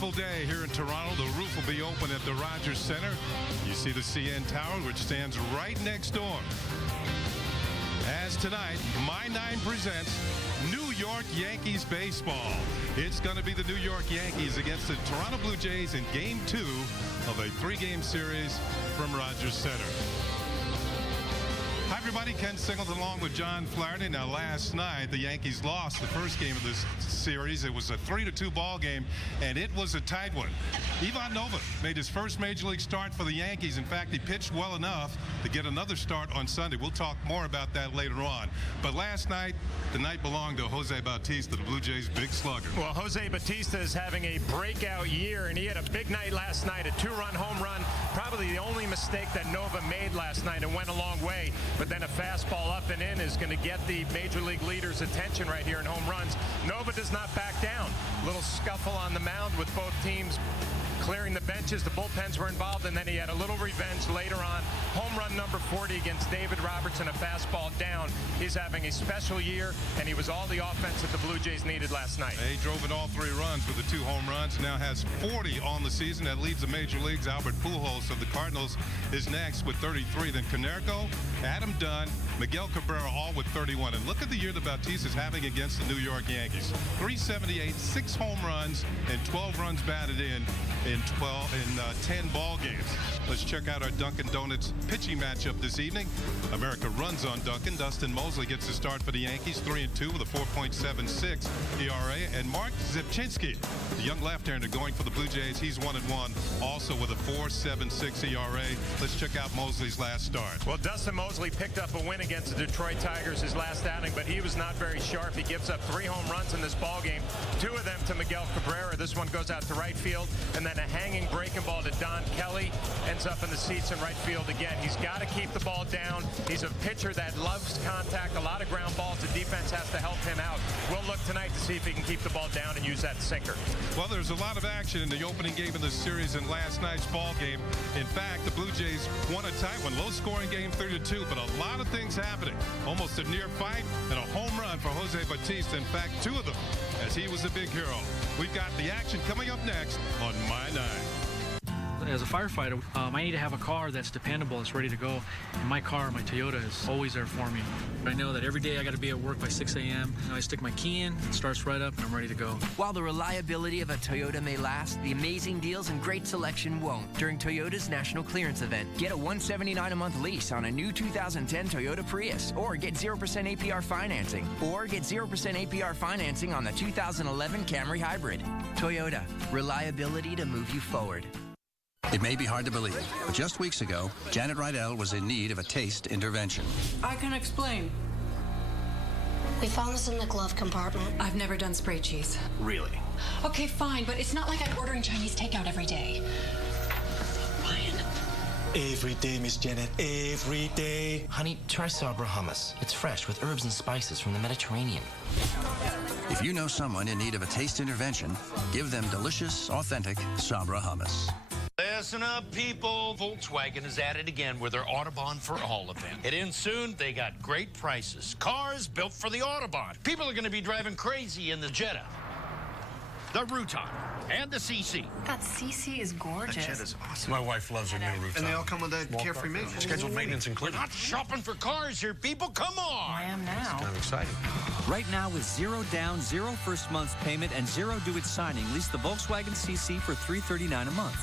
beautiful day here in Toronto. The roof will be open at the Rogers Center. You see the CN Tower, which stands right next door. As tonight, My Nine presents New York Yankees baseball. It's going to be the New York Yankees against the Toronto Blue Jays in Game 2 of a 3-game series from Rogers Center. Hi, everybody. Ken Singleton along with John Flaherty. Now, last night, the Yankees lost the first game of this series. It was a 3-2 ball game, and it was a tight one. Ivan Nova made his first Major League start for the Yankees. In fact, he pitched well enough to get another start on Sunday. We'll talk more about that later on. But last night, the night belonged to Jose Bautista, the Blue Jays' big slugger. Well, Jose Bautista is having a breakout year, and he had a big night last night, a 2-run home run. Probably the only mistake that Nova made last night and went a long way. But then a fastball up and in is going to get the Major League leaders' attention right here in home runs. Nova does not back down. Little scuffle on the mound with both teams clearing the benches. The bullpens were involved, and then he had a little revenge later on. Home run number 40 against David Robertson, a fastball down. He's having a special year, and he was all the offense that the Blue Jays needed last night. He drove in all 3 runs with the 2 home runs. Now has 40 on the season. That leads the major leagues. Albert Pujols of the Cardinals is next with 33. Then Konerko, Adam Dunn, Miguel Cabrera all with 31. And look at the year that Bautista is having against the New York Yankees. 378, 6 home runs, and 12 runs batted in 10 ball games. Let's check out our Dunkin' Donuts pitching matchup this evening. America runs on Dunkin'. Dustin Mosley gets the start for the Yankees, 3-2 with a 4.76 ERA. And Mark Zepchinski, the young left-hander going for the Blue Jays, he's 1-1, also with a 4.76 ERA. Let's check out Mosley's last start. Well, Dustin Mosley picked up a win against the Detroit Tigers his last outing, but he was not very sharp. He gives up 3 home runs in this ball game, 2 of them to Miguel Cabrera. This one goes out to right field, and then a hanging breaking ball to Don Kelly ends up in the seats in right field again. He's got to keep the ball down. He's a pitcher that loves contact, a lot of ground balls. The defense has to help him out. We'll look tonight to see if he can keep the ball down and use that sinker. Well, there's a lot of action in the opening game of this series in last night's ball game. In fact, the Blue Jays won a tight one, low-scoring game 3-2, but a lot of things happening. Almost a near fight and a home run for Jose Bautista. In fact, 2 of them, as he was the big hero. We've got the action coming up next on My Nine. As a firefighter, I need to have a car that's dependable, that's ready to go. And my car, my Toyota, is always there for me. I know that every day I got to be at work by 6 a.m. I stick my key in, it starts right up, and I'm ready to go. While the reliability of a Toyota may last, the amazing deals and great selection won't. During Toyota's National Clearance Event, get a $179 a month lease on a new 2010 Toyota Prius, or get 0% APR financing, or get 0% APR financing on the 2011 Camry Hybrid. Toyota, reliability to move you forward. It may be hard to believe, but just weeks ago, Janet Rydell was in need of a taste intervention. I can explain. We found this in the glove compartment. I've never done spray cheese. Really? Okay, fine, but it's not like I'm ordering Chinese takeout every day. Ryan. Every day, Miss Janet, every day. Honey, try Sabra hummus. It's fresh with herbs and spices from the Mediterranean. If you know someone in need of a taste intervention, give them delicious, authentic Sabra hummus. Listen up, people. Volkswagen is at it again with their Autobahn for All event. It ends soon. They got great prices. Cars built for the Autobahn. People are going to be driving crazy in the Jetta, the Rutan, and the CC. That CC is gorgeous. That Jetta's awesome. My wife loves her new Rutan. And they all come with that carefree maintenance. Scheduled maintenance included. We're not shopping for cars here, people. Come on. I am now. I'm excited. Right now, with 0 down, 0 first month's payment, and 0 due at signing, lease the Volkswagen CC for $339 a month.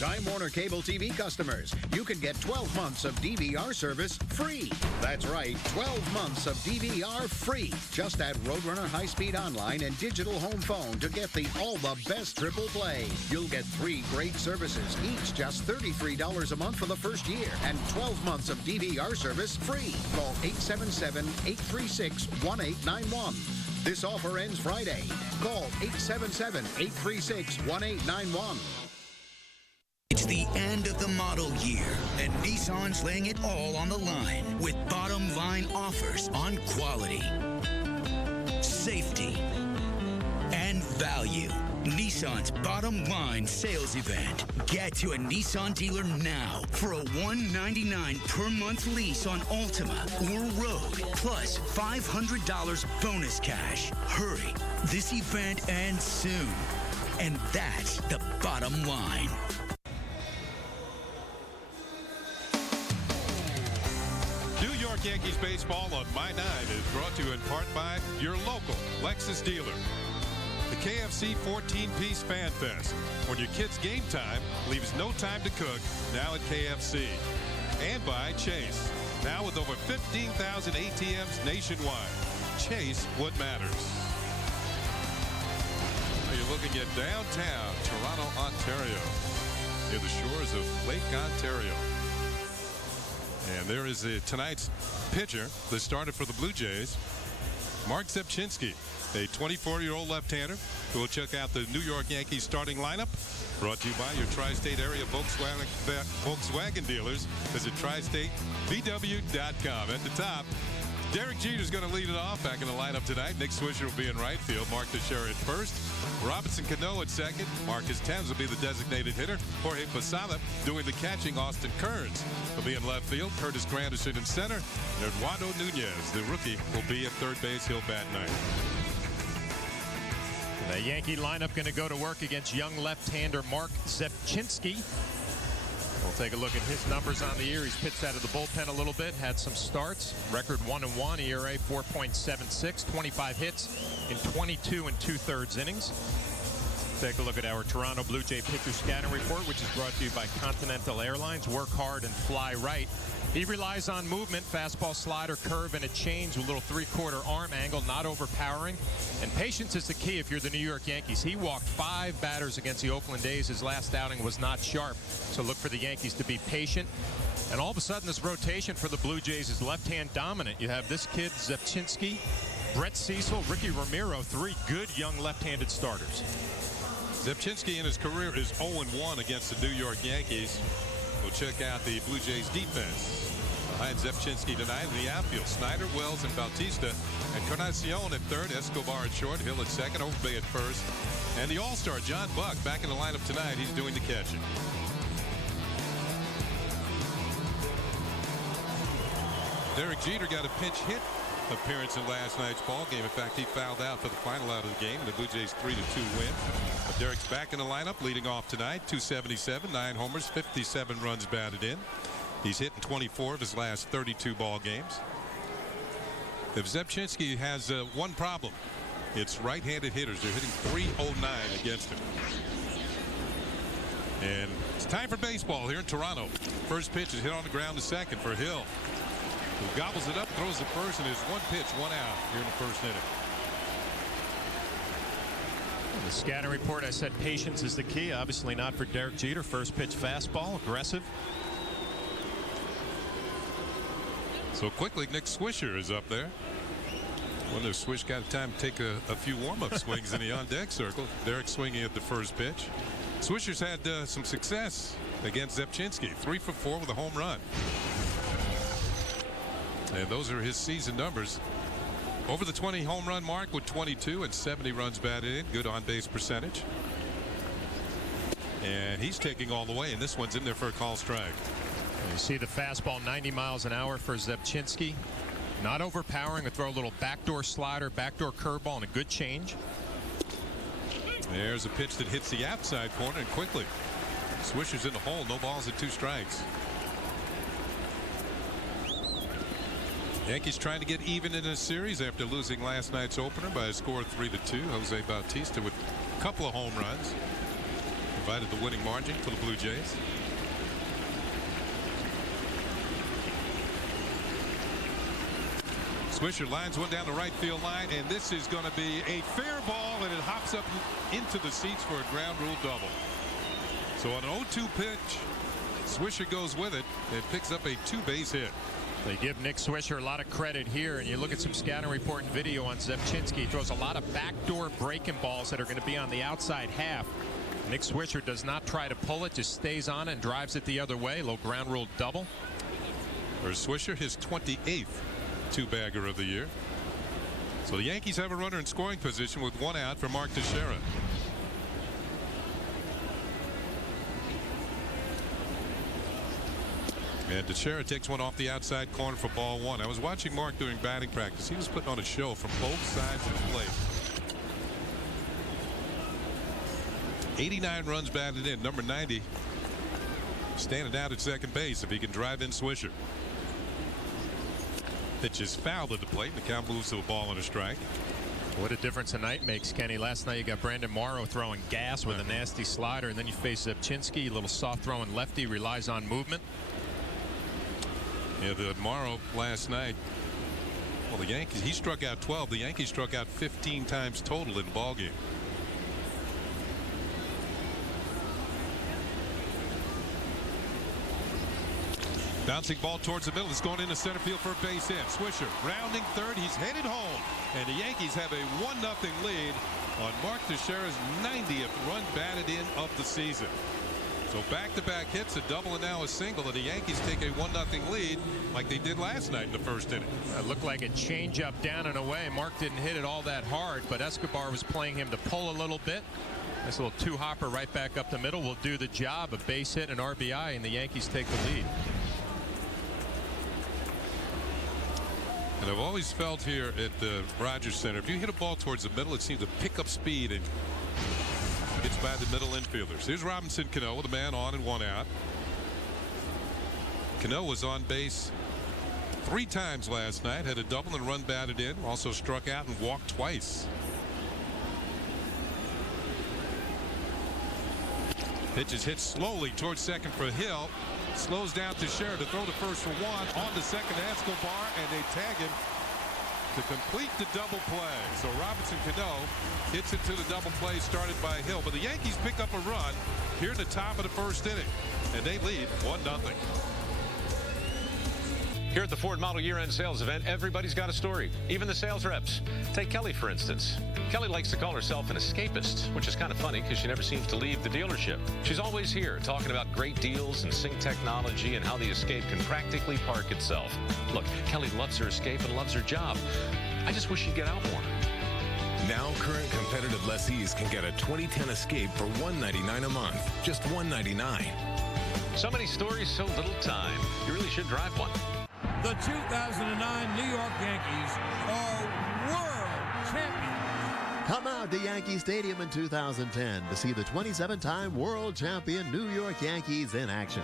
Time Warner Cable TV customers, you can get 12 months of DVR service free. That's right, 12 months of DVR free. Just add Roadrunner High-Speed Online and Digital Home Phone to get all the best triple play. You'll get 3 great services, each just $33 a month for the first year, and 12 months of DVR service free. Call 877-836-1891. This offer ends Friday. Call 877-836-1891. It's the end of the model year, and Nissan's laying it all on the line with bottom line offers on quality, safety, and value. Nissan's bottom line sales event. Get to a Nissan dealer now for a $199 per month lease on Altima or Rogue, plus $500 bonus cash. Hurry, this event ends soon. And that's the bottom line. New York Yankees baseball on My 9 is brought to you in part by your local Lexus dealer. The KFC 14-piece Fan Fest. When your kids' game time leaves no time to cook, now at KFC. And by Chase. Now with over 15,000 ATMs nationwide. Chase what matters. You're looking at downtown Toronto, Ontario, near the shores of Lake Ontario. And there is tonight's pitcher that started for the Blue Jays, Mark Zepchinski, a 24-year-old left-hander who will check out the New York Yankees starting lineup. Brought to you by your tri-state area Volkswagen dealers. Visit tristatevw.com. At the top, Derek Jeter's going to lead it off. Back in the lineup tonight. Nick Swisher will be in right field. Mark Teixeira at first. Robinson Cano at second. Marcus Thames will be the designated hitter. Jorge Posada doing the catching. Austin Kearns will be in left field. Curtis Granderson in center. And Eduardo Nunez, the rookie, will be at third base. He'll bat ninth. The Yankee lineup going to go to work against young left-hander Mark Zepchinski. We'll take a look at his numbers on the year. He's pitched out of the bullpen a little bit, had some starts. Record 1-1, ERA 4.76, 25 hits in 22 2/3 innings. Take a look at our Toronto Blue Jay pitcher scouting report, which is brought to you by Continental Airlines. Work hard and fly right. He relies on movement, fastball, slider, curve, and a change with a little three-quarter arm angle, not overpowering. And patience is the key if you're the New York Yankees. He walked 5 batters against the Oakland A's. His last outing was not sharp. So look for the Yankees to be patient. And all of a sudden, this rotation for the Blue Jays is left-hand dominant. You have this kid, Zepchinski, Brett Cecil, Ricky Romero, 3 good young left-handed starters. Zepchinski in his career is 0-1 against the New York Yankees. We'll check out the Blue Jays defense. Behind Zepchinski tonight in the outfield, Snyder, Wells, and Bautista. Encarnacion at third, Escobar at short, Hill at second, Overbay at first. And the All-Star, John Buck, back in the lineup tonight. He's doing the catching. Derek Jeter got a pinch hit appearance in last night's ball game. In fact, he fouled out for the final out of the game. The Blue Jays 3-2 win. But Derek's back in the lineup, leading off tonight. 277, 9 homers, 57 runs batted in. He's hit in 24 of his last 32 ball games. If Zepchinski has one problem, it's right-handed hitters. They're hitting .309 against him. And it's time for baseball here in Toronto. First pitch is hit on the ground to second for Hill, who gobbles it up, throws the first, and there's 1 pitch, 1 out here in the first inning. The scouting report, I said patience is the key. Obviously not for Derek Jeter. First pitch fastball, aggressive. So quickly, Nick Swisher is up there. Wonder if Swish got time to take a few warm-up swings in the on-deck circle. Derek swinging at the first pitch. Swisher's had some success against Zepchinski. 3 for 4 with a home run. And those are his season numbers. Over the 20 home run mark with 22 and 70 runs batted in. Good on-base percentage. And he's taking all the way, and this one's in there for a call strike. You see the fastball 90 miles an hour for Zepchinski. Not overpowering. A throw a little backdoor slider, backdoor curveball, and a good change. There's a pitch that hits the outside corner, and quickly Swisher's in the hole. No balls and 2 strikes. Yankees trying to get even in this series after losing last night's opener by a score of 3-2. Jose Bautista with a couple of home runs provided the winning margin for the Blue Jays. Swisher lines one down the right field line, and this is going to be a fair ball, and it hops up into the seats for a ground rule double. So on an 0-2 pitch, Swisher goes with it and picks up a 2-base hit. They give Nick Swisher a lot of credit here, and you look at some scouting report and video on Zepchinski. He throws a lot of backdoor breaking balls that are going to be on the outside half. Nick Swisher does not try to pull it, just stays on it and drives it the other way. Low ground rule double. For Swisher, his 28th 2-bagger of the year. So the Yankees have a runner in scoring position with 1 out for Mark Teixeira. And Teixeira takes one off the outside corner for ball 1. I was watching Mark during batting practice. He was putting on a show from both sides of the plate. 89 runs batted in. Number 90 standing out at second base if he can drive in Swisher. Pitch is fouled at the plate. The count moves to a ball and a strike. What a difference a night makes, Kenny. Last night you got Brandon Morrow throwing gas with a nasty slider, and then you face Zepchinski, a little soft throwing lefty, relies on movement. Yeah, the Morrow last night. Well, the Yankees, he struck out 12. The Yankees struck out 15 times total in the ball game. Bouncing ball towards the middle. It's going into center field for a base hit. Swisher rounding third. He's headed home. And the Yankees have a 1-0 lead on Mark Teixeira's 90th run batted in of the season. So back-to-back hits, a double and now a single, and the Yankees take a 1-0 lead like they did last night in the first inning. It looked like a changeup down and away. Mark didn't hit it all that hard, but Escobar was playing him to pull a little bit. This little two-hopper right back up the middle will do the job. A base hit, an RBI, and the Yankees take the lead. And I've always felt here at the Rogers Center, if you hit a ball towards the middle, it seems to pick up speed and gets by the middle infielders. Here's Robinson Cano with a man on and one out. Cano was on base 3 times last night, had a double and run batted in, also struck out and walked twice. Pitch is hit slowly towards second for Hill. Slows down Teixeira to throw the first for one. On the second to Escobar, and they tag him to complete the double play. So Robinson Cano hits into the double play started by Hill. But the Yankees pick up a run here in the top of the first inning, and they lead 1-0. Here at the Ford Model Year-End Sales Event, everybody's got a story, even the sales reps. Take Kelly, for instance. Kelly likes to call herself an escapist, which is kind of funny because she never seems to leave the dealership. She's always here talking about great deals and sync technology and how the Escape can practically park itself. Look, Kelly loves her Escape and loves her job. I just wish she'd get out more. Now, current competitive lessees can get a 2010 Escape for $199 a month. Just $199. So many stories, so little time. You really should drive one. The 2009 New York Yankees are world champions. Come out to Yankee Stadium in 2010 to see the 27-time world champion New York Yankees in action.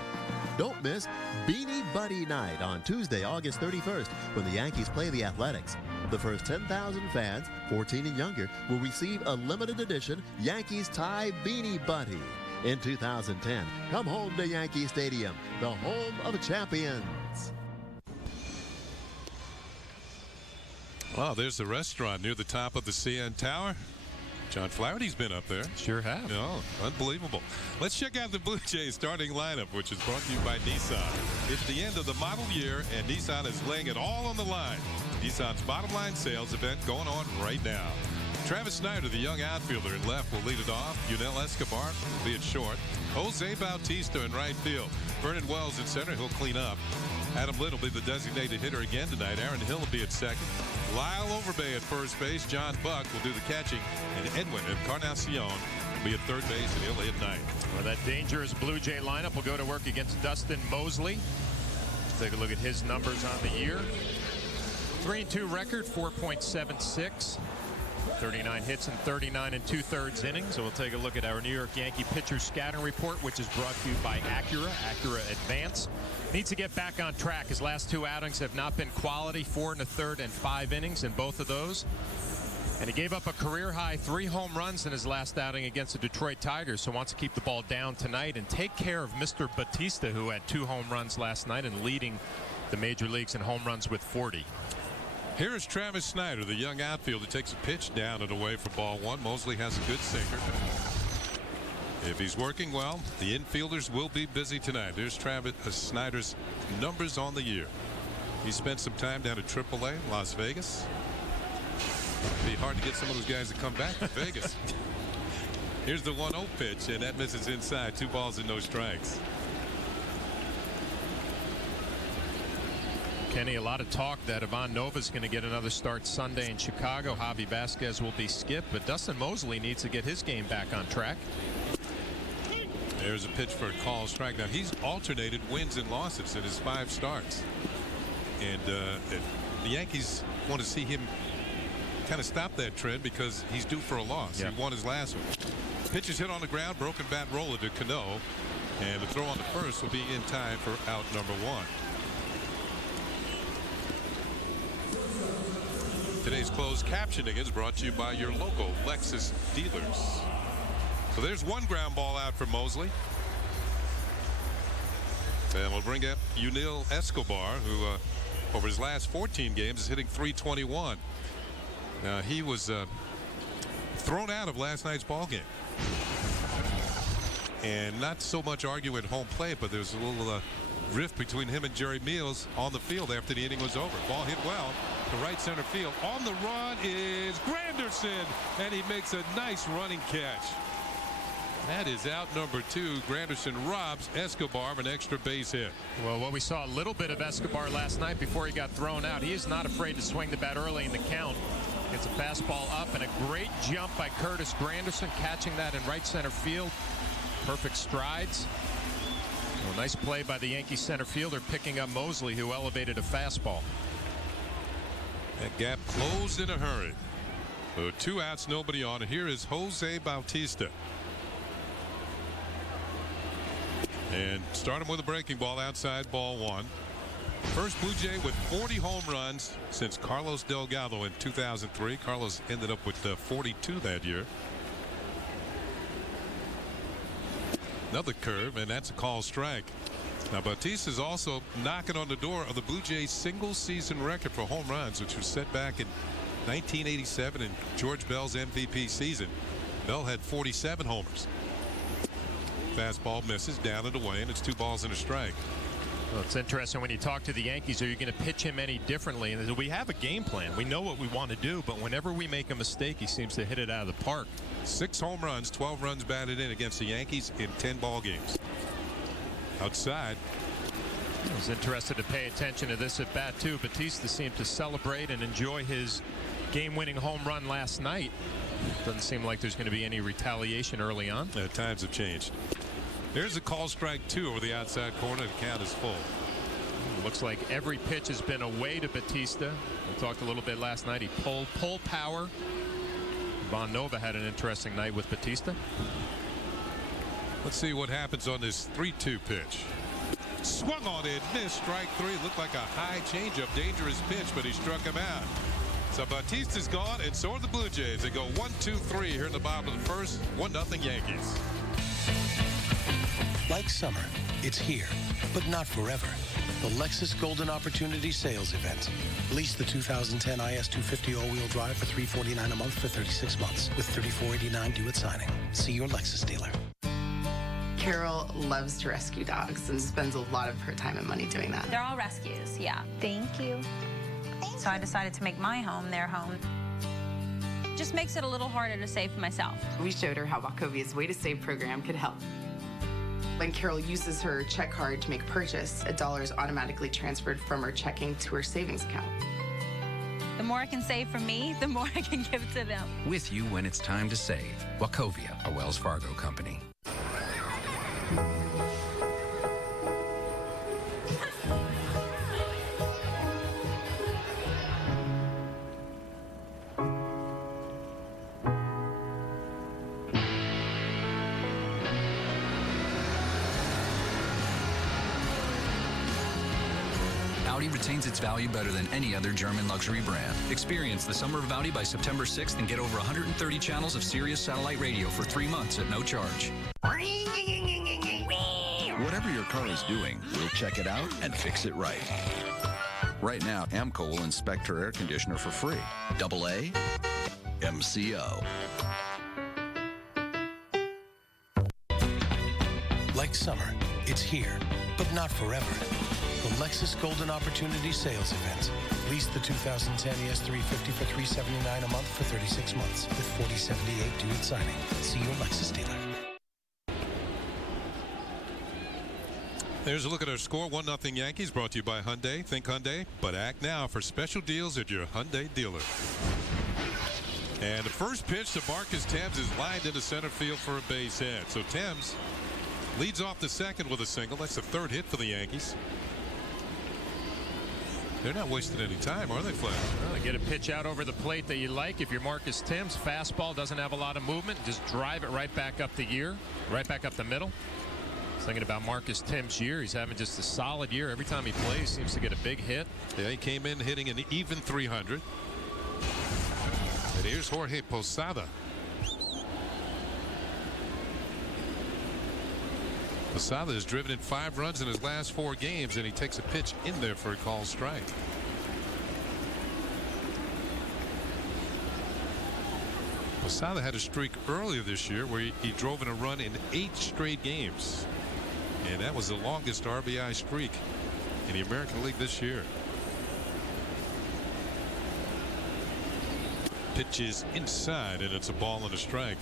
Don't miss Beanie Buddy Night on Tuesday, August 31st, when the Yankees play the Athletics. The first 10,000 fans, 14 and younger, will receive a limited edition Yankees tie Beanie Buddy. In 2010, come home to Yankee Stadium, the home of champions. Wow, there's the restaurant near the top of the CN Tower. John Flaherty's been up there. Sure have. Oh, unbelievable. Let's check out the Blue Jays starting lineup, which is brought to you by Nissan. It's the end of the model year, and Nissan is laying it all on the line. Nissan's bottom line sales event going on right now. Travis Snyder, the young outfielder in left, will lead it off. Yunel Escobar will be at short. Jose Bautista in right field. Vernon Wells at center. He'll clean up. Adam Litt will be the designated hitter again tonight. Aaron Hill will be at second. Lyle Overbay at first base. John Buck will do the catching. And Edwin Encarnacion will be at third base, and he'll hit ninth. Well, that dangerous Blue Jay lineup will go to work against Dustin Mosley. Let's take a look at his numbers on the year. 3-2 record, 4.76. 39 hits and 39 2/3 innings. So we'll take a look at our New York Yankee pitcher scouting report, which is brought to you by Acura Advance. Needs to get back on track. His last 2 outings have not been quality, 4 1/3 and 5 innings in both of those. And he gave up a career-high 3 home runs in his last outing against the Detroit Tigers, so wants to keep the ball down tonight and take care of Mr. Batista, who had 2 home runs last night and leading the major leagues in home runs with 40. Here is Travis Snyder, the young outfielder, takes a pitch down and away for ball 1. Mosley has a good sinker. If he's working well, the infielders will be busy tonight. There's Travis Snyder's numbers on the year. He spent some time down at AAA, Las Vegas. It'd be hard to get some of those guys to come back to Vegas. Here's the 1-0 pitch, and that misses inside. 2 balls and no strikes. Kenny, a lot of talk that Ivan Nova's going to get another start Sunday in Chicago. Javi Vasquez will be skipped, but Dustin Mosley needs to get his game back on track. There's a pitch for a call strike. Now, he's alternated wins and losses in his 5 starts. And the Yankees want to see him kind of stop that trend because he's due for a loss. Yeah. He won his last one. Pitch is hit on the ground, broken bat roller to Cano, and the throw on the first will be in time for out number 1. Today's closed captioning is brought to you by your local Lexus dealers. So there's one ground ball out for Mosley. And we'll bring up Yunil Escobar, who over his last 14 games is hitting .321. He was thrown out of last night's ball game. And not so much arguing at home plate, but there's a little rift between him and Jerry Meals on the field after the inning was over. Ball hit well to right center field. On the run is Granderson, and he makes a nice running catch. That is out number 2. Granderson robs Escobar of an extra base hit. Well, what we saw a little bit of Escobar last night before he got thrown out. He is not afraid to swing the bat early in the count. Gets a fastball up and a great jump by Curtis Granderson, catching that in right center field. Perfect strides. Well, nice play by the Yankees center fielder, picking up Mosley, who elevated a fastball. That gap closed in a hurry. So 2 outs, nobody on. Here is Jose Bautista. And start him with a breaking ball outside, ball 1. First Blue Jay with 40 home runs since Carlos Delgado in 2003. Carlos ended up with 42 that year. Another curve, and that's a call strike. Now Bautista is also knocking on the door of the Blue Jays single season record for home runs, which was set back in 1987 in George Bell's MVP season. Bell had 47 homers. Fastball misses, down and away, and it's 2 balls and a strike. Well, it's interesting when you talk to the Yankees, are you going to pitch him any differently? And we have a game plan. We know what we want to do, but whenever we make a mistake, he seems to hit it out of the park. 6 home runs, 12 runs batted in against the Yankees in 10 ball games. Outside. I was interested to pay attention to this at bat too. Bautista seemed to celebrate and enjoy his game-winning home run last night. Doesn't seem like there's going to be any retaliation early on. Times have changed. There's a call strike 2 over the outside corner. The count is full. Looks like every pitch has been away to Bautista. We talked a little bit last night. He pull power. Von Nova had an interesting night with Bautista. Let's see what happens on this 3-2 pitch. Swung on it, missed. Strike 3. Looked like a high changeup, dangerous pitch, but he struck him out. So Bautista's gone, and so are the Blue Jays. They go 1-2-3 here in the bottom of the first. 1-0 Yankees. Like summer, it's here, but not forever. The Lexus Golden Opportunity Sales Event. Lease the 2010 IS250 all-wheel drive for $349 a month for 36 months, with $34.89 due at signing. See your Lexus dealer. Carol loves to rescue dogs and spends a lot of her time and money doing that. They're all rescues, yeah. Thank you. So I decided to make my home their home. Just makes it a little harder to save for myself. We showed her how Wachovya's Way to Save program could help. When Carol uses her check card to make a purchase, $1 is automatically transferred from her checking to her savings account. The more I can save for me, the more I can give to them. With you when it's time to save. Wachovia, a Wells Fargo company. Audi retains its value better than any other German luxury brand. Experience the summer of Audi by September 6th and get over 130 channels of Sirius satellite radio for 3 months at no charge. Whatever your car is doing, we'll check it out and fix it right. Right now, AMCO will inspect her air conditioner for free. AA MCO. Like summer, it's here, but not forever. The Lexus Golden Opportunity Sales Event. Lease the 2010 ES350 for $379 a month for 36 months, with $40.78 due at signing. See your Lexus dealer. There's a look at our score. 1-0 Yankees, brought to you by Hyundai. Think Hyundai, but act now for special deals at your Hyundai dealer. And the first pitch to Marcus Thames is lined into center field for a base hit. So Thames leads off the second with a single. That's the 3rd hit for the Yankees. They're not wasting any time, are they, Flash? Well, get a pitch out over the plate that you like. If you're Marcus Timms, fastball doesn't have a lot of movement. Just drive it right back up right back up the middle. Thinking about Marcus Timms' year. He's having just a solid year. Every time he plays, seems to get a big hit. Yeah, he came in hitting an even 300. And here's Jorge Posada. Posada has driven in 5 runs in his last 4 games, and he takes a pitch in there for a called strike. Posada had a streak earlier this year where he drove in a run in 8 straight games. And that was the longest RBI streak in the American League this year. Pitch is inside, and it's a ball and a strike.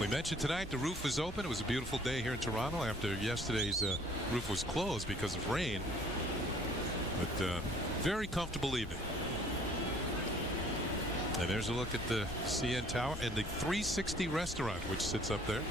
We mentioned tonight the roof is open. It was a beautiful day here in Toronto after yesterday's roof was closed because of rain. But very comfortable evening. And there's a look at the CN Tower and the 360 restaurant, which sits up there.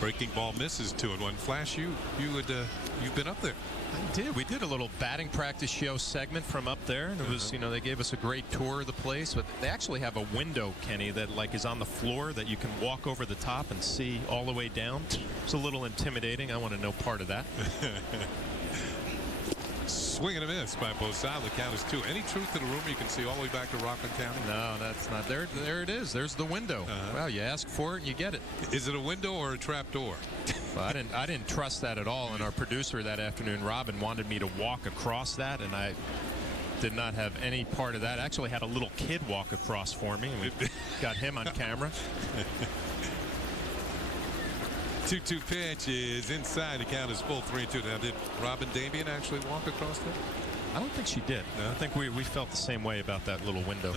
Breaking ball misses 2-1. Flash, you've been up there. I did. We did a little batting practice show segment from up there, and it was, you know, they gave us a great tour of the place. But they actually have a window, Kenny, that like is on the floor that you can walk over the top and see all the way down. It's a little intimidating. I want to know part of that. Swing and a miss by Posada. The count is 2. Any truth to the rumor you can see all the way back to Rockland County? No, that's not there. There it is. There's the window. Well, you ask for it and you get it. Is it a window or a trap door? Well, I didn't trust that at all. And our producer that afternoon, Robin, wanted me to walk across that, and I did not have any part of that. I actually had a little kid walk across for me, and we got him on camera. 2-2 pitch is inside. The count is full, 3-2. Now, did Robin Damian actually walk across that? I don't think she did. No? I think we felt the same way about that little window.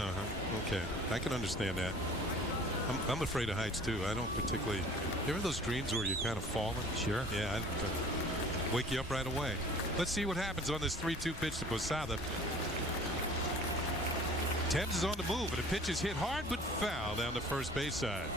Okay, I can understand that. I'm afraid of heights too. I don't particularly. There are those dreams where you're kind of falling. Sure. Yeah, I'd wake you up right away. Let's see what happens on this 3-2 pitch to Posada. Timms is on the move, and the pitch is hit hard but foul down the first base side.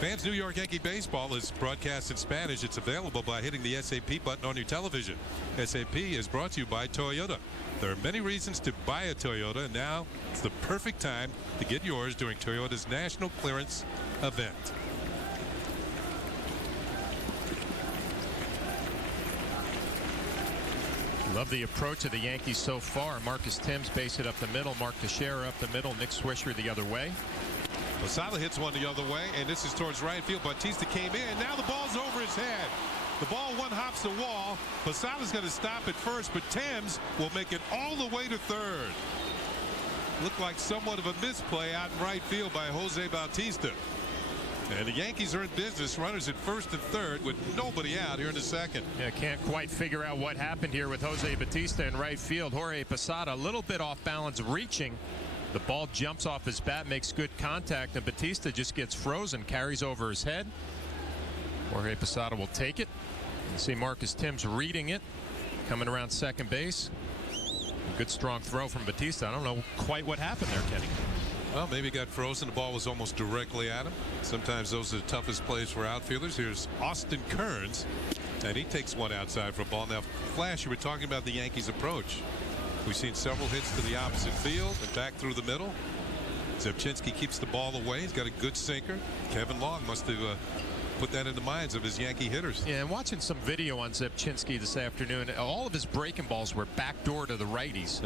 Fans, New York Yankee Baseball is broadcast in Spanish. It's available by hitting the SAP button on your television. SAP is brought to you by Toyota. There are many reasons to buy a Toyota, and now it's the perfect time to get yours during Toyota's National Clearance event. Love the approach of the Yankees so far. Marcus Timms base it up the middle. Mark Teixeira up the middle. Nick Swisher the other way. Posada hits one the other way, and this is towards right field. Batista came in. Now the ball's over his head. The ball one hops the wall. Posada's going to stop at first, but Timms will make it all the way to third. Looked like somewhat of a misplay out in right field by Jose Bautista. And the Yankees are in business. Runners at first and third with nobody out here in the second. Yeah, can't quite figure out what happened here with Jose Bautista in right field. Jorge Posada a little bit off balance, reaching. The ball jumps off his bat, makes good contact, and Bautista just gets frozen, carries over his head. Jorge Posada will take it. You see Marcus Timms reading it, coming around second base. A good strong throw from Bautista. I don't know quite what happened there, Kenny. Well, maybe he got frozen. The ball was almost directly at him. Sometimes those are the toughest plays for outfielders. Here's Austin Kearns, and he takes one outside for a ball. Now, Flash, you were talking about the Yankees' approach. We've seen several hits to the opposite field and back through the middle. Zepchinski keeps the ball away. He's got a good sinker. Kevin Long must have put that in the minds of his Yankee hitters. Yeah, and watching some video on Zepchinski this afternoon, all of his breaking balls were backdoor to the righties.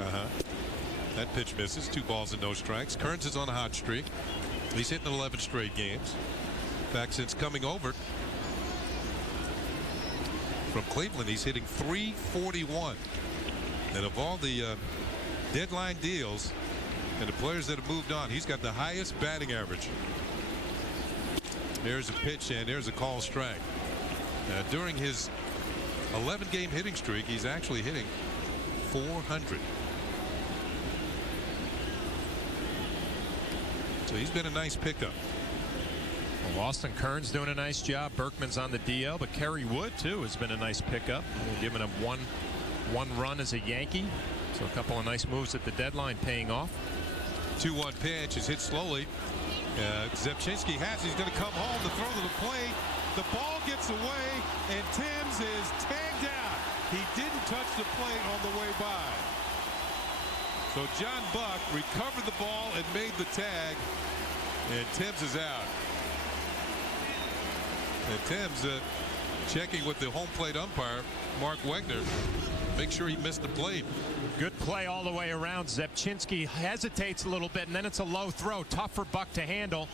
That pitch misses. 2 balls and no strikes. Kearns is on a hot streak. He's hitting 11 straight games. In fact, since coming over from Cleveland, he's hitting .341. And of all the deadline deals and the players that have moved on, he's got the highest batting average. There's a pitch, and there's a call strike. During his 11-game hitting streak, he's actually hitting .400. So he's been a nice pickup. Well, Austin Kearns doing a nice job. Berkman's on the DL, but Kerry Wood too has been a nice pickup. Giving him one run as a Yankee. So a couple of nice moves at the deadline paying off. 2-1 pitch is hit slowly. Zepchinski has. He's going to come home to throw to the plate. The ball gets away, and Timms is plate on the way by. So John Buck recovered the ball and made the tag, and Timms is out. And Timms checking with the home plate umpire, Mark Wegner, make sure he missed the plate. Good play all the way around. Zepchinski hesitates a little bit, and then it's a low throw. Tough for Buck to handle.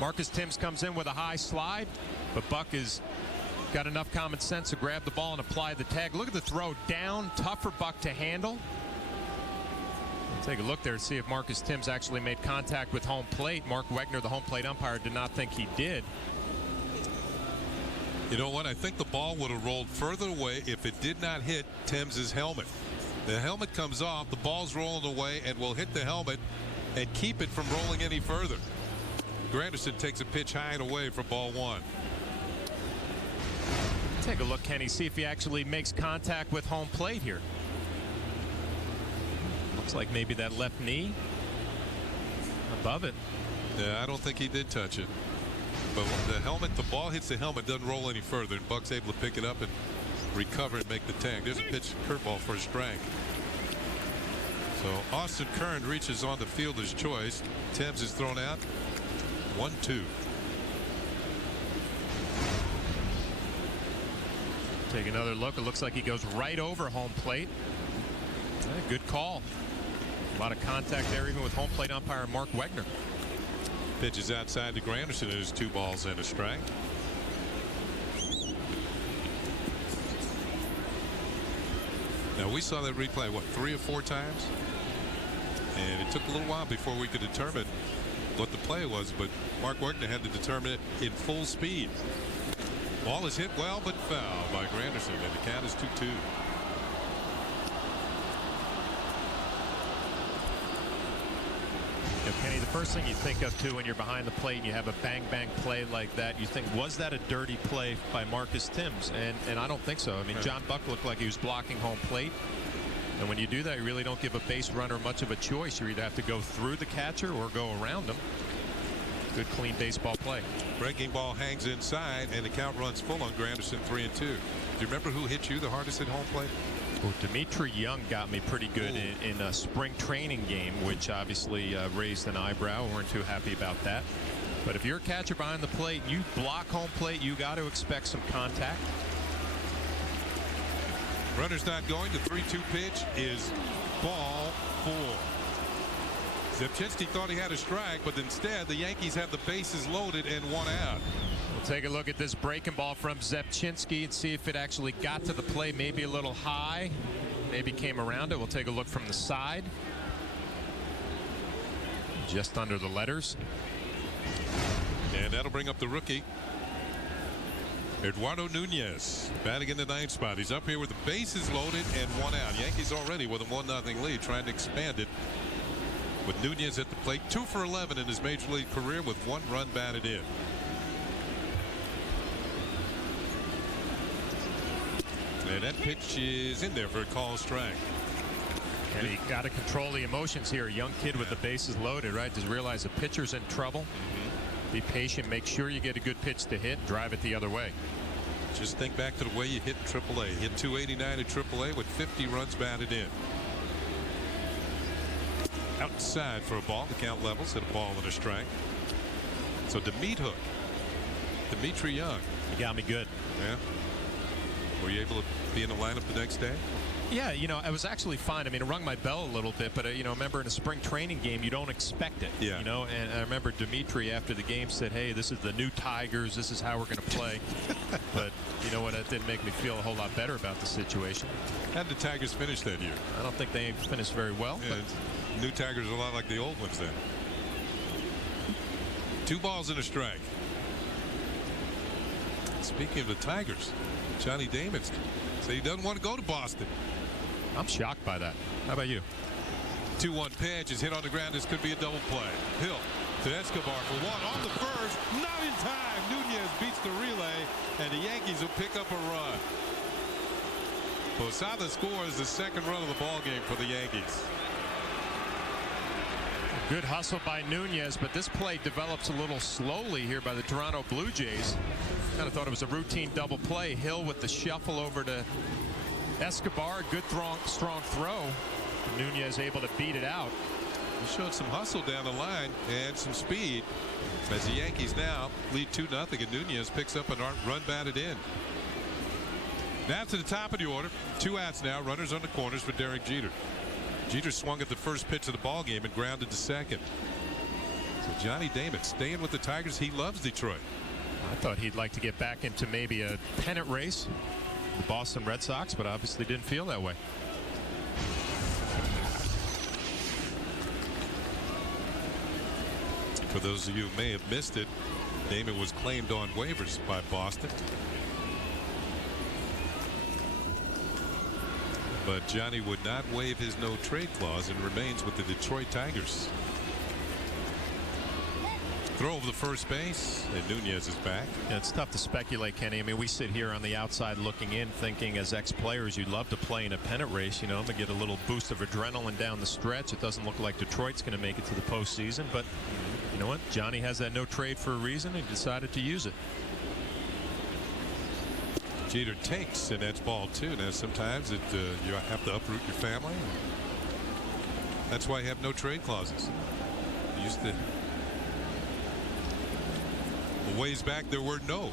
Marcus Timms comes in with a high slide, but Buck has got enough common sense to grab the ball and apply the tag. Look at the throw down. Tough for Buck to handle. We'll take a look there to see if Marcus Timms actually made contact with home plate. Mark Wegner, the home plate umpire, did not think he did. You know what? I think the ball would have rolled further away if it did not hit Timms's helmet. The helmet comes off, the ball's rolling away, and will hit the helmet and keep it from rolling any further. Granderson takes a pitch high and away for ball one. Take a look, Kenny, see if he actually makes contact with home plate here. Looks like maybe that left knee above it. Yeah, I don't think he did touch it. But when the helmet, the ball hits the helmet, doesn't roll any further, and Buck's able to pick it up and recover and make the tag. There's a pitch curveball for a strike. So Austin Kern reaches on the fielder's choice. Timms is thrown out. 1-2. Take another look. It looks like he goes right over home plate. Good call. A lot of contact there, even with home plate umpire Mark Wegner. Pitch is outside to Granderson. It is 2 balls and a strike. Now we saw that replay, what, 3 or 4 times? And it took a little while before we could determine what the play was, but Mark Wegner had to determine it in full speed. Ball is hit well, but foul by Granderson, and the count is 2-2. Kenny, the first thing you think of too when you're behind the plate and you have a bang play like that, you think, was that a dirty play by Marcus Timms? And I don't think so. I mean, John Buck looked like he was blocking home plate, and when you do that, you really don't give a base runner much of a choice. You either have to go through the catcher or go around him. Good clean baseball play. Breaking ball hangs inside, and the count runs full on Granderson. 3-2. Do you remember who hit you the hardest at home plate? Well, Dimitri Young got me pretty good in a spring training game, which obviously raised an eyebrow. We weren't too happy about that. But if you're a catcher behind the plate, you block home plate, you got to expect some contact. Runner's not going. The 3-2 pitch is ball 4. Zepchinski thought he had a strike, but instead the Yankees have the bases loaded and 1 out. We'll take a look at this breaking ball from Zepchinski and see if it actually got to the plate. Maybe a little high, maybe came around it. We'll take a look from the side. Just under the letters. And that'll bring up the rookie, Eduardo Nunez, batting in the 9th spot. He's up here with the bases loaded and 1 out. Yankees already with a 1-0 lead, trying to expand it. With Nunez at the plate, 2 for 11 in his major league career with 1 run batted in. And that pitch is in there for a call strike. And he got to control the emotions here. A young kid with the bases loaded, right? Just realize the pitcher's in trouble. Be patient. Make sure you get a good pitch to hit. Drive it the other way. Just think back to the way you hit in AAA. Hit 289 at AAA with 50 runs batted in. Outside for a ball. The count levels at a ball and a strike. So the meat hook, Dimitri Young. He got me good. Yeah. Were you able to be in the lineup the next day? Yeah, you know, I was actually fine. I mean, it rung my bell a little bit, but, you know, remember in a spring training game, you don't expect it. Yeah. You know, and I remember Dimitri after the game said, hey, this is the new Tigers. This is how we're going to play. But, you know what, that didn't make me feel a whole lot better about the situation. How did the Tigers finish that year? I don't think they finished very well. Yeah, but new Tigers are a lot like the old ones then. 2 balls and a strike. Speaking of the Tigers, Johnny Damon said he doesn't want to go to Boston. I'm shocked by that. How about you? 2-1 pitch is hit on the ground. This could be a double play. Hill to Escobar for 1 on the first. Not in time. Nunez beats the relay, and the Yankees will pick up a run. Posada scores the 2nd run of the ball game for the Yankees. Good hustle by Nunez, but this play develops a little slowly here by the Toronto Blue Jays. Kind of thought it was a routine double play. Hill with the shuffle over to Escobar, good strong throw. Nunez able to beat it out. He showed some hustle down the line and some speed as the Yankees now lead 2-0, and Nunez picks up a run batted in. Now to the top of the order. 2 outs now. Runners on the corners for Derek Jeter. Jeter swung at the first pitch of the ball game and grounded to second. So Johnny Damon staying with the Tigers. He loves Detroit. I thought he'd like to get back into maybe a pennant race, the Boston Red Sox, but obviously didn't feel that way. For those of you who may have missed it, Damon was claimed on waivers by Boston. But Johnny would not waive his no-trade clause and remains with the Detroit Tigers. Throw over the first base, and Nunez is back. Yeah, it's tough to speculate, Kenny. I mean, we sit here on the outside looking in, thinking as ex-players, you'd love to play in a pennant race, you know, to get a little boost of adrenaline down the stretch. It doesn't look like Detroit's going to make it to the postseason, but you know what? Johnny has that no trade for a reason. He decided to use it. Jeter takes, and that's ball 2. Now, sometimes you have to uproot your family. That's why you have no trade clauses. You used to. A ways back, there were no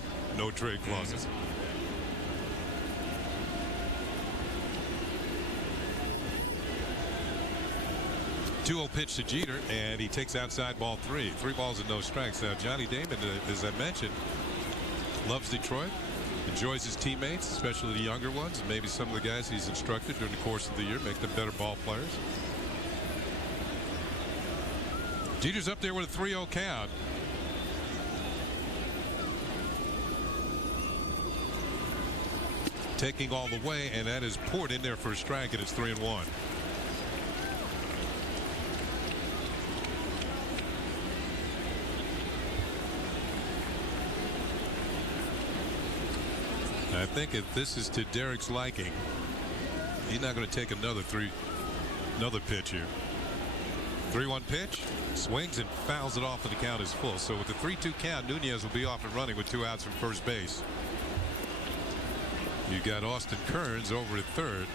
trade clauses. 2-0 pitch to Jeter, and he takes outside ball 3. 3 balls and no strikes. Now, Johnny Damon, as I mentioned, loves Detroit, enjoys his teammates, especially the younger ones, and maybe some of the guys he's instructed during the course of the year, make them better ball players. Jeter's up there with a 3-0 count. Taking all the way, and that is poured in there for a strike, and it's 3-1. I think if this is to Derek's liking, he's not going to take another pitch here. 3-1 pitch, swings and fouls it off, and the count is full. So with the 3-2 count, Nunez will be off and running with 2 outs from first base. You got Austin Kearns over at third.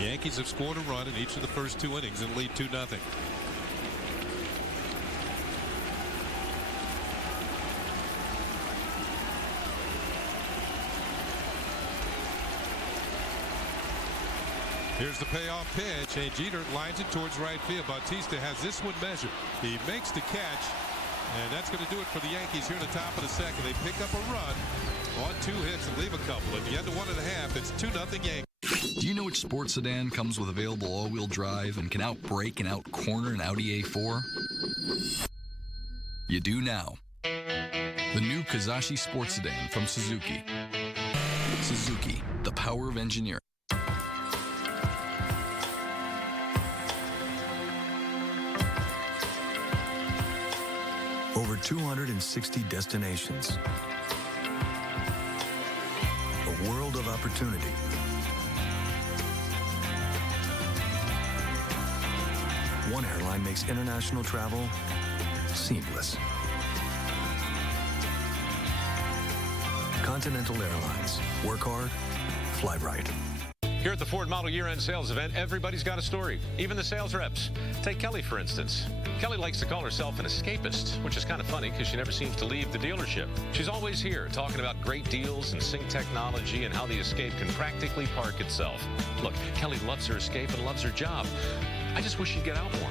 Yankees have scored a run in each of the first 2 innings and lead 2-0. Here's the payoff pitch, and Jeter lines it towards right field. Bautista has this one measured. He makes the catch, and that's going to do it for the Yankees here in the top of the second. They pick up a run on 2 hits and leave a couple. At the end of 1.5, it's 2-0 Yankees. Do you know which sports sedan comes with available all-wheel drive and can outbrake and outcorner an Audi A4? You do now. The new Kazashi Sports Sedan from Suzuki. Suzuki, the power of engineering. Over 260 destinations. A world of opportunity. One airline makes international travel seamless. Continental Airlines. Work hard, fly right. Here at the Ford Model Year-End Sales Event, everybody's got a story, even the sales reps. Take Kelly, for instance. Kelly likes to call herself an escapist, which is kind of funny because she never seems to leave the dealership. She's always here talking about great deals and sync technology and how the Escape can practically park itself. Look, Kelly loves her Escape and loves her job. I just wish she'd get out more.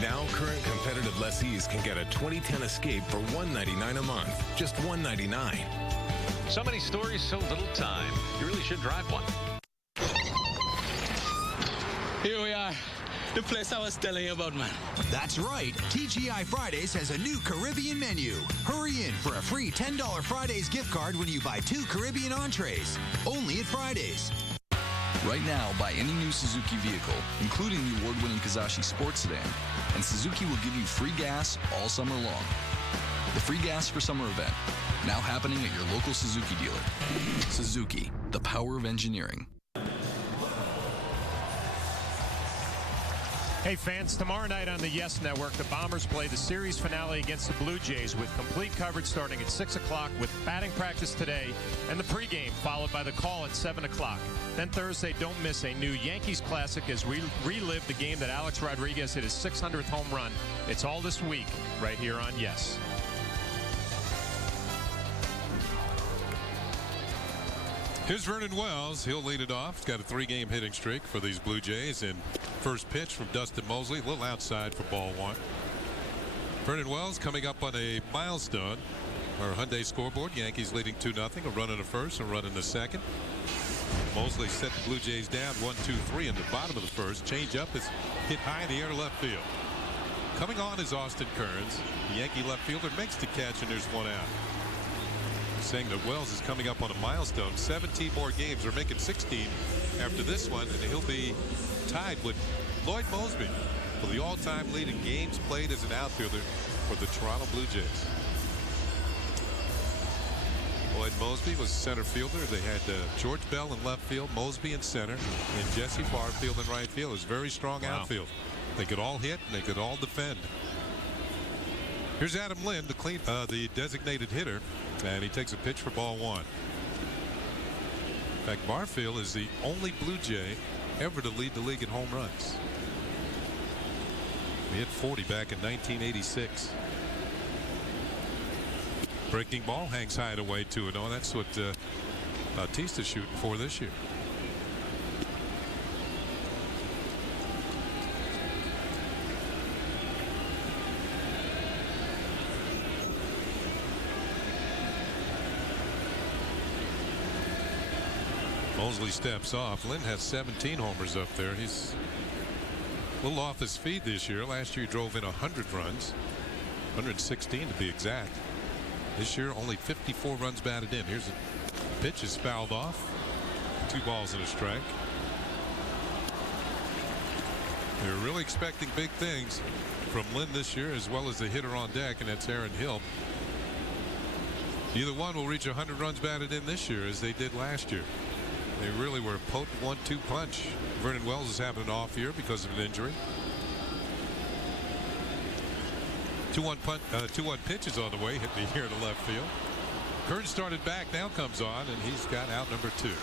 Now, current competitive lessees can get a 2010 Escape for $199 a month. Just $199. So many stories, so little time. You really should drive one. Here we are, the place I was telling you about, man. That's right. TGI Fridays has a new Caribbean menu. Hurry in for a free $10 Fridays gift card when you buy 2 Caribbean entrees. Only at Fridays. Right now, buy any new Suzuki vehicle, including the award-winning Kazashi Sports Sedan, and Suzuki will give you free gas all summer long. The Free Gas for Summer event, now happening at your local Suzuki dealer. Suzuki, the power of engineering. Hey fans, tomorrow night on the Yes Network, the Bombers play the series finale against the Blue Jays with complete coverage starting at 6 o'clock with batting practice today and the pregame followed by the call at 7 o'clock. Then Thursday, don't miss a new Yankees classic as we relive the game that Alex Rodriguez hit his 600th home run. It's all this week right here on Yes. Here's Vernon Wells. He'll lead it off. He's got a 3-game hitting streak for these Blue Jays. And first pitch from Dustin Mosley, a little outside for ball 1. Vernon Wells coming up on a milestone. Our Hyundai scoreboard, Yankees leading 2-0. A run in the first, a run in the second. Mosley set the Blue Jays down 1-2-3 in the bottom of the first. Change up is hit high in the air to left field. Coming on is Austin Kearns. The Yankee left fielder makes the catch, and there's 1 out. Saying that Wells is coming up on a milestone. 17 more games. We're making 16 after this one, and he'll be tied with Lloyd Moseby for the all-time lead in games played as an outfielder for the Toronto Blue Jays. Lloyd Moseby was center fielder. They had George Bell in left field, Moseby in center, and Jesse Barfield in right field. It was a very strong outfield. They could all hit and they could all defend. Here's Adam Lind, the designated hitter, and he takes a pitch for ball 1. In fact, Barfield is the only Blue Jay ever to lead the league in home runs. He hit 40 back in 1986. Breaking ball hangs high and away 2-0. That's what Bautista's shooting for this year. Mosley steps off. Lynn has 17 homers up there. He's a little off his feed this year. Last year he drove in 100 runs, 116 to be exact. This year only 54 runs batted in. Here's a pitch is fouled off. 2 balls and a strike. They're really expecting big things from Lynn this year, as well as the hitter on deck, and that's Aaron Hill. Either one will reach 100 runs batted in this year as they did last year. They really were a potent 1-2 punch. Vernon Wells is having an off year because of an injury. 2-1 pitch is on the way, hit the air to left field. Kearns started back, now comes on, and he's got out number 2.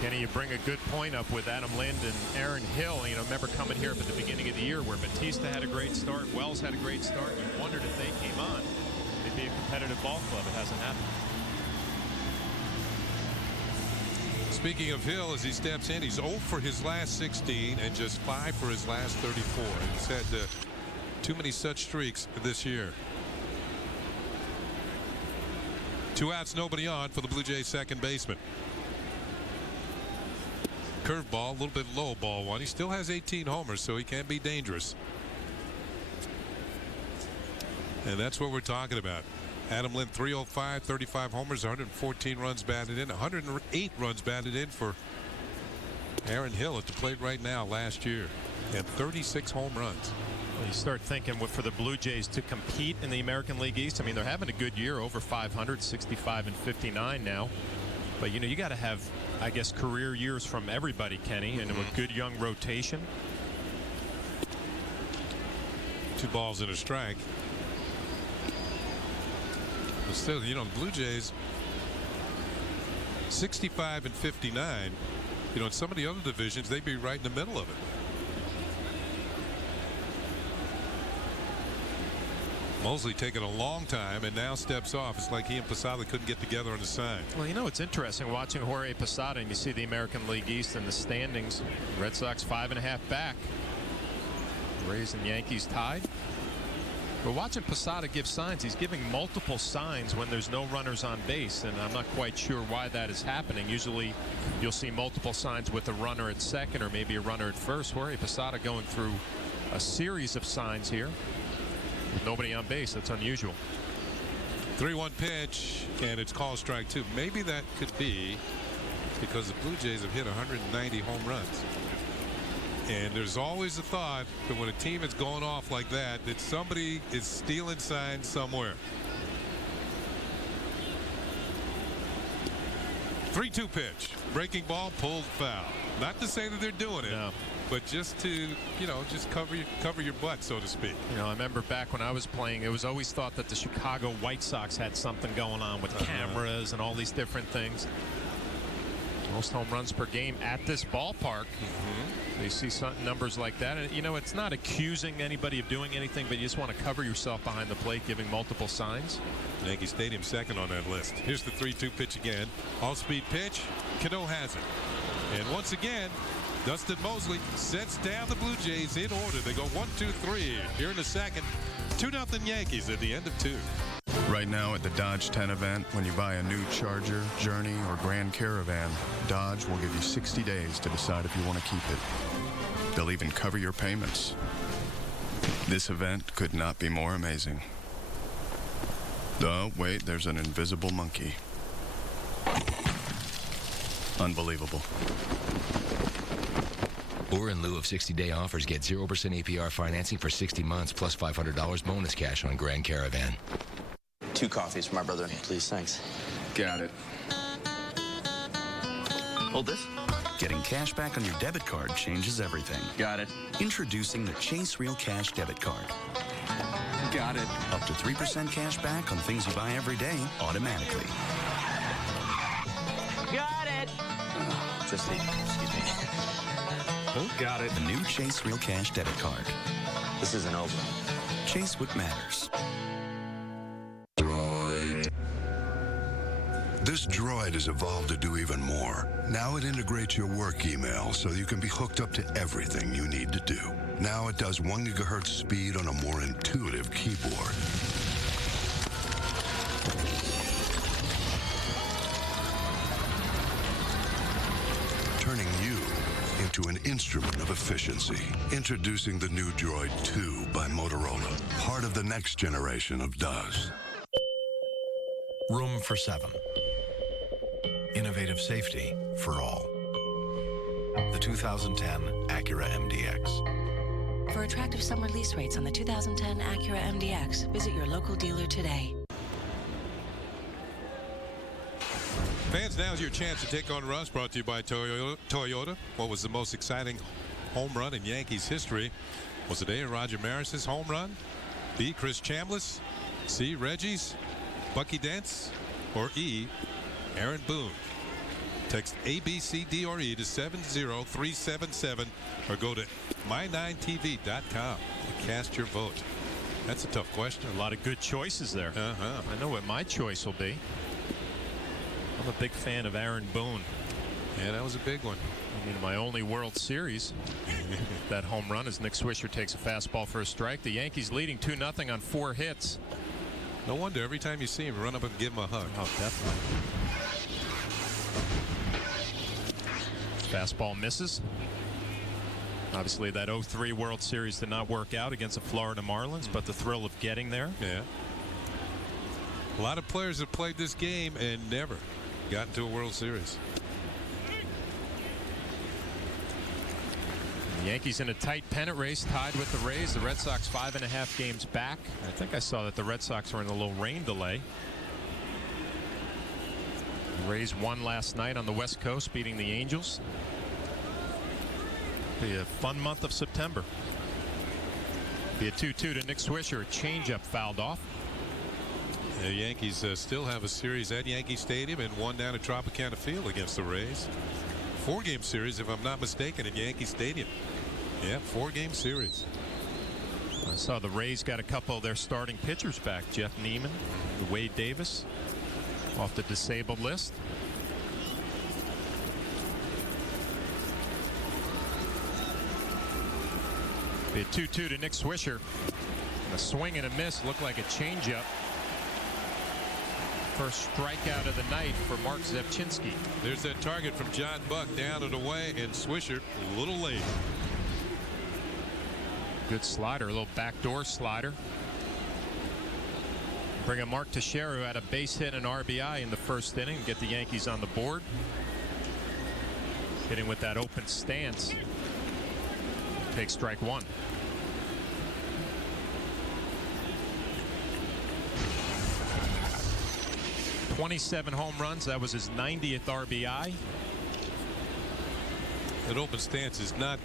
Kenny, you bring a good point up with Adam Lind and Aaron Hill. You know, remember coming here at the beginning of the year where Bautista had a great start, Wells had a great start. You wondered if they came on, they'd be a competitive ball club. It hasn't happened. Speaking of Hill, as he steps in, he's 0 for his last 16 and just 5 for his last 34. He's had too many such streaks this year. 2 outs, nobody on for the Blue Jays second baseman. Curveball, a little bit low, ball 1. He still has 18 homers, so he can be dangerous. And that's what we're talking about. Adam Lind, 305, 35 homers, 114 runs batted in, 108 runs batted in for Aaron Hill at the plate right now last year, and 36 home runs. Well, you start thinking for the Blue Jays to compete in the American League East. I mean, they're having a good year, over 500, 65 and 59 now. But, you know, you got to have, I guess, career years from everybody, Kenny, and a good young rotation. 2 balls and a strike. But still, you know, Blue Jays 65 and 59. You know, in some of the other divisions, they'd be right in the middle of it. Mosley taking a long time and now steps off. It's like he and Posada couldn't get together on the sign. Well, you know, it's interesting watching Jorge Posada, and you see the American League East in the standings. Red Sox 5.5 back. Rays and Yankees tied. But watching Posada give signs, he's giving multiple signs when there's no runners on base, and I'm not quite sure why that is happening. Usually you'll see multiple signs with a runner at second or maybe a runner at first. Jorge Posada going through a series of signs here with nobody on base. That's unusual. 3-1 pitch, and it's called strike 2. Maybe that could be because the Blue Jays have hit 190 home runs. And there's always a thought that when a team is going off like that, that somebody is stealing signs somewhere. 3-2 pitch. Breaking ball, pulled foul. Not to say that they're doing it, but just to, you know, just cover your butt, so to speak. You know, I remember back when I was playing, it was always thought that the Chicago White Sox had something going on with cameras and all these different things. Most home runs per game at this ballpark. You see some numbers like that, and you know, it's not accusing anybody of doing anything, but you just want to cover yourself behind the plate, giving multiple signs. Yankee Stadium second on that list. Here's the 3-2 pitch again. All-speed pitch. Cano has it. And once again, Dustin Mosley sets down the Blue Jays in order. They go 1-2-3 here in the second. 2-0 Yankees at the end of 2. Right now at the Dodge 10 event, when you buy a new Charger, Journey, or Grand Caravan, Dodge will give you 60 days to decide if you want to keep it. They'll even cover your payments. This event could not be more amazing. Oh, wait, there's an invisible monkey. Unbelievable. Or in lieu of 60-day offers, get 0% APR financing for 60 months plus $500 bonus cash on Grand Caravan. 2 coffees for my brother, please. Thanks. Got it. Hold this. Getting cash back on your debit card changes everything. Got it. Introducing the Chase Real Cash debit card. Got it. Up to 3% cash back on things you buy every day automatically. Got it. Just the, excuse me. Got it. The new Chase Real Cash debit card. This isn't over. Chase what matters. This droid has evolved to do even more. Now it integrates your work email so you can be hooked up to everything you need to do. Now it does 1 gigahertz speed on a more intuitive keyboard. Turning you into an instrument of efficiency. Introducing the new Droid 2 by Motorola, part of the next generation of DOS. Room for 7. Innovative safety for all. The 2010 Acura MDX. For attractive summer lease rates on the 2010 Acura MDX, visit your local dealer today. Fans, now's your chance to take on runs, brought to you by Toyota. What was the most exciting home run in Yankees history? Was it A, Roger Maris's home run, B, Chris Chambliss, C, Reggie's, Bucky Dent's, or E, Aaron Boone? Text A, B, C, D, or E to 70377 or go to my9tv.com to cast your vote. That's a tough question. A lot of good choices there. I know what my choice will be. I'm a big fan of Aaron Boone. Yeah, that was a big one. I mean, my only World Series, that home run as Nick Swisher takes a fastball for a strike. The Yankees leading 2-0 on 4 hits. No wonder every time you see him, run up and give him a hug. Oh, definitely. Fastball misses. Obviously, that 03 World Series did not work out against the Florida Marlins, but the thrill of getting there. Yeah. A lot of players have played this game and never gotten to a World Series. The Yankees in a tight pennant race, tied with the Rays. The Red Sox 5.5 games back. I think I saw that the Red Sox were in a little rain delay. The Rays won last night on the West Coast, beating the Angels. Be a fun month of September. Be a 2-2 to Nick Swisher. A changeup fouled off. The Yankees still have a series at Yankee Stadium and one down at Tropicana Field against the Rays. 4-game series, if I'm not mistaken, at Yankee Stadium. Yeah, 4-game series. I saw the Rays got a couple of their starting pitchers back. Jeff Neiman, Wade Davis off the disabled list. Be a 2-2 to Nick Swisher. A swing and a miss, looked like a changeup. First strikeout of the night for Mark Zepchinski. There's that target from John Buck down and away, and Swisher a little late. Good slider, a little backdoor slider. Bring a Mark Teixeira, who had a base hit and RBI in the first inning, get the Yankees on the board. Hitting with that open stance. Take strike one. 27 home runs. That was his 90th RBI. That open stance is not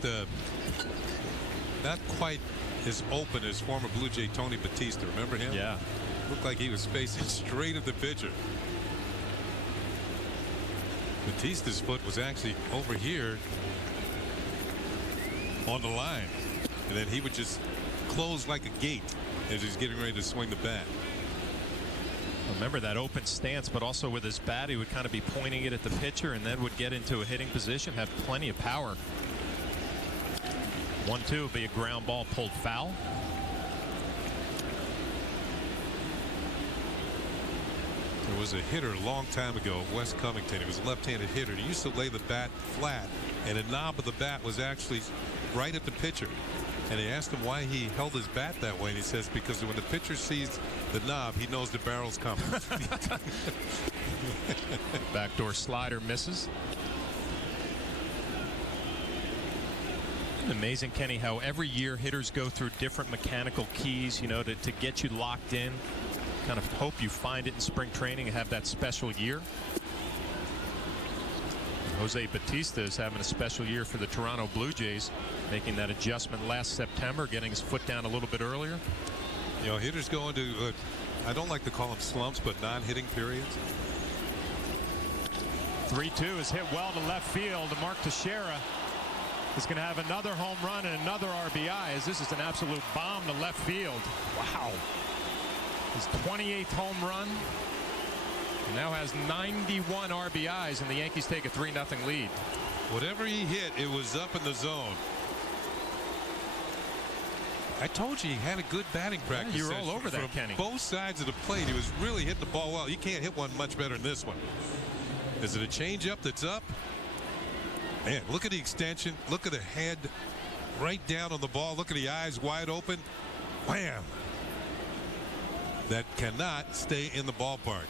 quite as open as former Blue Jay Tony Batista. Remember him? Yeah. Looked like he was facing straight at the pitcher. Batista's foot was actually over here on the line, and then he would just close like a gate as he's getting ready to swing the bat. Remember that open stance, but also with his bat, he would kind of be pointing it at the pitcher and then would get into a hitting position, have plenty of power. 1-2 would be a ground ball pulled foul. There was a hitter a long time ago, Wes Covington. He was a left-handed hitter. He used to lay the bat flat, and the knob of the bat was actually right at the pitcher. And they asked him why he held his bat that way, and he says because when the pitcher sees the knob, he knows the barrel's coming. Backdoor slider misses. Amazing, Kenny, how every year hitters go through different mechanical keys, you know, to get you locked in. Kind of hope you find it in spring training and have that special year. Jose Batista is having a special year for the Toronto Blue Jays, making that adjustment last September, getting his foot down a little bit earlier. You know, hitters go into, I don't like to call them slumps, but non-hitting periods. 3-2 is hit well to left field. Mark Teixeira is going to have another home run and another RBI, as this is an absolute bomb to left field. Wow. His 28th home run. And now has 91 RBIs, and the Yankees take a 3-0 lead. Whatever he hit, it was up in the zone. I told you he had a good batting practice. You're all over that, Kenny. Both sides of the plate, he was really hitting the ball well. You can't hit one much better than this one. Is it a changeup that's up? Man, look at the extension. Look at the head right down on the ball. Look at the eyes wide open. Wham! That cannot stay in the ballpark.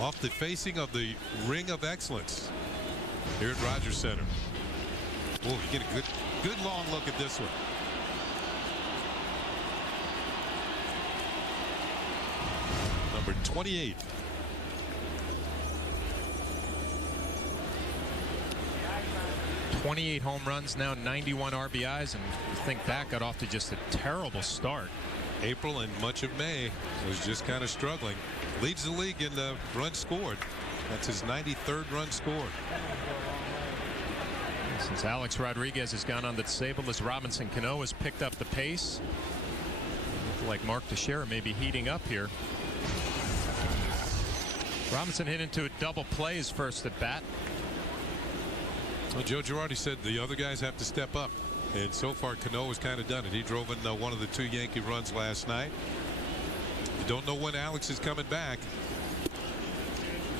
Off the facing of the Ring of Excellence here at Rogers Center. Oh, you get a good long look at this one. Number 28. .28 home runs, now 91 RBIs, and think that got off to just a terrible start. April and much of May was just kind of struggling. Leads the league in runs scored. That's his 93rd run scored. Since Alex Rodriguez has gone on the disabled list, Robinson Cano has picked up the pace. Looks like Mark Teixeira may be heating up here. Robinson hit into a double play his first at bat. Well, Joe Girardi said the other guys have to step up, and so far Cano has kind of done it. He drove in one of the 2 Yankee runs last night. You don't know when Alex is coming back.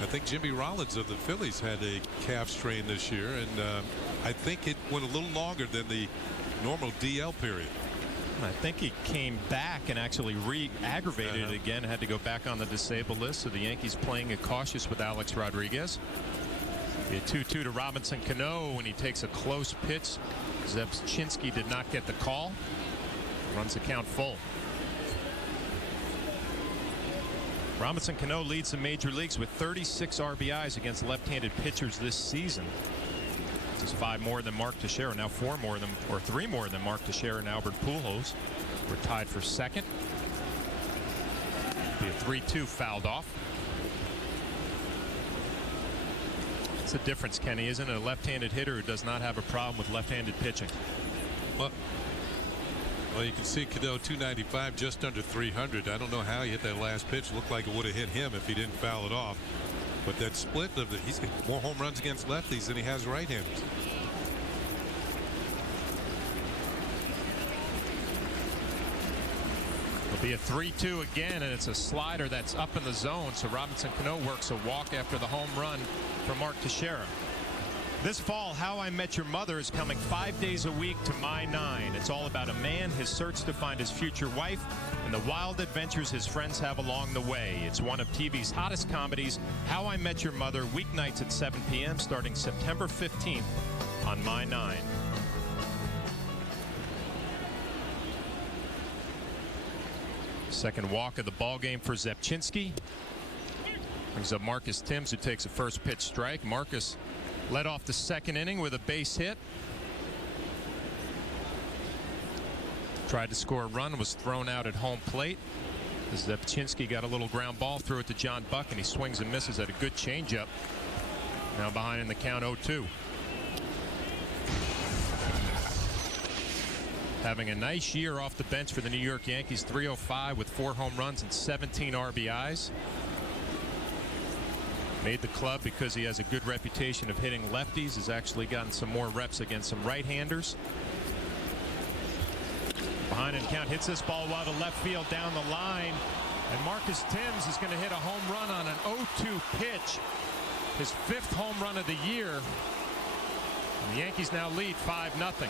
I think Jimmy Rollins of the Phillies had a calf strain this year, and I think it went a little longer than the normal DL period. I think he came back and actually re-aggravated it again, had to go back on the disabled list, so the Yankees playing it cautious with Alex Rodriguez. Be a 2-2 to Robinson Cano when he takes a close pitch. Zebchinski did not get the call. Runs the count full. Robinson Cano leads the major leagues with 36 RBIs against left-handed pitchers this season. This is 5 more than Mark Teixeira, now 4 more than, or 3 more than Mark Teixeira and Albert Pujols. We're tied for second. Be a 3-2 fouled off. It's a difference, Kenny, isn't it? A left-handed hitter who does not have a problem with left-handed pitching. Well, you can see Cano 295, just under 300. I don't know how he hit that last pitch. Looked like it would have hit him if he didn't foul it off. But that split of he's got more home runs against lefties than he has right-handers. It'll be a 3-2 again, and it's a slider that's up in the zone. So Robinson Cano works a walk after the home run for Mark Teixeira. This fall, How I Met Your Mother is coming 5 days a week to My 9. It's all about a man, his search to find his future wife, and the wild adventures his friends have along the way. It's one of TV's hottest comedies, How I Met Your Mother, weeknights at 7 p.m. starting September 15th on My 9. Second walk of the ball game for Zepchinski. Brings up Marcus Timms, who takes a first pitch strike. Marcus led off the second inning with a base hit. Tried to score a run, was thrown out at home plate. Zepchinski got a little ground ball, threw it to John Buck, and he swings and misses at a good changeup. Now behind in the count 0-2. Having a nice year off the bench for the New York Yankees, 305 with 4 home runs and 17 RBIs. Made the club because he has a good reputation of hitting lefties. Has actually gotten some more reps against some right-handers. Behind in count, hits this ball wide to left field down the line. And Marcus Timms is going to hit a home run on an 0-2 pitch. His 5th home run of the year. And the Yankees now lead 5-0.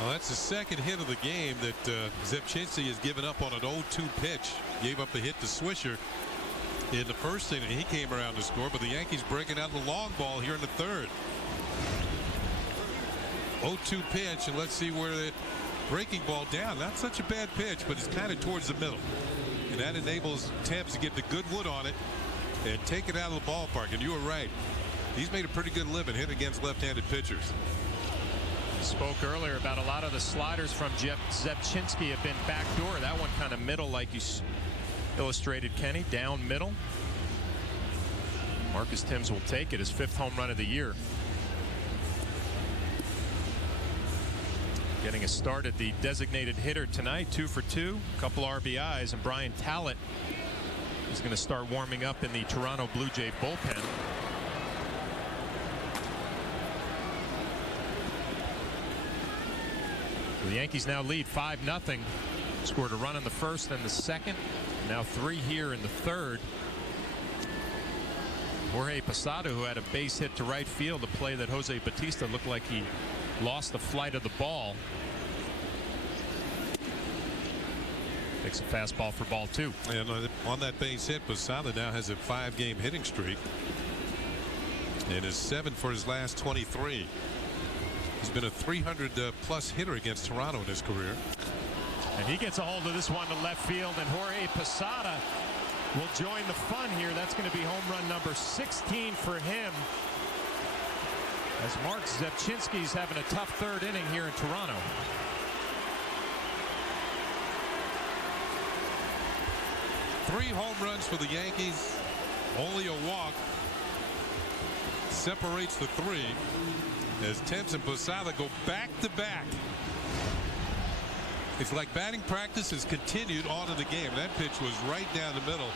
Well, that's the second hit of the game that Zepchinski has given up on an 0-2 pitch. Gave up the hit to Swisher in the first inning. He came around to score, but the Yankees breaking out the long ball here in the third. 0-2 pitch, and let's see where the breaking ball down. Not such a bad pitch, but it's kind of towards the middle. And that enables Timms to get the good wood on it and take it out of the ballpark. And you were right. He's made a pretty good living hitting against left-handed pitchers. Spoke earlier about a lot of the sliders from Zepchinski have been backdoor. That one kind of middle, like you illustrated, Kenny, down middle. Marcus Timms will take it, his 5th home run of the year. Getting a start at the designated hitter tonight, 2 for 2, a couple RBIs, and Brian Tallett is going to start warming up in the Toronto Blue Jay bullpen. The Yankees now lead 5-0. Scored a run in the first and the second. Now 3 here in the third. Jorge Posada, who had a base hit to right field, a play that Jose Bautista looked like he lost the flight of the ball. Takes a fastball for ball 2. And on that base hit, Posada now has a 5-game hitting streak. And is 7 for his last 23. He's been a 300-plus hitter against Toronto in his career. And he gets a hold of this one to left field, and Jorge Posada will join the fun here. That's going to be home run number 16 for him, as Mark Zepchinski's having a tough third inning here in Toronto. Three home runs for the Yankees. Only a walk separates the 3 as Timms and Posada go back to back. It's like batting practice has continued on in the game. That pitch was right down the middle.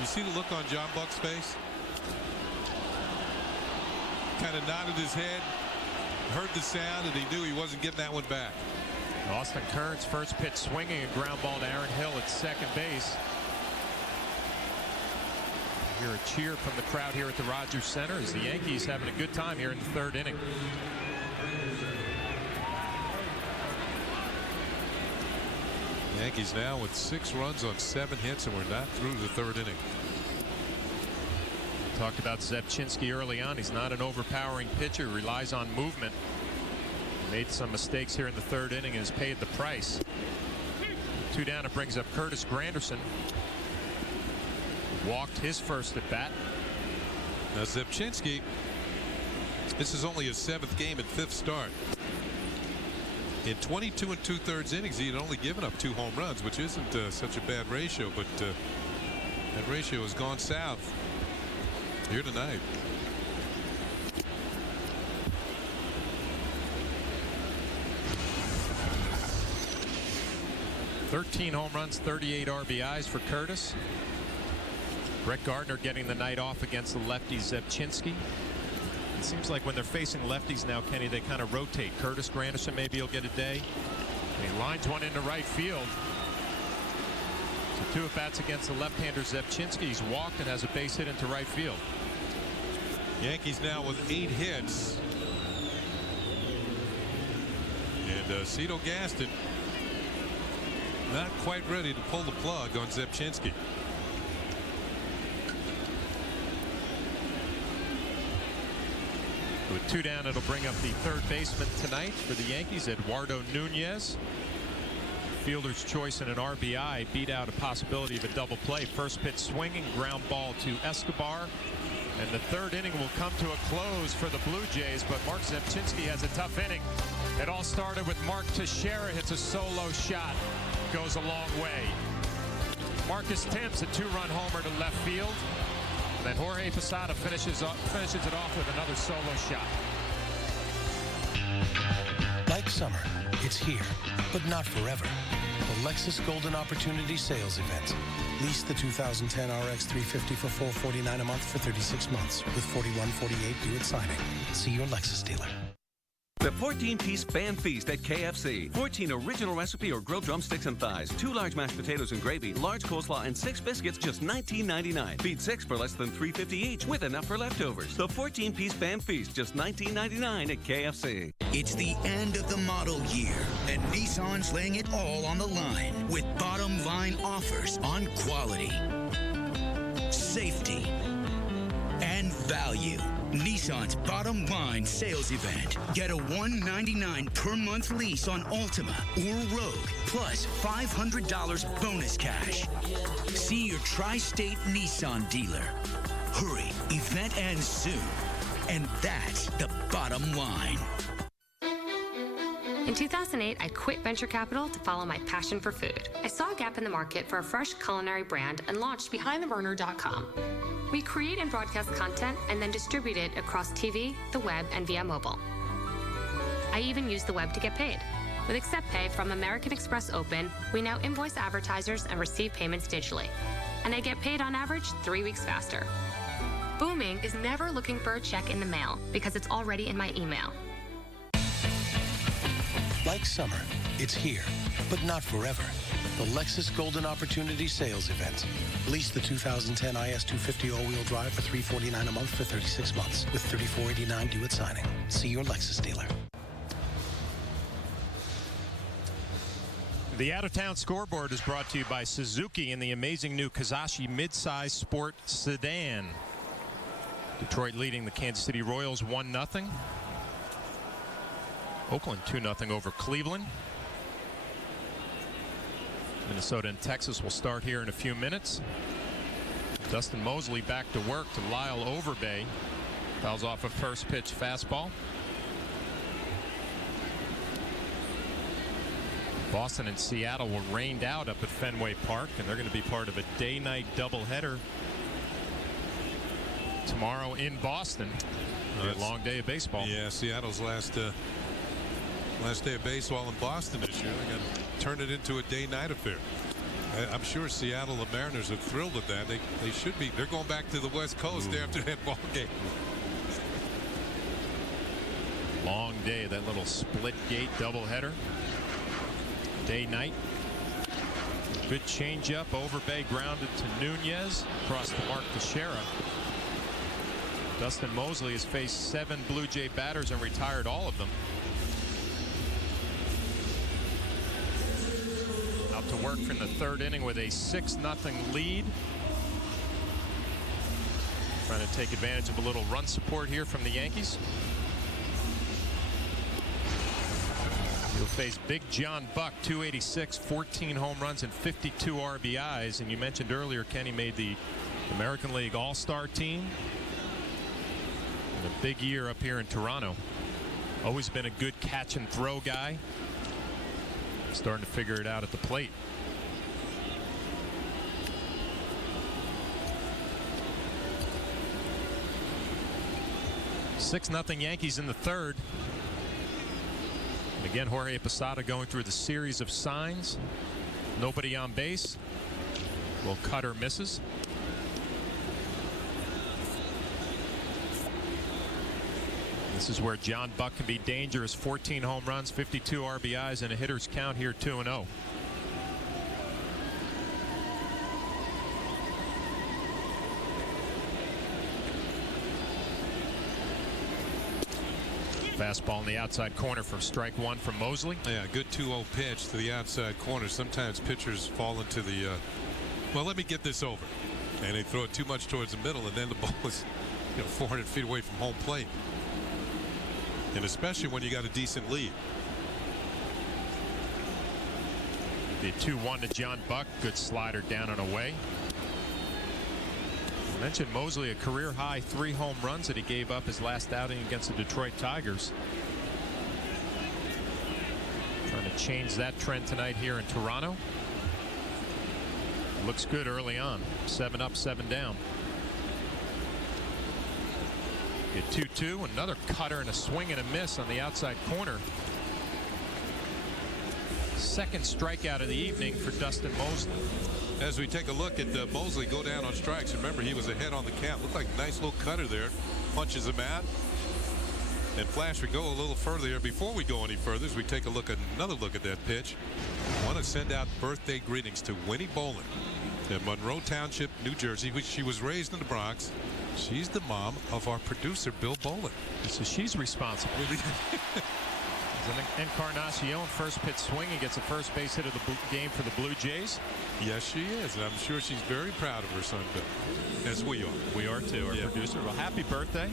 You see the look on John Buck's face? Kind of nodded his head, heard the sound, and he knew he wasn't getting that one back. Austin Kearns, first pitch swinging, a ground ball to Aaron Hill at second base. Hear a cheer from the crowd here at the Rogers Center as the Yankees having a good time here in the third inning. Yankees now with 6 runs on 7 hits, and we're not through the third inning. Talked about Zepchinski early on. He's not an overpowering pitcher, relies on movement. Made some mistakes here in the third inning and has paid the price. 2 down, it brings up Curtis Granderson. Walked his first at bat. Now Zepchinski, this is only his 7th game and 5th start. In 22 2/3 innings, he had only given up 2 home runs, which isn't such a bad ratio, but that ratio has gone south here tonight. "13 home runs, 38 RBIs for Curtis." Brett Gardner getting the night off against the lefty Zepchinski. It seems like when they're facing lefties now, Kenny, they kind of rotate. Curtis Granderson, maybe he'll get a day. And he lines one into right field. So 2 at-bats against the left-hander Zepchinski. He's walked and has a base hit into right field. Yankees now with 8 hits. And Cito Gaston not quite ready to pull the plug on Zepchinski. With 2 down, it'll bring up the third baseman tonight for the Yankees, Eduardo Nunez. fielder's choice and an RBI beat out a possibility of a double play. First pitch swinging, ground ball to Escobar. And the third inning will come to a close for the Blue Jays, but Mark Zepchinski has a tough inning. It all started with Mark Teixeira hits a solo shot, goes a long way. Marcus Timms a 2-run homer to left field. And then Jorge Posada finishes it off with another solo shot. Like summer, it's here, but not forever. The Lexus Golden Opportunity Sales Event. Lease the 2010 RX 350 for $449 a month for 36 months with $41.48 due at signing. See your Lexus dealer. The 14-piece Fan Feast at KFC. 14 original recipe or grilled drumsticks and thighs, 2 large mashed potatoes and gravy, large coleslaw, and 6 biscuits, just $19.99. Feed 6 for less than $3.50 each, with enough for leftovers. The 14-piece Fan Feast, just $19.99 at KFC. It's the end of the model year, and Nissan's laying it all on the line with bottom line offers on quality, safety, and value. Nissan's bottom line sales event. Get a $199 per month lease on Altima or Rogue, plus $500 bonus cash. See your tri-state Nissan dealer. Hurry, event ends soon. And that's the bottom line. In 2008, I quit venture capital to follow my passion for food. I saw a gap in the market for a fresh culinary brand and launched BehindTheBurner.com. We create and broadcast content and then distribute it across TV, the web, and via mobile. I even use the web to get paid. With AcceptPay from American Express Open, we now invoice advertisers and receive payments digitally. And I get paid on average 3 weeks faster. Booming is never looking for a check in the mail because it's already in my email. Like summer, it's here, but not forever. The Lexus Golden Opportunity Sales Event. Lease the 2010 IS 250 all-wheel drive for $349 a month for 36 months with $34.89 due at signing. See your Lexus dealer. The out-of-town scoreboard is brought to you by Suzuki and the amazing new Kizashi midsize sport sedan. Detroit leading the Kansas City Royals 1-0. Oakland 2-0 over Cleveland. Minnesota and Texas will start here in a few minutes. Dustin Mosley back to work to Lyle Overbay. Fouls off a first pitch fastball. Boston and Seattle were rained out up at Fenway Park, and they're going to be part of a day-night doubleheader tomorrow in Boston. A long day of baseball. Yeah, Seattle's last day of baseball in Boston this year. They're going to turn it into a day-night affair. I'm sure Seattle, the Mariners, are thrilled with that. They should be. They're going back to the West Coast after that ball game. Long day, that little split gate doubleheader. Day-night. Good changeup. Overbay grounded to Nunez. Across to Mark Teixeira. Dustin Mosley has faced 7 Blue Jay batters and retired all of them. Out to work from the third inning with a 6-0 lead. Trying to take advantage of a little run support here from the Yankees. He'll face Big John Buck, 286, 14 home runs and 52 RBIs. And you mentioned earlier, Kenny made the American League All-Star team. And a big year up here in Toronto. Always been a good catch and throw guy. Starting to figure it out at the plate. $6-0 Yankees in the third. And again, Jorge Posada going through the series of signs. Nobody on base. Will cutter misses. This is where John Buck can be dangerous. 14 home runs, 52 RBIs, and a hitter's count here 2-0. Fastball in the outside corner from strike one from Mosley. Yeah, good 2-0 pitch to the outside corner. Sometimes pitchers fall into the, well, let me get this over. And they throw it too much towards the middle, and then the ball is 400 feet away from home plate. And especially when you got a decent lead. The 2-1 to John Buck. Good slider down and away. I mentioned Mosley, a career high 3 home runs that he gave up his last outing against the Detroit Tigers. Trying to change that trend tonight here in Toronto. Looks good early on. 7 up, 7 down. Get 2-2. Another cutter and a swing and a miss on the outside corner. Second strikeout of the evening for Dustin Mosley. As we take a look at Mosley go down on strikes, remember he was ahead on the count. Looked like a nice little cutter there. Punches him out. And Flash, we go a little further here. Before we go any further, as we take a look at another look at that pitch, I want to send out birthday greetings to Winnie Bolin in Monroe Township, New Jersey, which she was raised in the Bronx. She's the mom of our producer, Bill Bolin. So she's responsible. An Encarnacion first pitch swing. He gets a first base hit of the game for the Blue Jays. Yes, she is. And I'm sure she's very proud of her son, Bill. As we are. We are too, our producer. Well, happy birthday.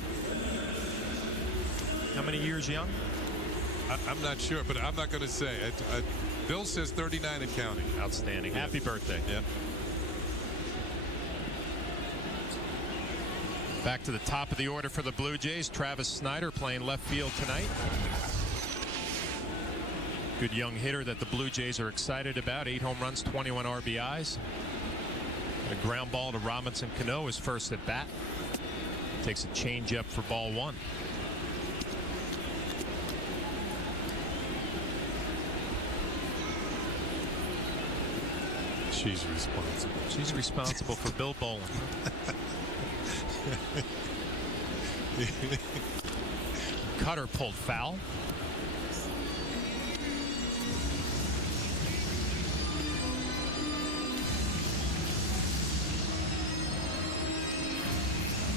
How many years young? I'm not sure, but I'm not going to say. Bill says 39 and counting. Outstanding. Yeah. Happy birthday. Yeah. Back to the top of the order for the Blue Jays. Travis Snyder playing left field tonight. Good young hitter that the Blue Jays are excited about. 8 home runs, 21 RBIs. A ground ball to Robinson Cano, his first at bat. Takes a changeup for ball 1. She's responsible. She's responsible for Bill Bolin. Cutter pulled foul.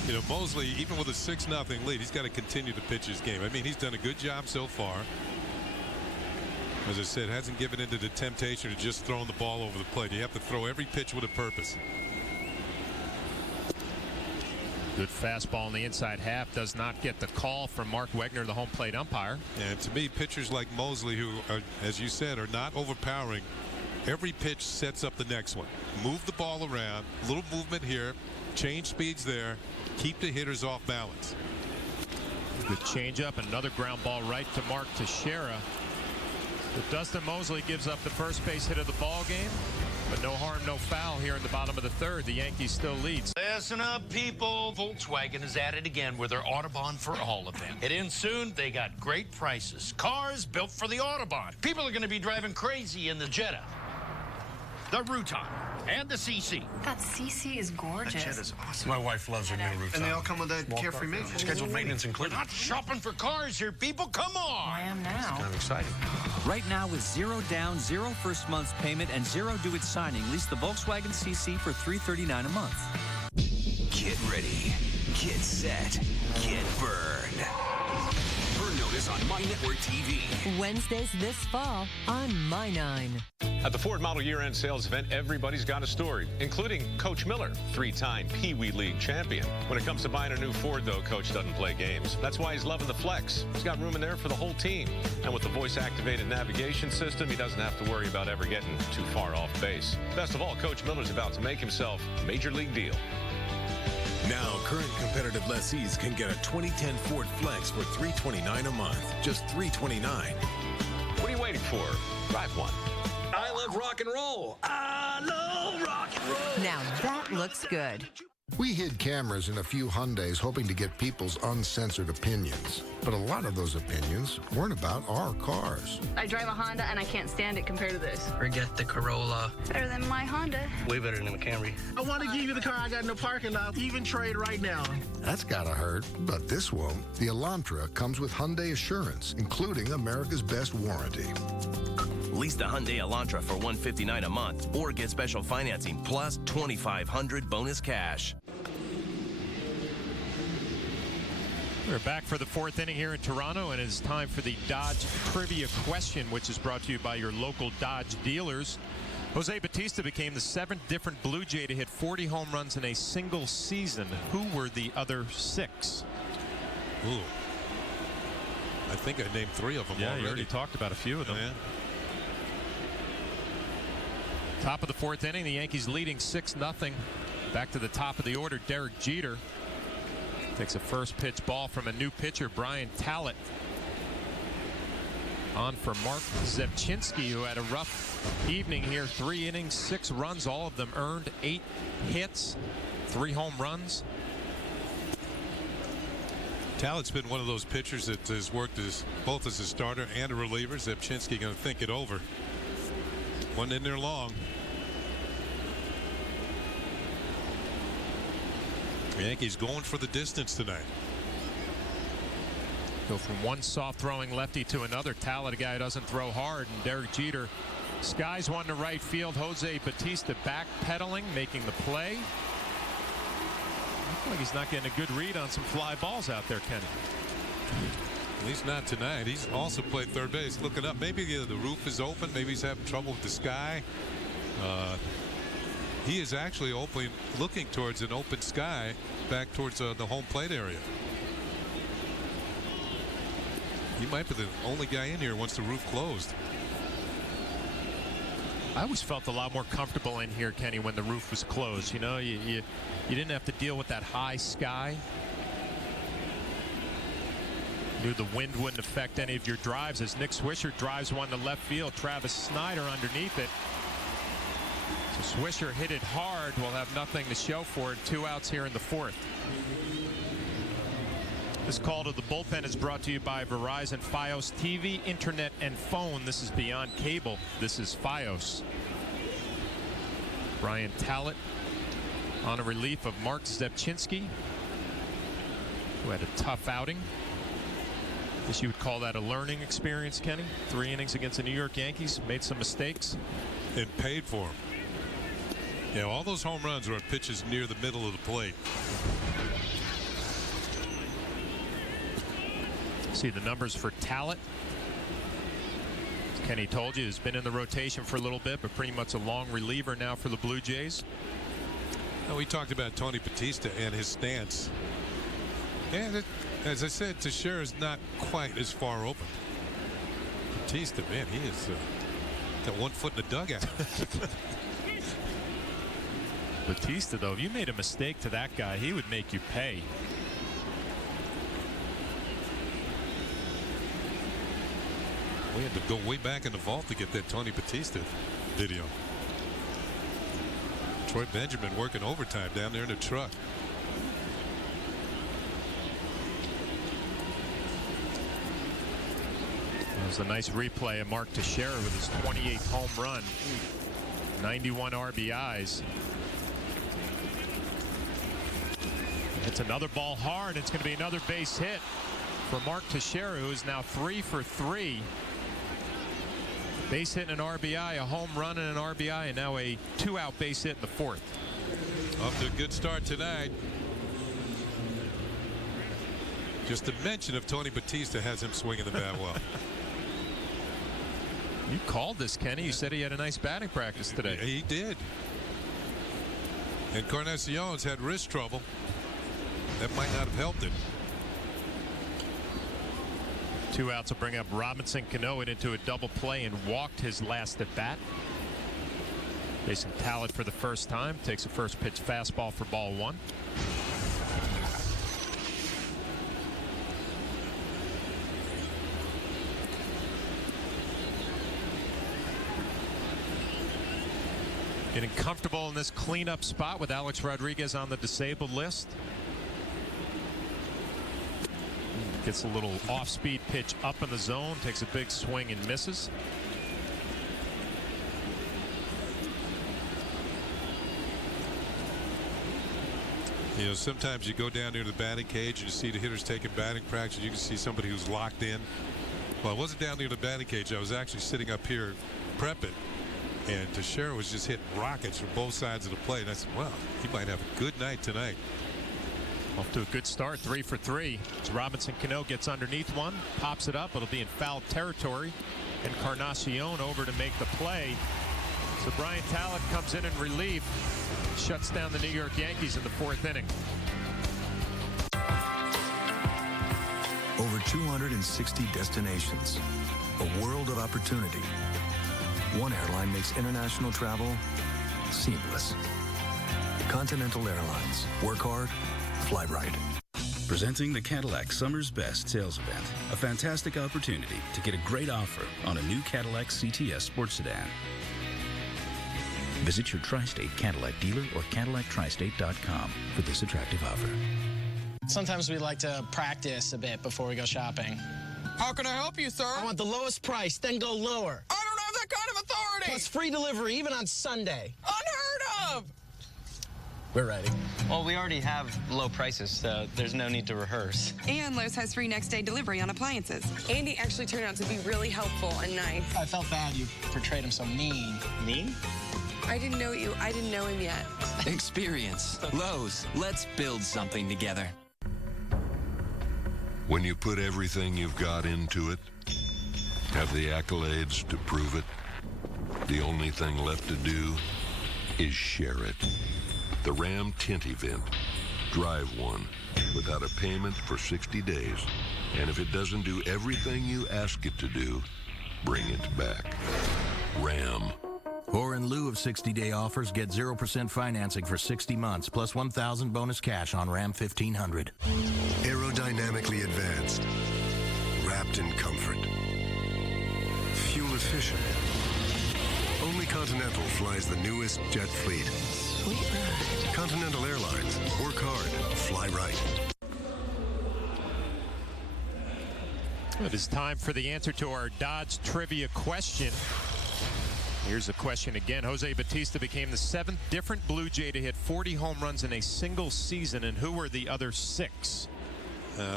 You know, Mosley, even with a 6-0 lead, he's got to continue to pitch his game. I mean, he's done a good job so far. As I said, hasn't given into the temptation of just throwing the ball over the plate. You have to throw every pitch with a purpose. Good fastball in the inside half. Does not get the call from Mark Wegner, the home plate umpire. And to me, pitchers like Mosley, who are, as you said, are not overpowering, every pitch sets up the next one. Move the ball around, little movement here, change speeds there, keep the hitters off balance. Good changeup, another ground ball right to Mark Teixeira. But Dustin Mosley gives up the first base hit of the ball game, but no harm, no foul here in the bottom of the 3rd. The Yankees still lead. Listen up, people. Volkswagen is at it again with their Autobahn for All event. It ends soon. They got great prices. Cars built for the Autobahn. People are going to be driving crazy in the Jetta, the Rutan, and the CC. That CC is gorgeous. That Jetta's awesome. My wife loves her new Rutan. And they all come with that carefree maintenance. Scheduled maintenance included. We're not shopping for cars here, people. Come on. I am now. It's kind of exciting. Right now, with 0 down, 0 first month's payment, and 0 due at signing, lease the Volkswagen CC for $339 a month. Get ready, get set, get burned. Burn Notice on My Network TV. Wednesdays this fall on My 9. At the Ford Model Year-End Sales Event, everybody's got a story, including Coach Miller, 3-time Pee Wee League champion. When it comes to buying a new Ford, though, Coach doesn't play games. That's why he's loving the Flex. He's got room in there for the whole team. And with the voice-activated navigation system, he doesn't have to worry about ever getting too far off base. Best of all, Coach Miller's about to make himself a major league deal. Now, current competitive lessees can get a 2010 Ford Flex for $329 a month. Just $329. What are you waiting for? Drive one. I love rock and roll. I love rock and roll. Now that looks good. We hid cameras in a few Hyundais hoping to get people's uncensored opinions. But a lot of those opinions weren't about our cars. I drive a Honda and I can't stand it compared to this. Forget the Corolla. Better than my Honda. Way better than the Camry. I want to give you the car I got in the parking lot. Even trade right now. That's gotta hurt, but this won't. The Elantra comes with Hyundai Assurance, including America's best warranty. Lease the Hyundai Elantra for $159 a month or get special financing plus $2,500 bonus cash. We're back for the 4th inning here in Toronto, and it's time for the Dodge Trivia Question, which is brought to you by your local Dodge dealers. Jose Bautista became the 7th different Blue Jay to hit 40 home runs in a single season. Who were the other 6? Ooh. I think I named 3 of them yeah, already. you already talked about a few of them. Yeah. Top of the fourth inning, the Yankees leading 6-0. Back to the top of the order, Derek Jeter takes a first pitch ball from a new pitcher, Brian Talent. On for Mark Zepchinski, who had a rough evening here. 3 innings, 6 runs, all of them earned, 8 hits, 3 home runs. Talent's been one of those pitchers that has worked as both as a starter and a reliever. Zepchinski going to think it over. One in there long. The Yankees going for the distance tonight. Go from one soft throwing lefty to another. Talent, a guy who doesn't throw hard, and Derek Jeter skies one to right field. Jose Bautista backpedaling, making the play. Looks like he's not getting a good read on some fly balls out there, Kenny. At least not tonight. He's also played third base. Looking up, maybe the roof is open. Maybe he's having trouble with the sky. He is actually looking towards an open sky back towards the home plate area. He might be the only guy in here once the roof closed. I always felt a lot more comfortable in here, Kenny, when the roof was closed. You know, you didn't have to deal with that high sky. Knew the wind wouldn't affect any of your drives as Nick Swisher drives one to left field. Travis Snyder underneath it. So Swisher hit it hard. Will have nothing to show for it. 2 outs here in the fourth. This call to the bullpen is brought to you by Verizon Fios TV, internet, and phone. This is beyond cable. This is Fios. Brian Talent on a relief of Mark Zepchinski, who had a tough outing. Guess you would call that a learning experience, Kenny. 3 innings against the New York Yankees. Made some mistakes. And paid for them. Yeah, all those home runs were on pitches near the middle of the plate. See the numbers for Talent. As Kenny told you, has been in the rotation for a little bit, but pretty much a long reliever now for the Blue Jays. Now, we talked about Tony Bautista and his stance. And as I said, Teixeira is not quite as far open. Bautista, man, he is got 1 foot in the dugout. Bautista, though, if you made a mistake to that guy, he would make you pay. We had to go way back in the vault to get that Tony Bautista video. Troy Benjamin working overtime down there in the truck. It was a nice replay of Mark Teixeira with his 28th home run. 91 RBIs. It's another ball hard. It's going to be another base hit for Mark Teixeira, who is now 3 for 3. Base hit and an RBI, a home run and an RBI, and now a 2-out base hit in the fourth. Off to a good start tonight. Just a mention of Tony Bautista has him swinging the bat well. You called this, Kenny. You said he had a nice batting practice today. He did. And Encarnacion's had wrist trouble. That might not have helped it. 2 outs will bring up Robinson Cano into a double play and walked his last at bat. Facing Talent for the first time. Takes a first pitch fastball for ball 1. Getting comfortable in this cleanup spot with Alex Rodriguez on the disabled list. Gets a little off-speed pitch up in the zone. Takes a big swing and misses. You know, sometimes you go down near the batting cage and you see the hitters taking batting practice. You can see somebody who's locked in. Well, I wasn't down near the batting cage. I was actually sitting up here prepping. And Teixeira was just hitting rockets from both sides of the plate. And I said, well, he might have a good night tonight. Off to a good start, 3 for 3. As Robinson Cano gets underneath one, pops it up. It'll be in foul territory. Encarnacion over to make the play. So Brian Talent comes in relief, shuts down the New York Yankees in the fourth inning. Over 260 destinations, a world of opportunity. one airline makes international travel seamless. Continental Airlines. Work hard, fly right. Presenting the Cadillac Summer's Best sales event. A fantastic opportunity to get a great offer on a new Cadillac CTS sports sedan. Visit your Tri-State Cadillac dealer or CadillacTristate.com for this attractive offer. Sometimes we like to practice a bit before we go shopping. How can I help you, sir? I want the lowest price, then go lower. I don't have that kind of authority. Plus free delivery, even on Sunday. Unheard of. We're ready. Well, we already have low prices, so there's no need to rehearse. And Lowe's has free next-day delivery on appliances. Andy actually turned out to be really helpful and nice. I felt bad you portrayed him so mean. Mean? I didn't know you. I didn't know him yet. Experience. Lowe's. Let's build something together. When you put everything you've got into it, have the accolades to prove it, the only thing left to do is share it. The Ram Tint Event. Drive one without a payment for 60 days. And if it doesn't do everything you ask it to do, bring it back. Ram. Or in lieu of 60-day offers, get 0% financing for 60 months, plus $1,000 bonus cash on Ram 1500. Aerodynamically advanced. Wrapped in comfort. Fuel efficient. Only Continental flies the newest jet fleet. Sweet ride. Continental Airlines. Work hard. Fly right. It is time for the answer to our Dodge trivia question. Here's the question again. Jose Bautista became the 7th different Blue Jay to hit 40 home runs in a single season, and who were the other 6?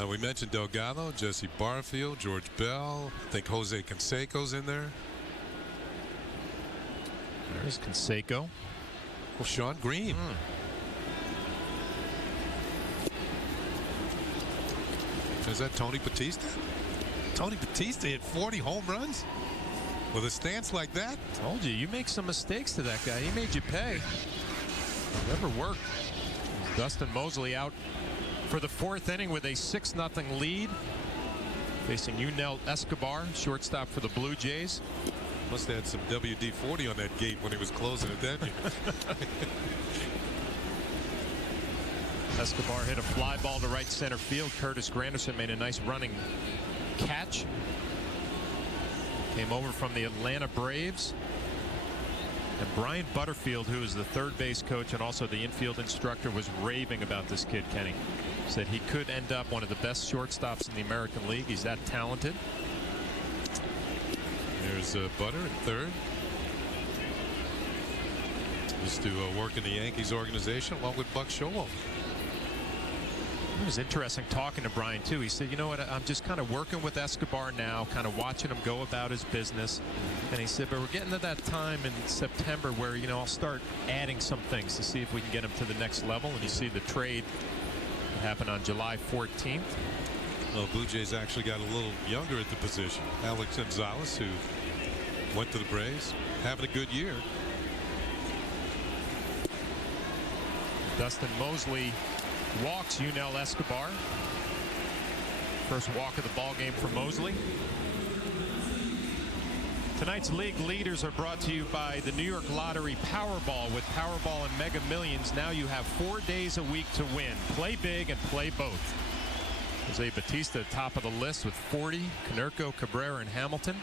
We mentioned Delgado, Jesse Barfield, George Bell. I think Jose Canseco's in there. There's Canseco. Well, Sean Green. Is that Tony Batista? Tony Batista hit 40 home runs with a stance like that? Told you make some mistakes to that guy. He made you pay. Never worked. Dustin Mosley out for the 4th inning with a 6-0 lead. Facing Yunel Escobar, shortstop for the Blue Jays. Must have had some WD-40 on that gate when he was closing it, didn't he? Escobar hit a fly ball to right center field. Curtis Granderson made a nice running catch. Came over from the Atlanta Braves. And Brian Butterfield, who is the third base coach and also the infield instructor, was raving about this kid, Kenny. Said he could end up one of the best shortstops in the American League. He's that talented. There's Butter at third. Used to work in the Yankees organization along with Buck Showalter. It was interesting talking to Brian, too. He said, you know what, I'm just kind of working with Escobar now, kind of watching him go about his business. And he said, but we're getting to that time in September where, you know, I'll start adding some things to see if we can get him to the next level. And you see the trade that happened on July 14th. Well, Blue Jays actually got a little younger at the position. Alex Gonzalez, who went to the Braves, having a good year. Dustin Mosley walks Yunel Escobar. First walk of the ball game for Mosley. Tonight's league leaders are brought to you by the New York Lottery Powerball. With Powerball and Mega Millions, now you have 4 days a week to win. Play big and play both. Jose Bautista top of the list with 40. Konerko, Cabrera, and Hamilton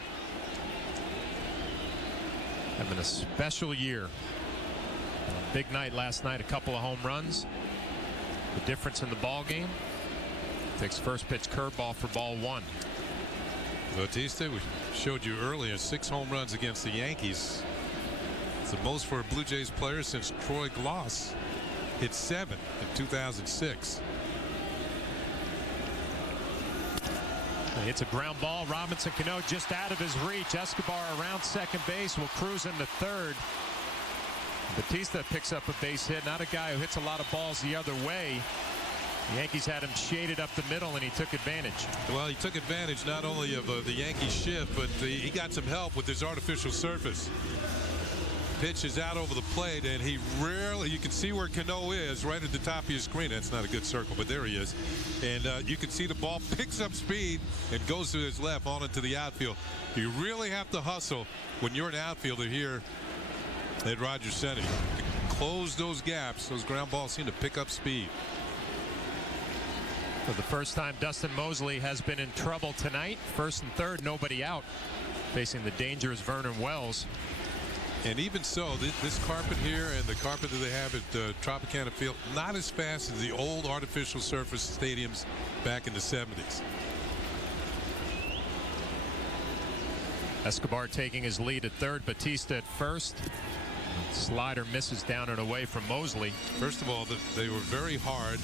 having a special year. Big night last night, a couple of home runs. The difference in the ball game. Takes first pitch curveball for ball 1. Bautista, we showed you earlier, 6 home runs against the Yankees. It's the most for a Blue Jays player since Troy Gloss hit 7 in 2006. It's a ground ball. Robinson Cano just out of his reach. Escobar around second base, will cruise into third. Bautista picks up a base hit. Not a guy who hits a lot of balls the other way. The Yankees had him shaded up the middle, and he took advantage. Well, he took advantage not only of the Yankees shift, but he got some help with his artificial surface. pitch is out over the plate, and he rarely, you can see where Cano is right at the top of your screen. That's not a good circle, but there he is. And you can see the ball picks up speed and goes to his left on into the outfield. You really have to hustle when you're an outfielder here at Rogers Center. To close those gaps, those ground balls seem to pick up speed. For the first time, Dustin Mosley has been in trouble tonight. First and third, nobody out. Facing the dangerous Vernon Wells. And even so, this carpet here and the carpet that they have at Tropicana Field, not as fast as the old artificial surface stadiums back in the 70s. Escobar taking his lead at third, Batista at first. Slider misses down and away from Mosley. First of all, they were very hard.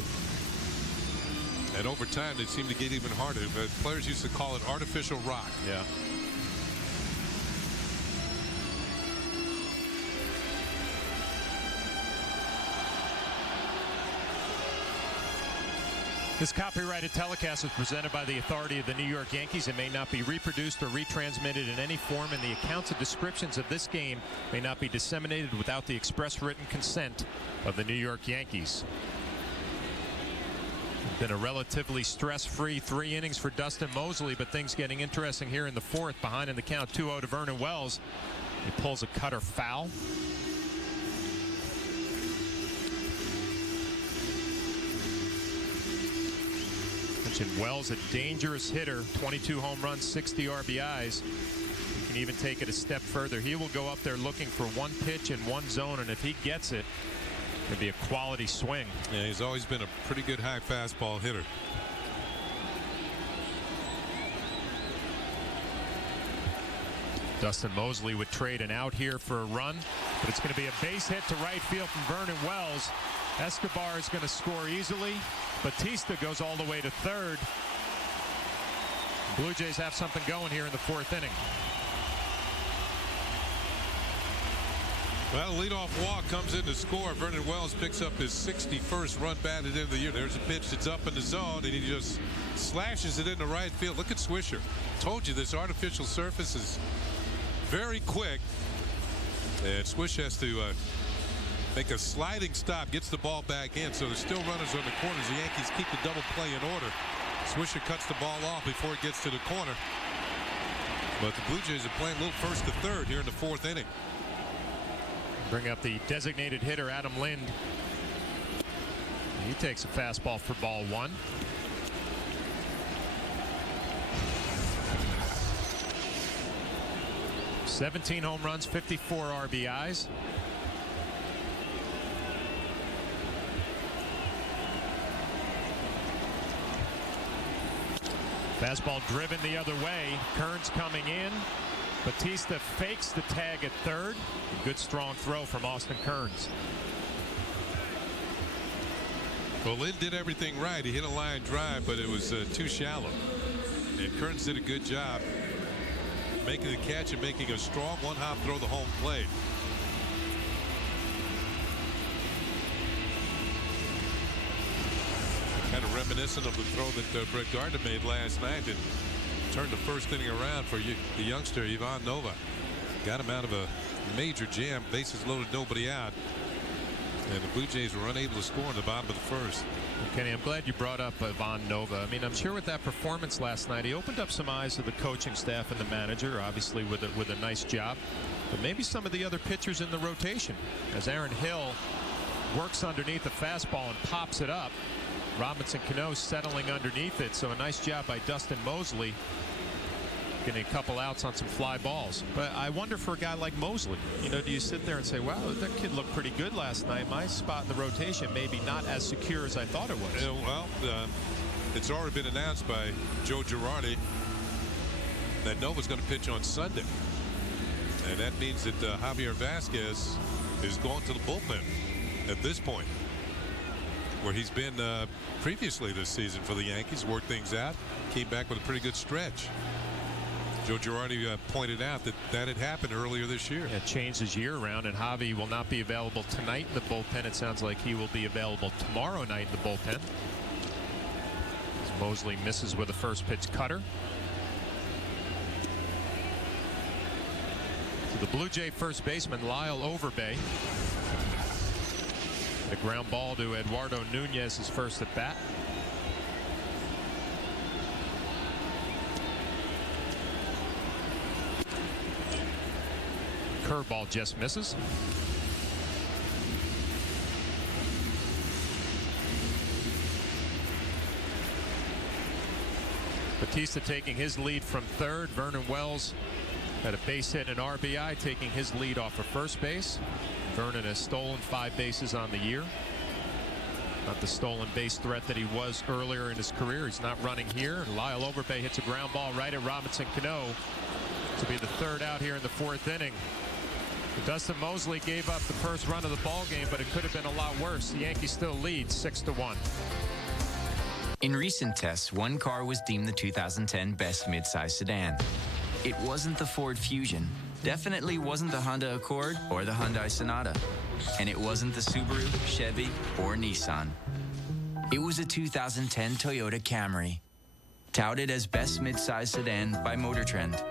And over time, they seemed to get even harder. But players used to call it artificial rock. Yeah. This copyrighted telecast is presented by the authority of the New York Yankees. It may not be reproduced or retransmitted in any form, and the accounts and descriptions of this game may not be disseminated without the express written consent of the New York Yankees. Been a relatively stress-free 3 innings for Dustin Mosley, but things getting interesting here in the fourth. Behind in the count, 2-0 to Vernon Wells. He pulls a cutter foul. Wells, a dangerous hitter, 22 home runs, 60 RBIs. He can even take it a step further. He will go up there looking for one pitch in one zone, and if he gets it, it'll be a quality swing. Yeah, he's always been a pretty good high fastball hitter. Dustin Mosley would trade an out here for a run, but it's going to be a base hit to right field from Vernon Wells. Escobar is going to score easily. Batista goes all the way to third. Blue Jays have something going here in the fourth inning. Well, leadoff walk comes in to score. Vernon Wells picks up his 61st run batted into the year. There's a pitch that's up in the zone, and he just slashes it into right field. Look at Swisher. Told you this artificial surface is very quick. And Swish has to make a sliding stop, gets the ball back in. So there's still runners on the corners. The Yankees keep the double play in order. Swisher cuts the ball off before it gets to the corner. But the Blue Jays are playing a little first to third here in the fourth inning. Bring up the designated hitter, Adam Lind. He takes a fastball for ball one. "17 home runs, 54 RBIs. Fastball driven the other way. Kearns coming in. Batista fakes the tag at third. Good strong throw from Austin Kearns. Well, Lynn did everything right. He hit a line drive, but it was too shallow. And Kearns did a good job making the catch and making a strong one-hop throw to home plate. Kind of reminiscent of the throw that Brett Gardner made last night and turned the first inning around for the youngster Ivan Nova. Got him out of a major jam, bases loaded, nobody out. And the Blue Jays were unable to score in the bottom of the first. Kenny, I'm glad you brought up Ivan Nova. I mean, I'm sure with that performance last night, he opened up some eyes to the coaching staff and the manager, obviously with a nice job. But maybe some of the other pitchers in the rotation. As Aaron Hill works underneath the fastball and pops it up. Robinson Cano settling underneath it, so a nice job by Dustin Mosley getting a couple outs on some fly balls. But I wonder for a guy like Mosley, you know, do you sit there and say, wow, that kid looked pretty good last night. My spot in the rotation maybe not as secure as I thought it was. Well, it's already been announced by Joe Girardi that Nova's going to pitch on Sunday. And that means that Javier Vasquez is going to the bullpen at this point, where he's been previously this season for the Yankees. Worked things out, came back with a pretty good stretch. Joe Girardi pointed out that had happened earlier this year. Yeah, changed his year around, and Javi will not be available tonight in the bullpen. It sounds like he will be available tomorrow night in the bullpen. As Mosley misses with a first pitch cutter. The Blue Jay first baseman, Lyle Overbay. The ground ball to Eduardo Nunez, his first at bat. Curveball just misses. Batista taking his lead from third. Vernon Wells had a base hit and an RBI, taking his lead off of first base. Vernon has stolen 5 bases on the year. Not the stolen base threat that he was earlier in his career. He's not running here. Lyle Overbay hits a ground ball right at Robinson Cano to be the third out here in the 4th inning. Dustin Mosley gave up the first run of the ball game, but it could have been a lot worse. The Yankees still lead 6-1. In recent tests, one car was deemed the 2010 best midsize sedan. It wasn't the Ford Fusion, definitely wasn't the Honda Accord or the Hyundai Sonata, and it wasn't the Subaru, Chevy, or Nissan. It was a 2010 Toyota Camry, touted as best midsize sedan by Motor Trend.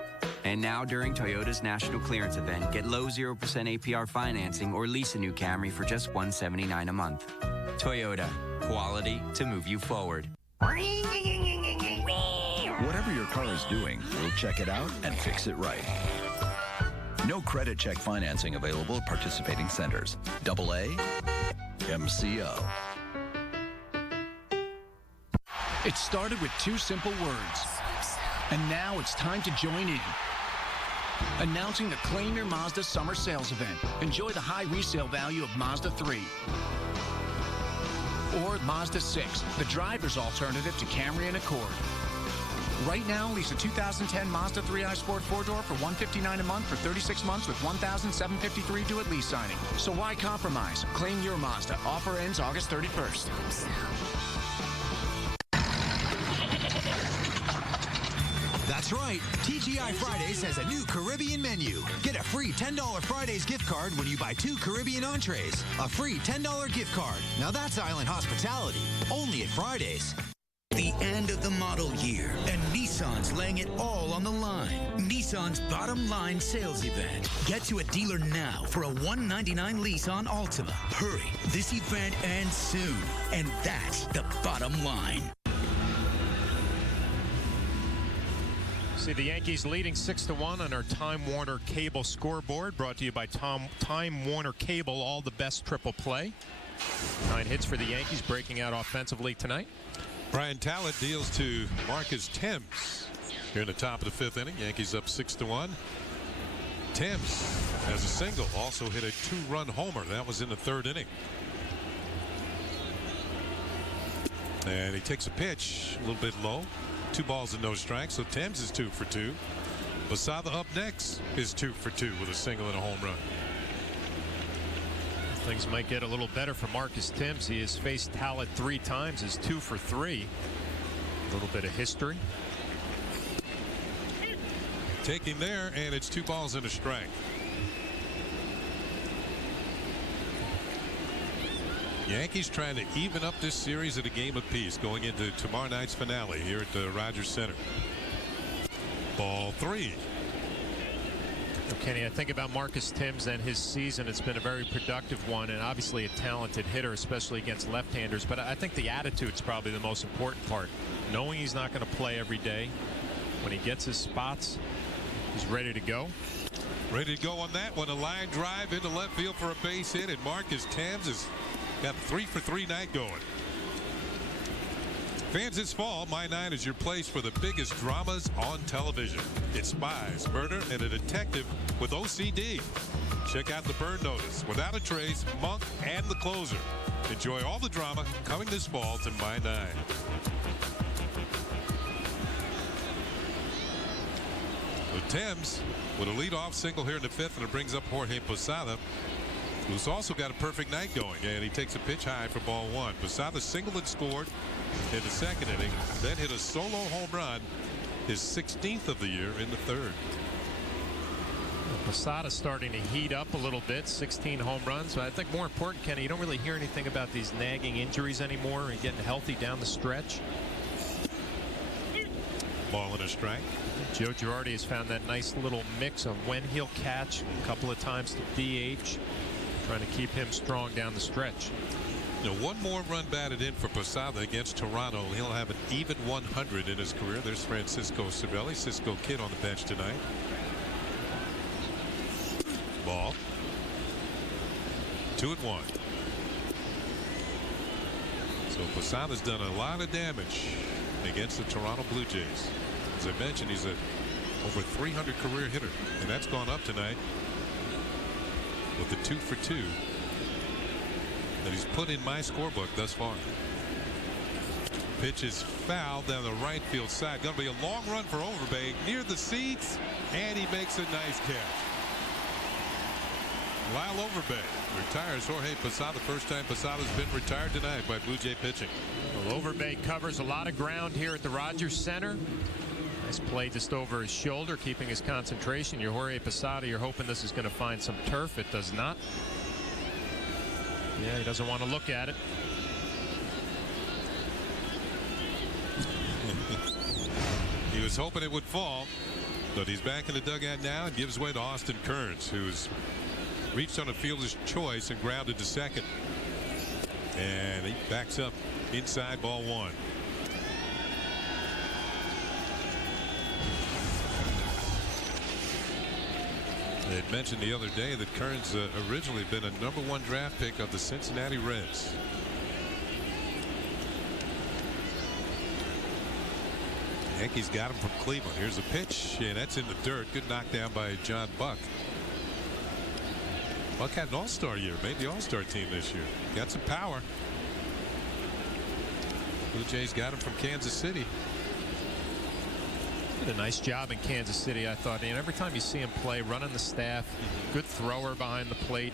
And now during Toyota's National Clearance Event, get low 0% APR financing or lease a new Camry for just $179 a month. Toyota, quality to move you forward. Whatever your car is doing, we'll check it out and fix it right. No credit check financing available at participating centers. AA, MCO. It started with 2 simple words, and now it's time to join in. Announcing the Claim Your Mazda Summer Sales Event. Enjoy the high resale value of Mazda 3. Or Mazda 6, the driver's alternative to Camry and Accord. Right now, lease a 2010 Mazda 3i Sport 4-door for $159 a month for 36 months with $1,753 due at lease signing. So why compromise? Claim your Mazda. Offer ends August 31st. That's right. TGI Fridays has a new Caribbean menu. Get a free $10 Fridays gift card when you buy 2 Caribbean entrees. A free $10 gift card. Now that's island hospitality. Only at Fridays. The end of the model year, and Nissan's laying it all on the line. Nissan's bottom line sales event. Get to a dealer now for a $199 lease on Altima. Hurry, this event ends soon, and that's the bottom line. See the Yankees leading 6-1 on our Time Warner Cable scoreboard, brought to you by Time Warner Cable, all the best triple play. 9 hits for the Yankees, breaking out offensively tonight. Brian Talent deals to Marcus Thames here in the top of the 5th inning. Yankees up 6-1. Thames has a single, also hit a 2-run homer. That was in the 3rd inning. And he takes a pitch a little bit low. 2 balls and no strikes, so Thames is 2 for 2. Posada up next is 2 for 2 with a single and a home run. Things might get a little better for Marcus Thames. He has faced Talent 3 times, is 2 for 3. A little bit of history. Taking there, and it's 2 balls and a strike. Yankees trying to even up this series at a game apiece going into tomorrow night's finale here at the Rogers Center. Ball 3. Kenny, I think about Marcus Thames and his season. It's been a very productive one, and obviously a talented hitter, especially against left-handers. But I think the attitude's probably the most important part. Knowing he's not going to play every day, when he gets his spots, he's ready to go. Ready to go on that one. A line drive into left field for a base hit, and Marcus Thames has got 3 for 3 night going. Fans, this fall, My 9 is your place for the biggest dramas on television. It's spies, murder, and a detective with OCD. Check out The Burn Notice, Without a Trace, Monk, and The Closer. Enjoy all the drama coming this fall to My 9. With Thames with a leadoff single here in the 5th, and it brings up Jorge Posada, who's also got a perfect night going, and he takes a pitch high for ball 1. Posada singled and scored in the 2nd inning, then hit a solo home run, his 16th of the year in the 3rd. Posada starting to heat up a little bit, 16 home runs. But I think more important, Kenny, you don't really hear anything about these nagging injuries anymore and getting healthy down the stretch. ball and a strike. Joe Girardi has found that nice little mix of when he'll catch, a couple of times to DH, trying to keep him strong down the stretch. Now, one more run batted in for Posada against Toronto. He'll have an even 100 in his career. There's Francisco Cervelli, Cisco Kid on the bench tonight. Ball. 2-1. So Posada's done a lot of damage against the Toronto Blue Jays. As I mentioned, he's a over 300 career hitter, and that's gone up tonight with the 2 for 2 that he's put in my scorebook thus far. Pitch is fouled down the right field side. Going to be a long run for Overbay near the seats, and he makes a nice catch. Lyle Overbay retires Jorge Posada. First time Posada's been retired tonight by Blue Jay pitching. Well, Overbay covers a lot of ground here at the Rogers Center. Nice play just over his shoulder, keeping his concentration. Your Jorge Posada, you're hoping this is going to find some turf. It does not. Yeah, he doesn't want to look at it. He was hoping it would fall, but he's back in the dugout now and gives way to Austin Kearns, who's reached on a fielder's choice and grounded to second. And he backs up inside, ball 1. They had mentioned the other day that Kearns originally been a #1 draft pick of the Cincinnati Reds. Yankees got him from Cleveland. Here's a pitch, and that's in the dirt. Good knockdown by John Buck. Buck had an all-star year, made the all-star team this year. Got some power. Blue Jays got him from Kansas City. Did a nice job in Kansas City, I thought. And every time you see him play, running the staff, good thrower behind the plate.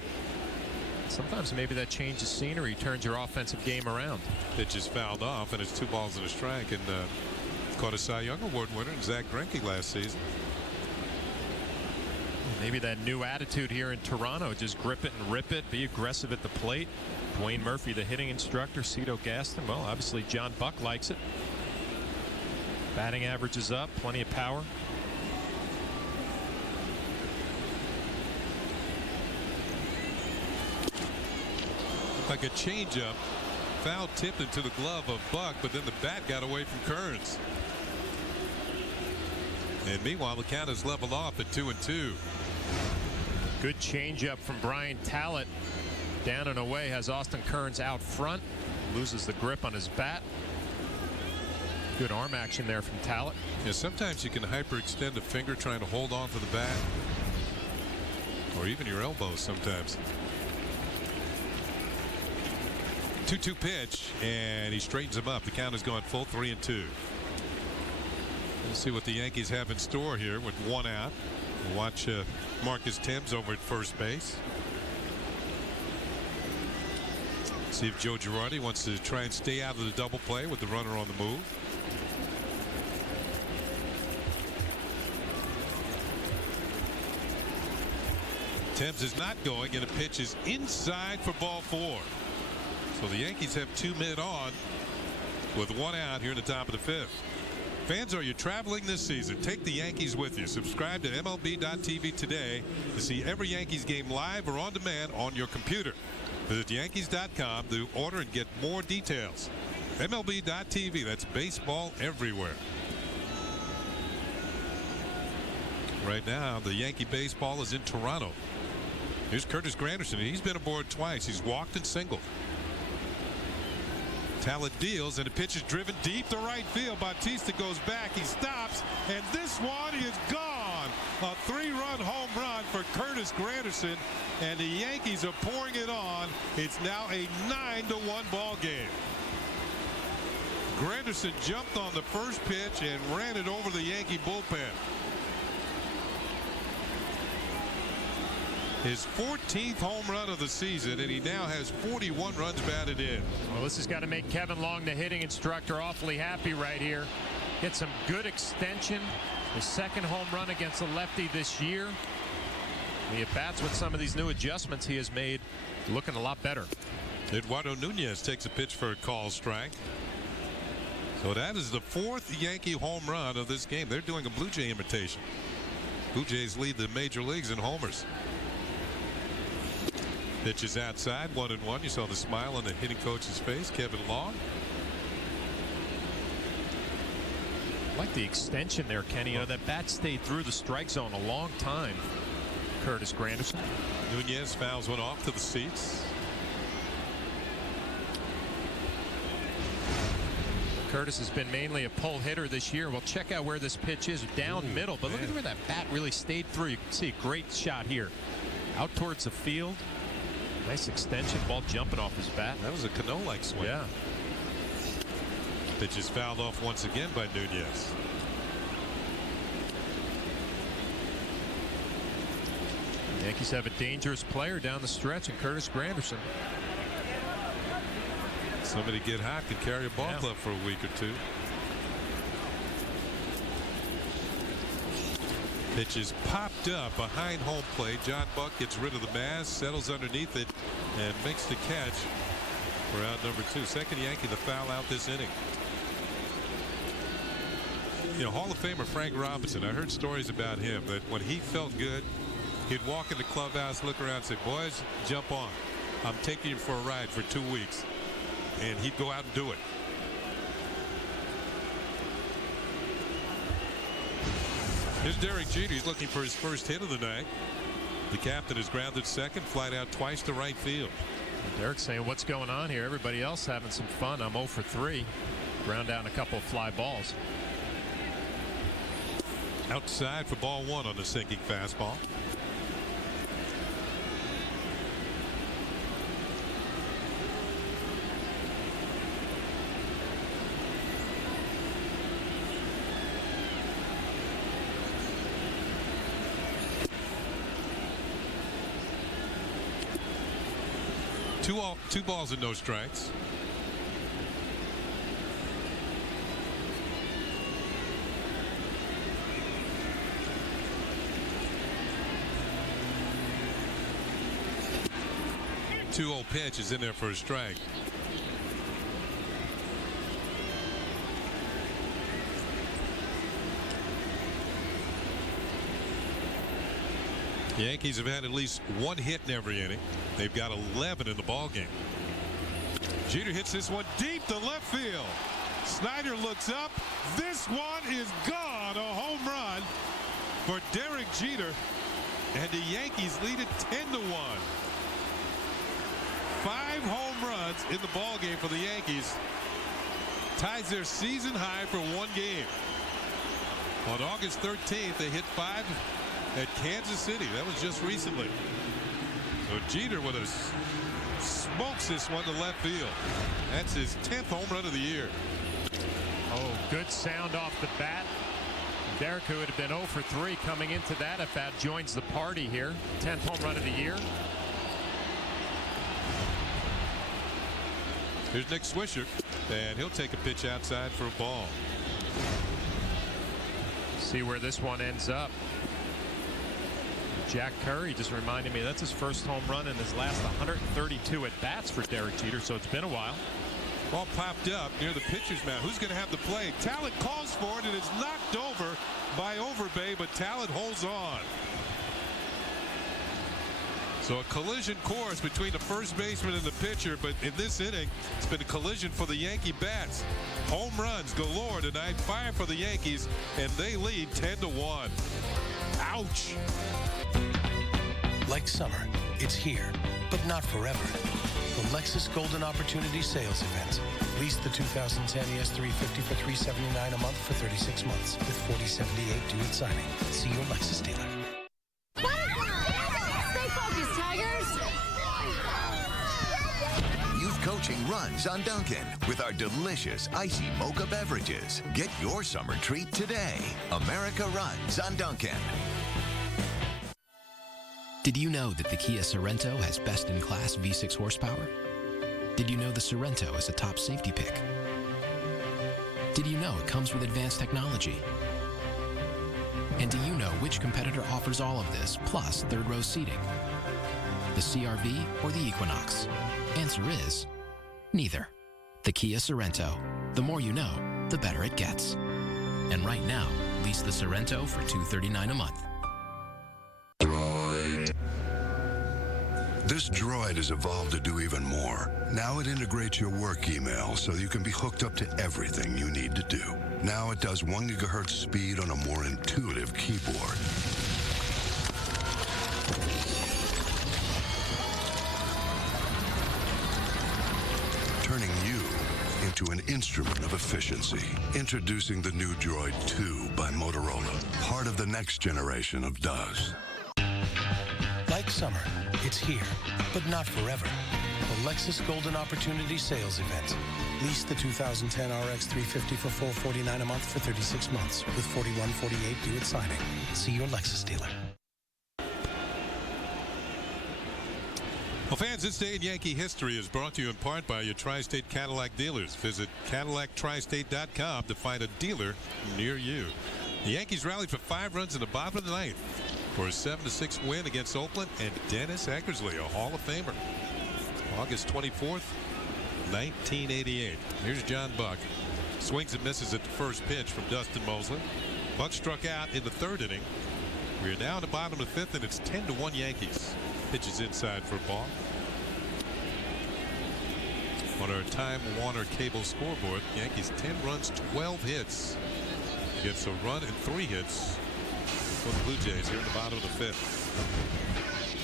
Sometimes maybe that changes scenery, turns your offensive game around. Pitch is fouled off, and it's 2 balls and a strike. And caught a Cy Young Award winner in Zach Greinke last season. Maybe that new attitude here in Toronto, just grip it and rip it, be aggressive at the plate. Dwayne Murphy, the hitting instructor, Cito Gaston, well, obviously John Buck likes it. Batting average is up, plenty of power. Like a changeup, foul tipped into the glove of Buck, but then the bat got away from Kearns. And meanwhile, the count is leveled off at 2-2. Good changeup from Brian Tallett. Down and away, has Austin Kearns out front. Loses the grip on his bat. Good arm action there from Tallett. Yeah, sometimes you can hyperextend a finger trying to hold on to the bat. Or even your elbow sometimes. 2-2 pitch, and he straightens him up. The count has gone full, 3-2. We'll see what the Yankees have in store here with 1 out. We'll watch Marcus Thames over at first base. See if Joe Girardi wants to try and stay out of the double play with the runner on the move. Thames is not going, and a pitch is inside for ball 4. So the Yankees have 2 men on with 1 out here in the top of the 5th. Fans, are you traveling this season? Take the Yankees with you. Subscribe to MLB.tv today to see every Yankees game live or on demand on your computer. Visit Yankees.com to order and get more details. MLB.tv, that's baseball everywhere. Right now, the Yankee baseball is in Toronto. Here's Curtis Granderson. He's been aboard twice. He's walked and singled. Tallett deals, and the pitch is driven deep to right field. Bautista goes back. He stops, and this one is gone. A 3-run home run for Curtis Granderson, and the Yankees are pouring it on. It's now a 9-1 ball game. Granderson jumped on the first pitch and ran it over the Yankee bullpen. His 14th home run of the season, and he now has 41 runs batted in. Well, this has got to make Kevin Long, the hitting instructor, awfully happy right here. Get some good extension. His 2nd home run against a lefty this year. The at-bats with some of these new adjustments he has made looking a lot better. Eduardo Nunez takes a pitch for a call strike. So that is the 4th Yankee home run of this game. They're doing a Blue Jay imitation. Blue Jays lead the major leagues in homers. Pitch is outside, 1-1. You saw the smile on the hitting coach's face, Kevin Long. I like the extension there, Kenny. You know, that bat stayed through the strike zone a long time. Curtis Granderson. Nunez fouls one off to the seats. Curtis has been mainly a pull hitter this year. Well, check out where this pitch is, down middle. But look at where that bat really stayed through. You can see a great shot here. Out towards the field. Nice extension, ball jumping off his bat. That was a Cano-like swing. Yeah. Pitch is fouled off once again by Nunez. The Yankees have a dangerous player down the stretch in Curtis Granderson. Somebody get hot can carry a ball club for a week or two. Pitch is popped up behind home plate. John Buck gets rid of the mass, settles underneath it, and makes the catch for out number 2. Second Yankee to foul out this inning. You know, Hall of Famer Frank Robinson, I heard stories about him that when he felt good, he'd walk in the clubhouse, look around and say, boys, jump on. I'm taking you for a ride for 2 weeks. And he'd go out and do it. Here's Derek Jeter. He's looking for his first hit of the night. The captain is grounded second, flied out twice to right field. Derek's saying, what's going on here? Everybody else having some fun. I'm 0 for 3. Ground down a couple of fly balls. Outside for ball 1 on the sinking fastball. Two balls and no strikes. Two-0 pitch is in there for a strike. The Yankees have had at least 1 hit in every inning. They've got 11 in the ball game. Jeter hits this one deep to left field. Snyder looks up. This one is gone. A home run for Derek Jeter, and the Yankees lead it 10-1. 5 home runs in the ball game for the Yankees. Ties their season high for 1 game. On August 13th, they hit 5 at Kansas City. That was just recently. So Jeter with a smokes this one to left field. That's his 10th home run of the year. Oh, good sound off the bat. Derek, who would have been 0 for 3 coming into that at bat, joins the party here. 10th home run of the year. Here's Nick Swisher, and he'll take a pitch outside for a ball. See where this one ends up. Jack Curry just reminded me that's his first home run in his last 132 at bats for Derek Jeter, so it's been a while. Ball popped up near the pitcher's mound. Who's going to have the play? Talent calls for it, and it's knocked over by Overbay, but Talent holds on. So a collision course between the first baseman and the pitcher, but in this inning, it's been a collision for the Yankee bats. Home runs galore tonight, 5 for the Yankees, and they lead 10-1. Ouch. Like summer, it's here, but not forever. The Lexus Golden Opportunity Sales Event. Lease the 2010 ES350 for $379 a month for 36 months with $40.78 due at signing. See your Lexus dealer. Stay focused, Tigers. Youth coaching runs on Dunkin' with our delicious icy mocha beverages. Get your summer treat today. America runs on Dunkin'. Did you know that the Kia Sorento has best-in-class V6 horsepower? Did you know the Sorento is a top safety pick? Did you know it comes with advanced technology? And do you know which competitor offers all of this, plus third-row seating? The CR-V or the Equinox? Answer is neither. The Kia Sorento. The more you know, the better it gets. And right now, lease the Sorrento for $239 a month. This droid has evolved to do even more. Now it integrates your work email so you can be hooked up to everything you need to do. Now it does 1 gigahertz speed on a more intuitive keyboard. Turning you into an instrument of efficiency. Introducing the new Droid 2 by Motorola, part of the next generation of DOS. Like summer, it's here, but not forever. The Lexus Golden Opportunity Sales Event. Lease the 2010 RX 350 for $449 a month for 36 months, with $41.48 due at signing. See your Lexus dealer. Well, fans, this day in Yankee history is brought to you in part by your Tri-State Cadillac dealers. Visit CadillacTristate.com to find a dealer near you. The Yankees rallied for 5 runs in the bottom of the ninth for a 7-6 win against Oakland and Dennis Eckersley, a Hall of Famer. August 24th, 1988. Here's John Buck. Swings and misses at the first pitch from Dustin Mosley. Buck struck out in the 3rd inning. We are now in the bottom of the 5th, and it's 10-1 Yankees. Pitches inside for a ball. On our Time Warner cable scoreboard, Yankees 10 runs, 12 hits. Gets a run and 3 hits for the Blue Jays here in the bottom of the 5th.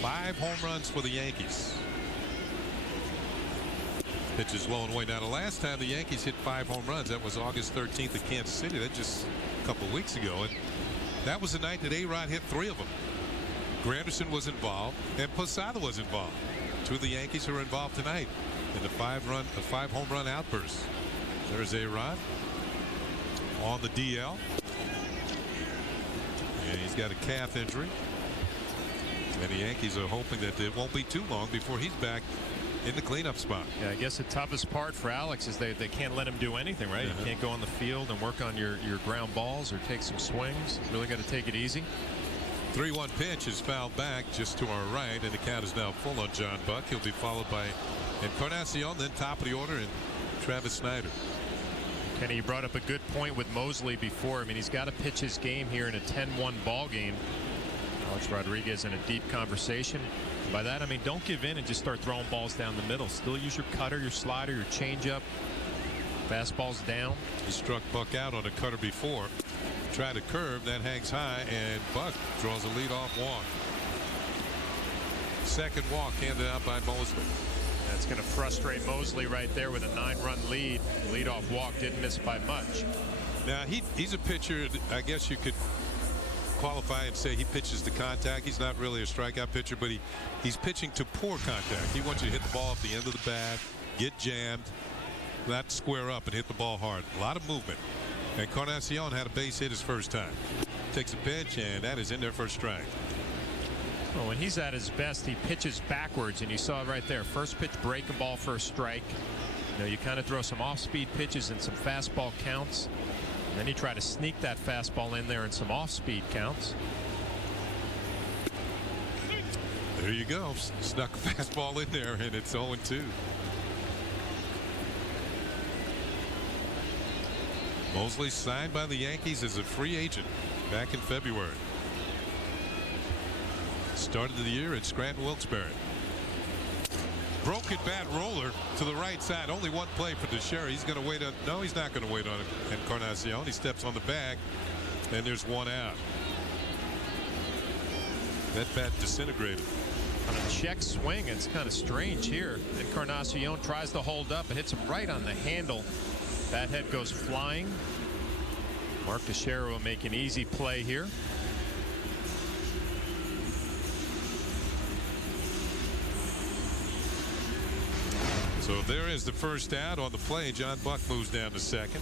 5 home runs for the Yankees. Pitches low and away. Now, the last time the Yankees hit 5 home runs, that was August 13th at Kansas City. That's just a couple weeks ago. And that was the night that A-Rod hit 3 of them. Granderson was involved, and Posada was involved. 2 of the Yankees who are involved tonight in the 5 home run outburst. There's A-Rod on the DL. And he's got a calf injury. And the Yankees are hoping that it won't be too long before he's back in the cleanup spot. Yeah, I guess the toughest part for Alex is they can't let him do anything, right? You can't go on the field and work on your ground balls or take some swings. Really got to take it easy. 3-1 pitch is fouled back just to our right, and the count is now full on John Buck. He'll be followed by Encarnacion, then top of the order, and Travis Snyder. Kenny, you brought up a good point with Mosley before. I mean, he's got to pitch his game here in a 10-1 ball game. Alex Rodriguez in a deep conversation. By that, I mean, don't give in and just start throwing balls down the middle. Still use your cutter, your slider, your changeup. Fastball's down. He struck Buck out on a cutter before. Tried a curve that hangs high, and Buck draws a leadoff walk. Second walk handed out by Mosley. That's going to frustrate Mosley right there with a 9-run lead. Leadoff walk didn't miss by much. Now he's a pitcher. I guess you could qualify and say he pitches to contact. He's not really a strikeout pitcher, but he's pitching to poor contact. He wants you to hit the ball off the end of the bat, get jammed, not square up and hit the ball hard. A lot of movement. And Encarnacion had a base hit his first time. Takes a pitch, and that is in there for a strike. Well, when he's at his best, he pitches backwards, and you saw it right there. First pitch, breaking ball for a strike. You know, you kind of throw some off-speed pitches and some fastball counts. And then you try to sneak that fastball in there in some off-speed counts. There you go. Snuck a fastball in there, and it's 0-2. Mosley signed by the Yankees as a free agent back in February. Started the year at Scranton Wilkes-Barre. Broken bat roller to the right side. Only one play for Teixeira. He's going to wait on. No, he's not going to wait on Encarnacion. He steps on the bag, and there's one out. That bat disintegrated. On a check swing, it's kind of strange here. Encarnacion tries to hold up. It hits him right on the handle. That head goes flying. Mark Teixeira will make an easy play here. So there is the first out on the play. John Buck moves down to second.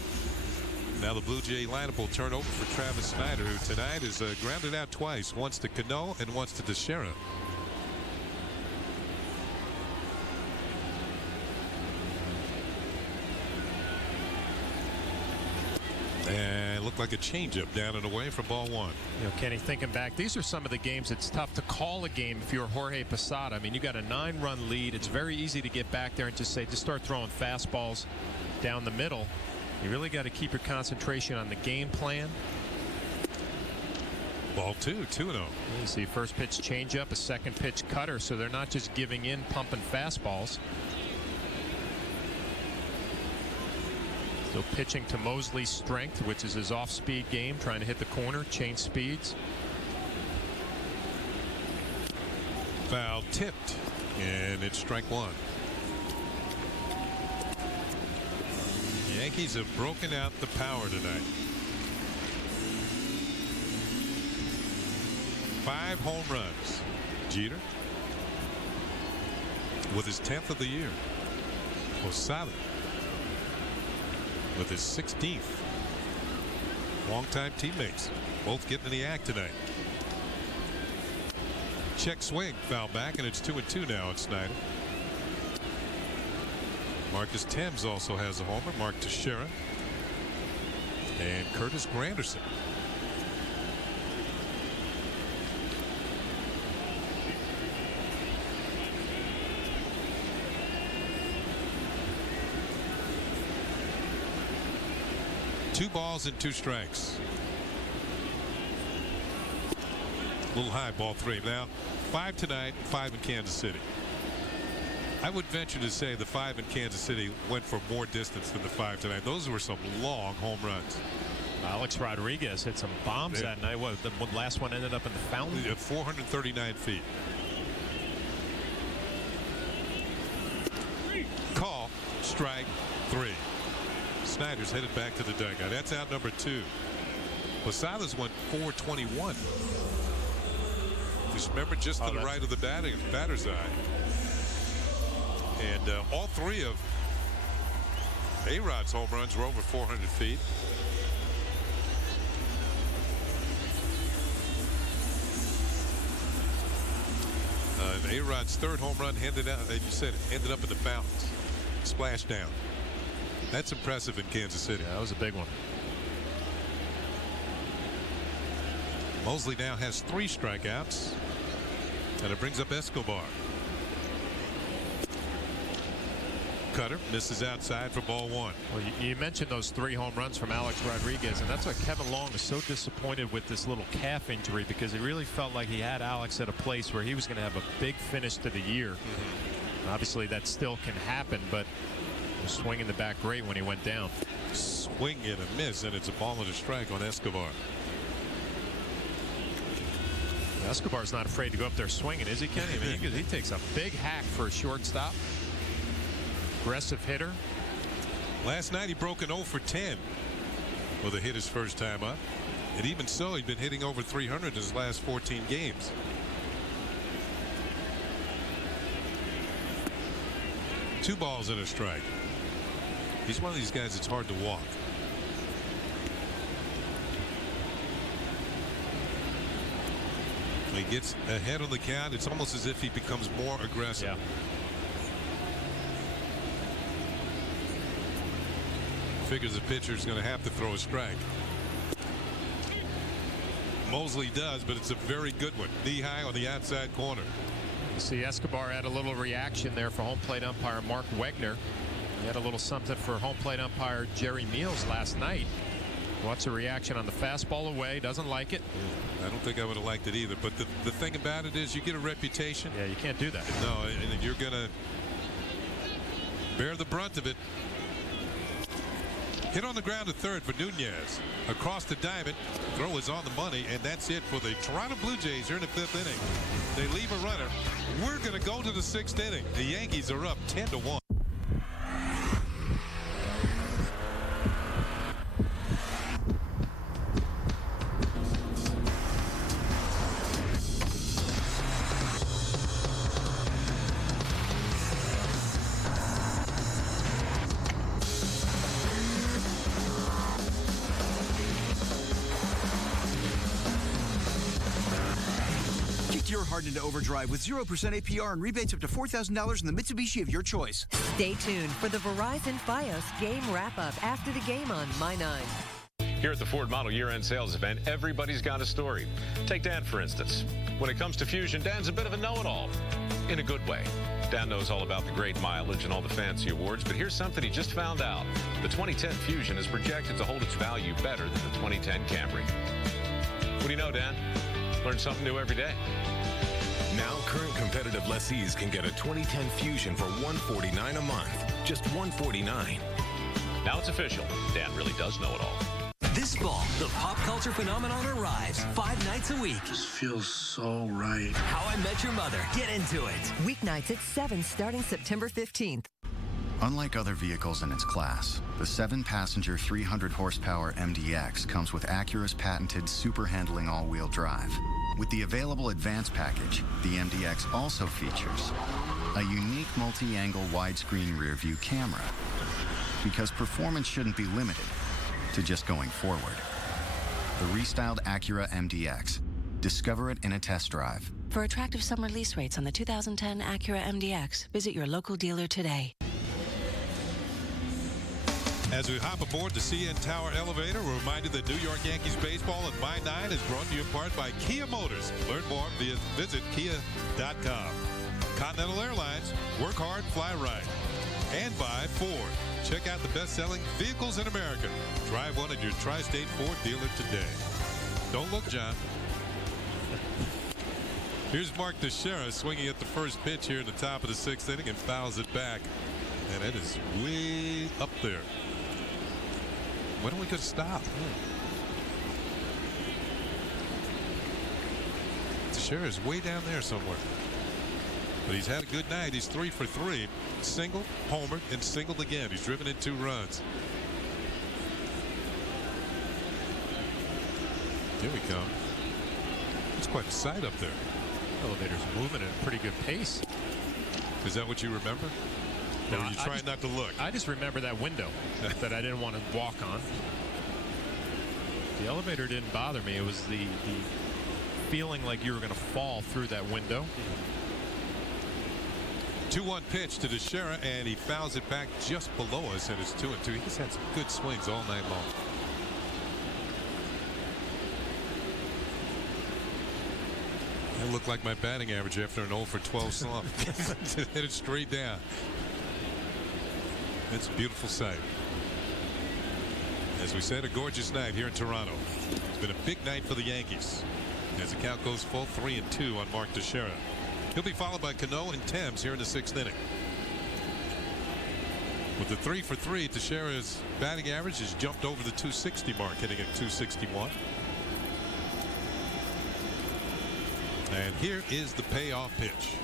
Now the Blue Jay lineup will turn over for Travis Snyder, who tonight is grounded out twice, once to Cano and once to Teixeira. And looked like a changeup down and away for ball 1. You know, Kenny, thinking back, these are some of the games it's tough to call a game if you're Jorge Posada. I mean, you got a 9-run lead. It's very easy to get back there and just say, just start throwing fastballs down the middle. You really got to keep your concentration on the game plan. Ball 2-0. You see first pitch changeup, a second pitch cutter, so they're not just giving in, pumping fastballs. Still pitching to Mosley's strength, which is his off-speed game, trying to hit the corner, change speeds. Foul tipped, and it's strike one. Yankees have broken out the power tonight. 5 home runs. Jeter with his 10th of the year. Posada with his 16th. Longtime teammates both getting in the act tonight. Check swing, foul back, and it's 2-2 now at Snyder. Marcus Thames also has a homer. Mark Teixeira and Curtis Granderson. Two balls and 2 strikes. A little high, ball 3. Now 5 tonight, 5 in Kansas City. I would venture to say the 5 in Kansas City went for more distance than the 5 tonight. Those were some long home runs. Alex Rodriguez hit some bombs that night. What, the last one ended up in the fountain? 439 feet. Call, strike 3. Snyder's headed back to the dugout. That's out number 2. Posada's went 421. Just remember, just to the right of the batter's eye. And all 3 of A-Rod's home runs were over 400 feet. And A-Rod's 3rd home run ended up in the fountains. Splash down. That's impressive in Kansas City. Yeah, that was a big one. Mosley now has 3 strikeouts, and it brings up Escobar. Cutter misses outside for ball 1. Well, you mentioned those 3 home runs from Alex Rodriguez, and that's why Kevin Long was so disappointed with this little calf injury, because he really felt like he had Alex at a place where he was going to have a big finish to the year. Obviously, that still can happen, but swinging the back great when he went down. Swing and a miss, and it's a ball and a strike on Escobar. Escobar's not afraid to go up there swinging, is he, Kenny? I mean, he takes a big hack for a shortstop. Aggressive hitter. Last night he broke an 0 for 10 with a hit his first time up. And even so, he'd been hitting over 300 in his last 14 games. Two balls and a strike. He's one of these guys that's hard to walk. He gets ahead on the count. It's almost as if he becomes more aggressive. Yeah. Figures the pitcher's going to have to throw a strike. Mosley does, but it's a very good one. Knee high on the outside corner. You see Escobar had a little reaction there for home plate umpire Mark Wegner. He had a little something for home plate umpire Jerry Meals last night. Watch the reaction on the fastball away. Doesn't like it. I don't think I would have liked it either. But the thing about it is you get a reputation. Yeah, you can't do that. No, and you're going to bear the brunt of it. Hit on the ground at third for Nunez. Across the diamond. Throw is on the money, and that's it for the Toronto Blue Jays here in the 5th inning. They leave a runner. We're going to go to the 6th inning. The Yankees are up 10-1. Into overdrive with 0% APR and rebates up to $4,000 in the Mitsubishi of your choice. Stay tuned for the Verizon Fios game wrap-up after the game on My 9. Here at the Ford Model Year-End Sales Event, everybody's got a story. Take Dan, for instance. When it comes to Fusion, Dan's a bit of a know-it-all. in a good way. Dan knows all about the great mileage and all the fancy awards, but here's something he just found out. The 2010 Fusion is projected to hold its value better than the 2010 Camry. What do you know, Dan? Learn something new every day. Now, current competitive lessees can get a 2010 Fusion for $149 a month. Just $149. Now it's official. Dan really does know it all. This fall, the pop culture phenomenon arrives 5 nights a week. This feels so right. How I Met Your Mother. Get into it. Weeknights at 7 starting September 15th. Unlike other vehicles in its class, the 7-passenger 300-horsepower MDX comes with Acura's patented super handling all-wheel drive. With the available Advance package, the MDX also features a unique multi-angle widescreen rear-view camera, because performance shouldn't be limited to just going forward. The restyled Acura MDX. Discover it in a test drive. For attractive summer lease rates on the 2010 Acura MDX, visit your local dealer today. As we hop aboard the CN Tower elevator, we're reminded that New York Yankees baseball at My 9 is brought to you in part by Kia Motors. Learn more via visit kia.com. Continental Airlines, work hard, fly right. And by Ford. Check out the best-selling vehicles in America. Drive one at your Tri-State Ford dealer today. Don't look, John. Here's Mark Teixeira swinging at the first pitch here in the top of the 6th inning and fouls it back. And it is way up there. When are we going to stop? Teixeira is way down there somewhere. But he's had a good night. He's 3 for 3. Singled, homered, and singled again. He's driven in 2 runs. Here we come. It's quite a sight up there. Elevator's moving at a pretty good pace. Is that what you remember? No, or are you trying not to look? I just remember that window that I didn't want to walk on. The elevator didn't bother me. It was the feeling like you were going to fall through that window. 2-1 pitch to Teixeira, and he fouls it back just below us, and it's 2-2. He's had some good swings all night long. That looked like my batting average after an 0 for 12 slump. Hit it straight down. It's a beautiful sight. As we said, a gorgeous night here in Toronto. It's been a big night for the Yankees. As the count goes full, 3-2 on Mark Teixeira. He'll be followed by Cano and Thames here in the 6th inning. With the 3 for 3, Teixeira's batting average has jumped over the 260 mark, hitting at 261. And here is the payoff pitch.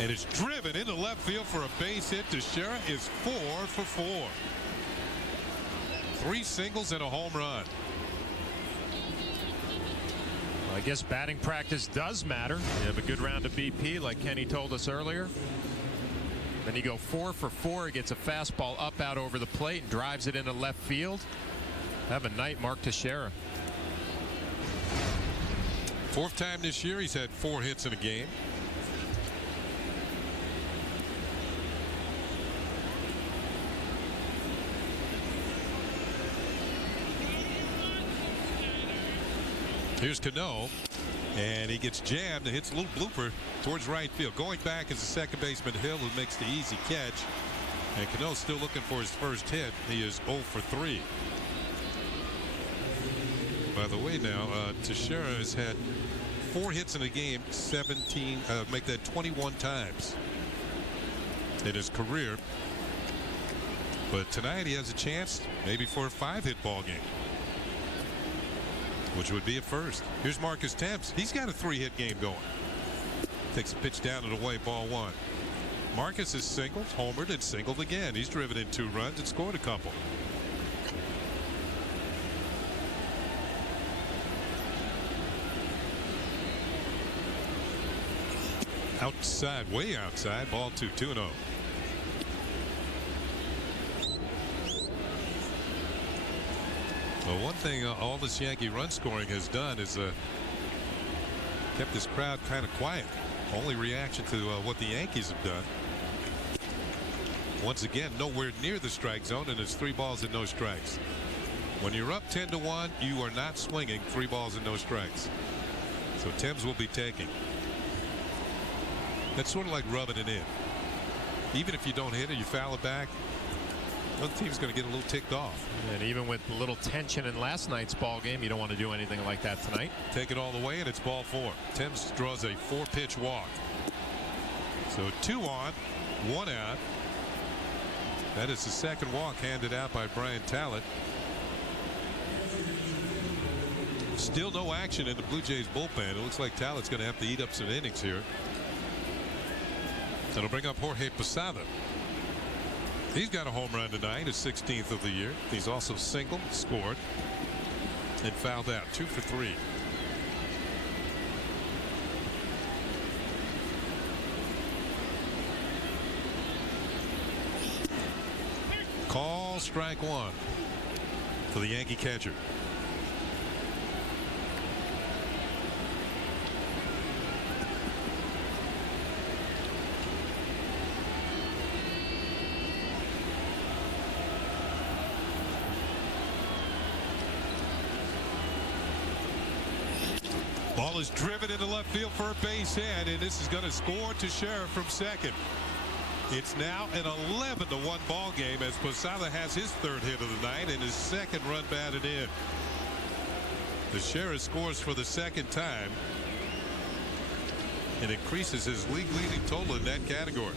And it's driven into left field for a base hit. Teixeira is 4 for 4. 3 singles and a home run. Well, I guess batting practice does matter. You have a good round of BP like Kenny told us earlier. Then you go 4 for 4. He gets a fastball up out over the plate and drives it into left field. Have a night, Mark Teixeira. 4th time this year he's had 4 hits in a game. Here's Cano, and he gets jammed and hits a little blooper towards right field. Going back is the second baseman Hill, who makes the easy catch. And Cano's still looking for his first hit. He is 0 for 3. By the way, now Teixeira has had 4 hits in a game, 17, make that 21 times in his career. But tonight he has a chance maybe for a 5-hit ball game, which would be a first. Here's Marcus Thames. He's got a 3-hit game going. Takes a pitch down and away, ball 1. Marcus is singled, homered, and singled again. He's driven in 2 runs and scored a couple. Outside, way outside, ball 2, 2-0. Well, one thing all this Yankee run scoring has done is kept this crowd kind of quiet. Only reaction to what the Yankees have done. Once again, nowhere near the strike zone, and it's 3 balls and no strikes. When you're up 10-1, you are not swinging 3 balls and no strikes. So Thames will be taking. That's sort of like rubbing it in. Even if you don't hit it, you foul it back, the other team's going to get a little ticked off. And even with a little tension in last night's ball game, you don't want to do anything like that tonight. Take it all the way, and it's ball 4. Thames draws a 4-pitch walk. So 2 on, 1 out. That is the second walk handed out by Brian Tallett. Still no action in the Blue Jays bullpen. It looks like Tallett's going to have to eat up some innings here. That'll bring up Jorge Posada. He's got a home run tonight, his 16th of the year. He's also singled, scored, and fouled out. 2 for 3. Call strike 1 for the Yankee catcher. Ball is driven into left field for a base hit, and this is going to score to Sheriff from second. It's now an 11-1 ball game as Posada has his 3rd hit of the night and his 2nd run batted in. The Sheriff scores for the 2nd time and increases his league-leading total in that category.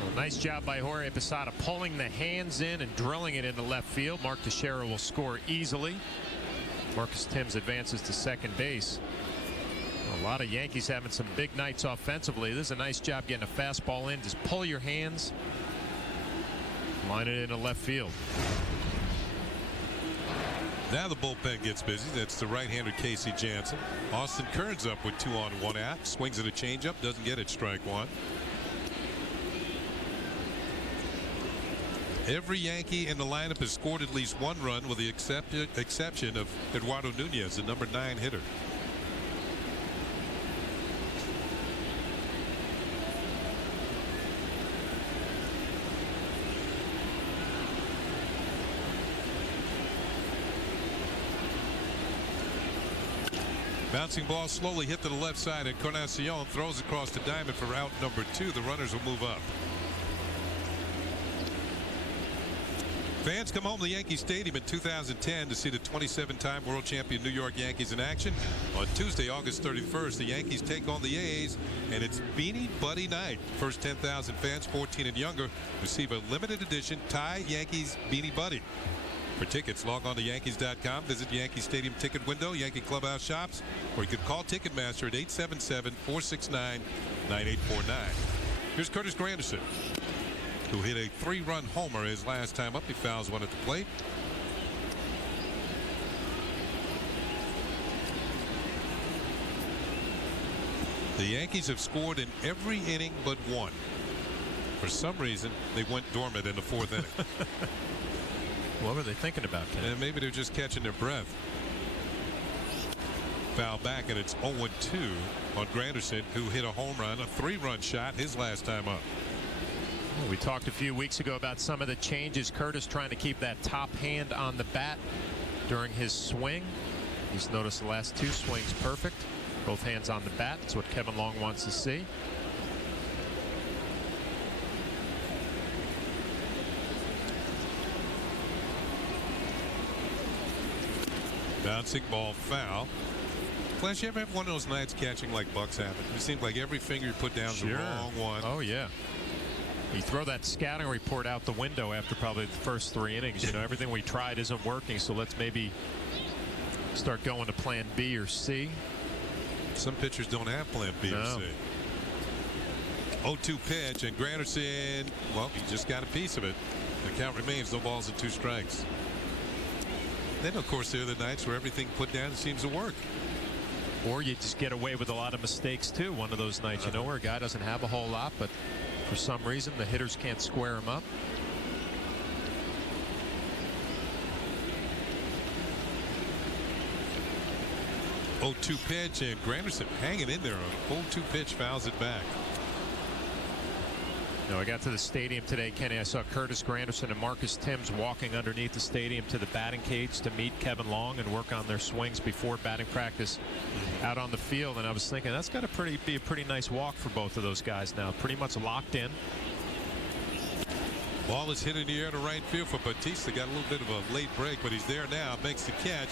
Well, nice job by Jorge Posada pulling the hands in and drilling it into left field. Mark Teixeira will score easily. Marcus Thames advances to second base. A lot of Yankees having some big nights offensively. This is a nice job getting a fastball in. Just pull your hands, line it into left field. Now the bullpen gets busy. That's the right-hander Casey Jansen. Austin Kearns up with 2 on, 1 out. Swings at a changeup, doesn't get it, strike 1. Every Yankee in the lineup has scored at least 1 run, with the exception of Eduardo Nunez, the number 9 hitter. Bouncing ball slowly hit to the left side, and Encarnacion throws across the diamond for out number 2. The runners will move up. Fans come home to Yankee Stadium in 2010 to see the 27-time world champion New York Yankees in action. On Tuesday, August 31st, the Yankees take on the A's, and it's Beanie Buddy night. First 10,000 fans 14 and younger receive a limited edition Thai Yankees Beanie Buddy. For tickets, log on to Yankees.com, visit Yankee Stadium ticket window, Yankee Clubhouse shops, or you can call Ticketmaster at 877-469-9849. Here's Curtis Granderson, who hit a 3-run homer his last time up. He fouls one at the plate. The Yankees have scored in every inning but 1. For some reason, they went dormant in the 4th inning. What were they thinking about, Ken? And maybe they're just catching their breath. Foul back, and it's 0-2 on Granderson, who hit a home run, a 3-run shot his last time up. We talked a few weeks ago about some of the changes. Curtis trying to keep that top hand on the bat during his swing. He's noticed the last 2 swings perfect. Both hands on the bat. That's what Kevin Long wants to see. Bouncing ball foul. Flash, you ever have one of those nights catching like Bucks have it? It seems like every finger you put down is the wrong one. Oh, yeah. You throw that scouting report out the window after probably the first 3 innings. You know, everything we tried isn't working, so let's maybe start going to plan B or C. Some pitchers don't have plan B or C. 0-2 pitch, and Granderson, well, he just got a piece of it. The count remains, no balls and 2 strikes. Then, of course, there are the nights where everything put down seems to work. Or you just get away with a lot of mistakes, too. One of those nights, you know, where a guy doesn't have a whole lot, but for some reason the hitters can't square him up. Oh, 2 pitch, and Granderson hanging in there. 0-2 pitch, fouls it back. No, I got to the stadium today, Kenny. I saw Curtis Granderson and Marcus Timms walking underneath the stadium to the batting cage to meet Kevin Long and work on their swings before batting practice out on the field. And I was thinking that's got to be a pretty nice walk for both of those guys now. Pretty much locked in. Ball is hit in the air to right field for Batista. Got a little bit of a late break, but he's there now. Makes the catch.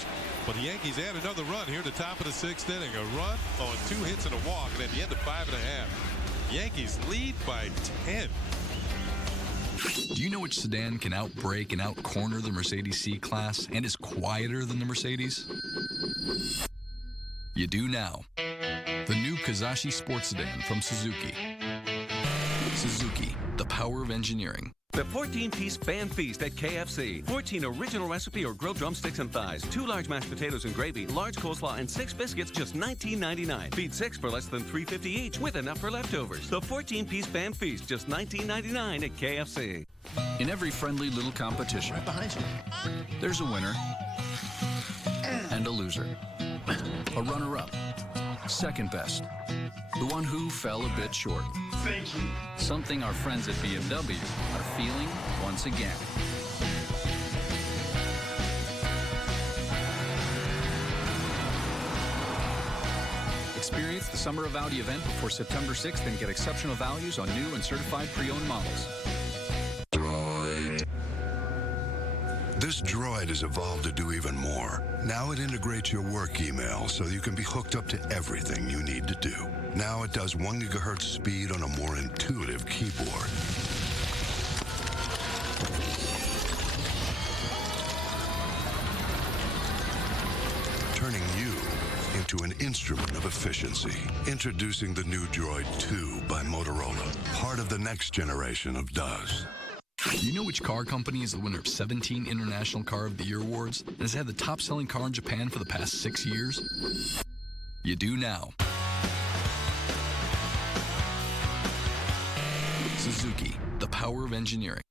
But the Yankees add another run here at the top of the 6th inning. A run on 2 hits and a walk, and at the end of 5 1/2. Yankees lead by 10. Do you know which sedan can outbrake and outcorner the Mercedes C-Class and is quieter than the Mercedes? You do now. The new Kazashi Sports Sedan from Suzuki. Suzuki, the power of engineering. The 14-piece fan feast at KFC. 14 original recipe or grilled drumsticks and thighs, 2 large mashed potatoes and gravy, large coleslaw, and 6 biscuits, just $19.99. Feed 6 for less than $3.50 each, with enough for leftovers. The 14-piece fan feast, just $19.99 at KFC. In every friendly little competition, right behind you, there's a winner and a loser. A runner-up, second best, the one who fell a bit short. Thank you. Something our friends at BMW are feeling once again. Experience the Summer of Audi event before September 6th and get exceptional values on new and certified pre-owned models. This droid has evolved to do even more. Now it integrates your work email so you can be hooked up to everything you need to do. Now it does 1 gigahertz speed on a more intuitive keyboard. Turning you into an instrument of efficiency. Introducing the new Droid 2 by Motorola, part of the next generation of does. You know which car company is the winner of 17 International Car of the Year awards and has had the top-selling car in Japan for the past 6 years? You do now. Suzuki, the power of engineering.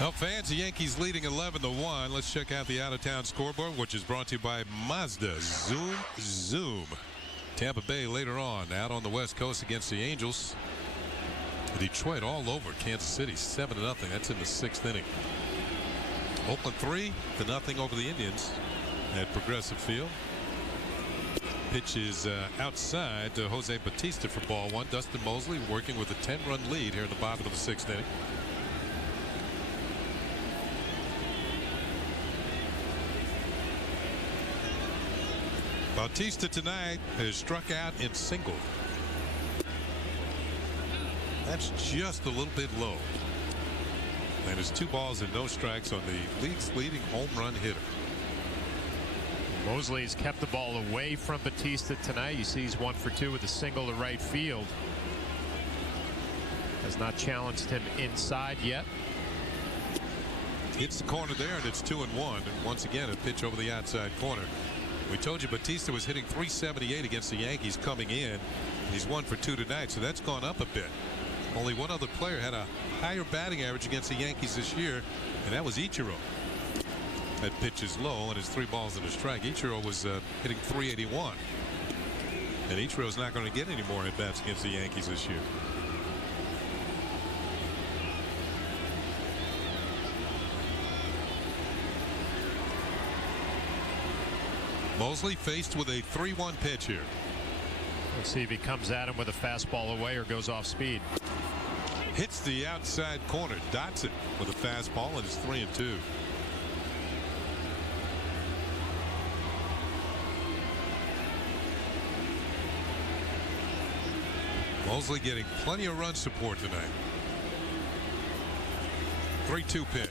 Well, fans, the Yankees leading 11-1. Let's check out the out-of-town scoreboard, which is brought to you by Mazda. Zoom, zoom. Tampa Bay later on, out on the West Coast against the Angels. Detroit all over Kansas City, 7-0. That's in the 6th inning. Oakland 3-0 over the Indians at Progressive Field. Pitch is outside to Jose Batista for ball 1. Dustin Mosley working with a 10-run lead here in the bottom of the 6th inning. Bautista tonight has struck out in single. That's just a little bit low. And it's 2 balls and no strikes on the league's leading home run hitter. Mosley's kept the ball away from Batista tonight. You see he's 1 for 2 with a single to right field. Has not challenged him inside yet. Hits the corner there, and it's 2-1. And once again, a pitch over the outside corner. We told you Batista was hitting .378 against the Yankees coming in. He's 1 for 2 tonight, so that's gone up a bit. Only one other player had a higher batting average against the Yankees this year, and that was Ichiro. That pitch is low, and it's 3 balls and a strike. Ichiro was hitting .381. And Ichiro's not going to get any more at-bats against the Yankees this year. Mosley faced with a 3-1 pitch here. Let's see if he comes at him with a fastball away or goes off speed. Hits the outside corner, dots it with a fastball, and it's 3-2. Mosley getting plenty of run support tonight. 3-2 pitch.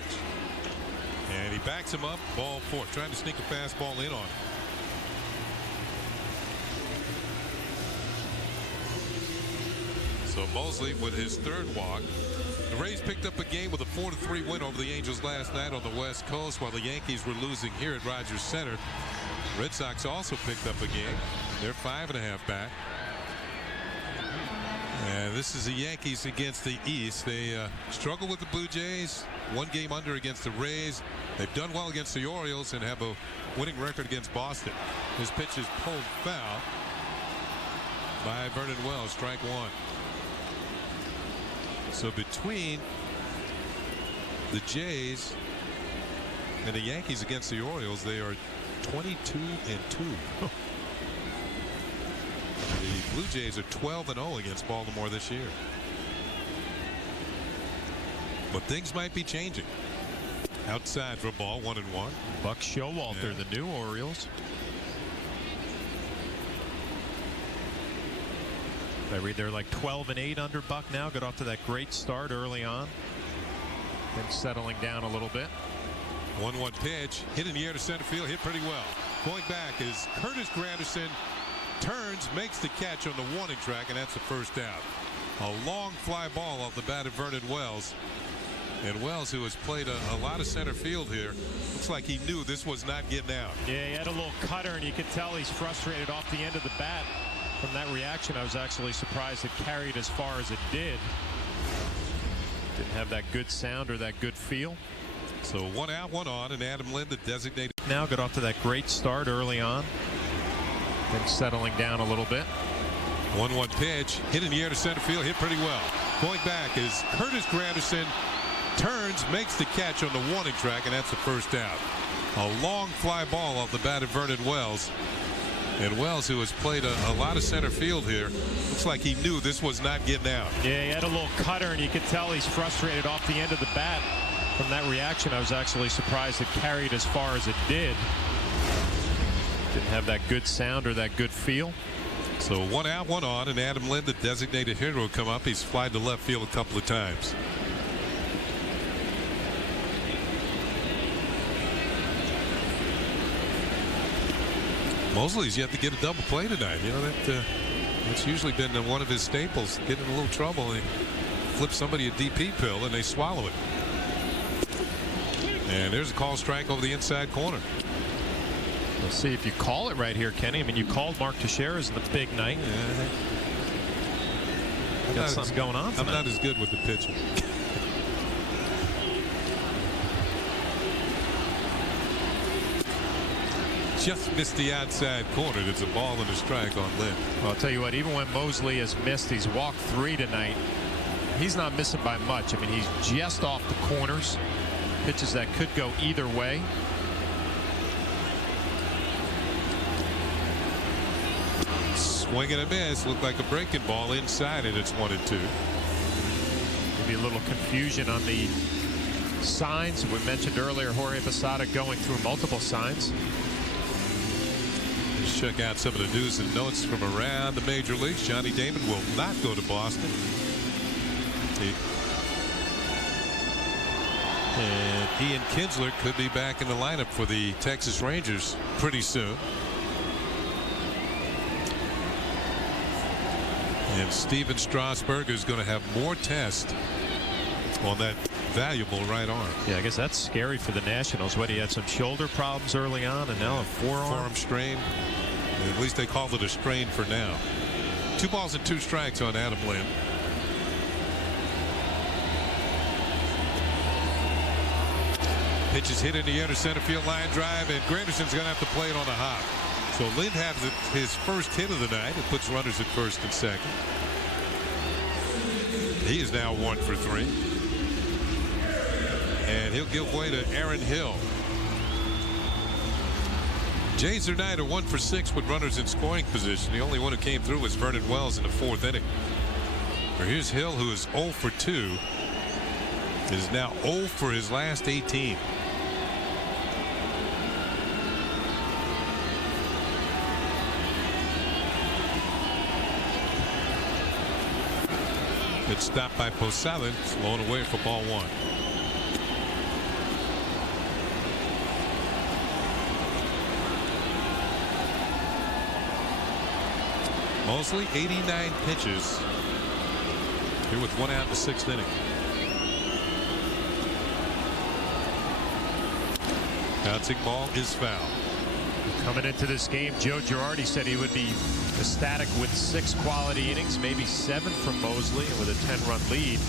And he backs him up, ball 4, trying to sneak a fastball in on him. So Mosley with his 3rd walk. The Rays picked up a game with a 4-3 win over the Angels last night on the West Coast, while the Yankees were losing here at Rogers Center. Red Sox also picked up a game. They're 5.5 back. And this is the Yankees against the East. They struggle with the Blue Jays. one game under against the Rays. They've done well against the Orioles and have a winning record against Boston. His pitch is pulled foul by Vernon Wells, strike one. So between the Jays and the Yankees against the Orioles, they are 22-2. The Blue Jays are 12-0 against Baltimore this year. But things might be changing. Outside for a ball, 1-1. Buck Showalter, the new Orioles. I read they're like 12-8 under Buck now. Got off to that great start early on. Then settling down a little bit. 1-1 pitch, hit in the air to center field, hit pretty well. Going back is Curtis Granderson, turns, makes the catch on the warning track, and that's the first out. A long fly ball off the bat of Vernon Wells. And Wells, who has played a lot of center field here, looks like he knew this was not getting out. Yeah, he had a little cutter, and you could tell he's frustrated off the end of the bat. From that reaction, I was actually surprised it carried as far as it did. Didn't have that good sound or that good feel. So 1 out, 1 on, and Adam Lind, the designated. Now got off to that great start early on. Then settling down a little bit. 1-1 pitch, hit in the air to center field, hit pretty well. Going back is Curtis Granderson, turns, makes the catch on the warning track, and that's the first out. A long fly ball off the bat of Vernon Wells. And Wells, who has played a lot of center field here, looks like he knew this was not getting out. Yeah, he had a little cutter, and you could tell he's frustrated off the end of the bat. From that reaction, I was actually surprised it carried as far as it did. Didn't have that good sound or that good feel. So 1 out, 1 on, and Adam Lind, the designated hitter, will come up. He's flied to left field a couple of times. Mosley's yet to get a double play tonight. You know, that's usually been one of his staples. Getting in a little trouble, he flips somebody a DP pill and they swallow it. And there's a call strike over the inside corner. We'll see if you call it right here, Kenny. I mean, you called Mark Teixeira's in the big night. Yeah, got something going on tonight. I'm not as good with the pitching. Just missed the outside corner. There's a ball and a strike on Lind. Well, I'll tell you what, even when Mosley has missed, he's walked 3 tonight. He's not missing by much. I mean, he's just off the corners. Pitches that could go either way. Swing and a miss. Looked like a breaking ball inside, and it's 1-2. Maybe a little confusion on the signs. We mentioned earlier Jorge Posada going through multiple signs. Let's check out some of the news and notes from around the major leagues. Johnny Damon will not go to Boston. And Ian Kinsler could be back in the lineup for the Texas Rangers pretty soon. And Steven Strasburg is going to have more tests on that valuable right arm. Yeah, I guess that's scary for the Nationals. He had some shoulder problems early on, and now a forearm strain. At least they called it a strain for now. 2 balls and 2 strikes on Adam Lind. Pitch is hit in the air to center field line drive, and Granderson's going to have to play it on a hop. So Lind has his first hit of the night. It puts runners at first and second. He is now 1 for 3. And he'll give way to Aaron Hill. Jays tonight are 1 for 6 with runners in scoring position. The only one who came through was Vernon Wells in the 4th inning. Here's Hill, who is 0 for 2. Is now 0 for his last 18. It's stopped by Posada, slowing away for ball 1. Mosley, 89 pitches. Here with 1 out in the 6th inning. Bouncing ball is foul. Coming into this game, Joe Girardi said he would be ecstatic with 6 quality innings, maybe 7 from Mosley, and with a 10-run lead.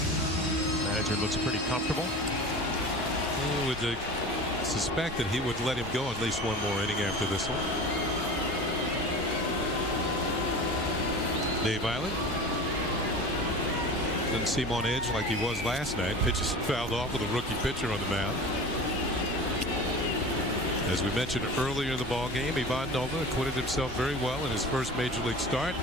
Manager looks pretty comfortable. I would suspect that he would let him go at least one more inning after this one. Dave Island doesn't seem on edge like he was last night. Pitches fouled off with a rookie pitcher on the mound. As we mentioned earlier in the ball game, Ivan Nova acquitted himself very well in his first major league start.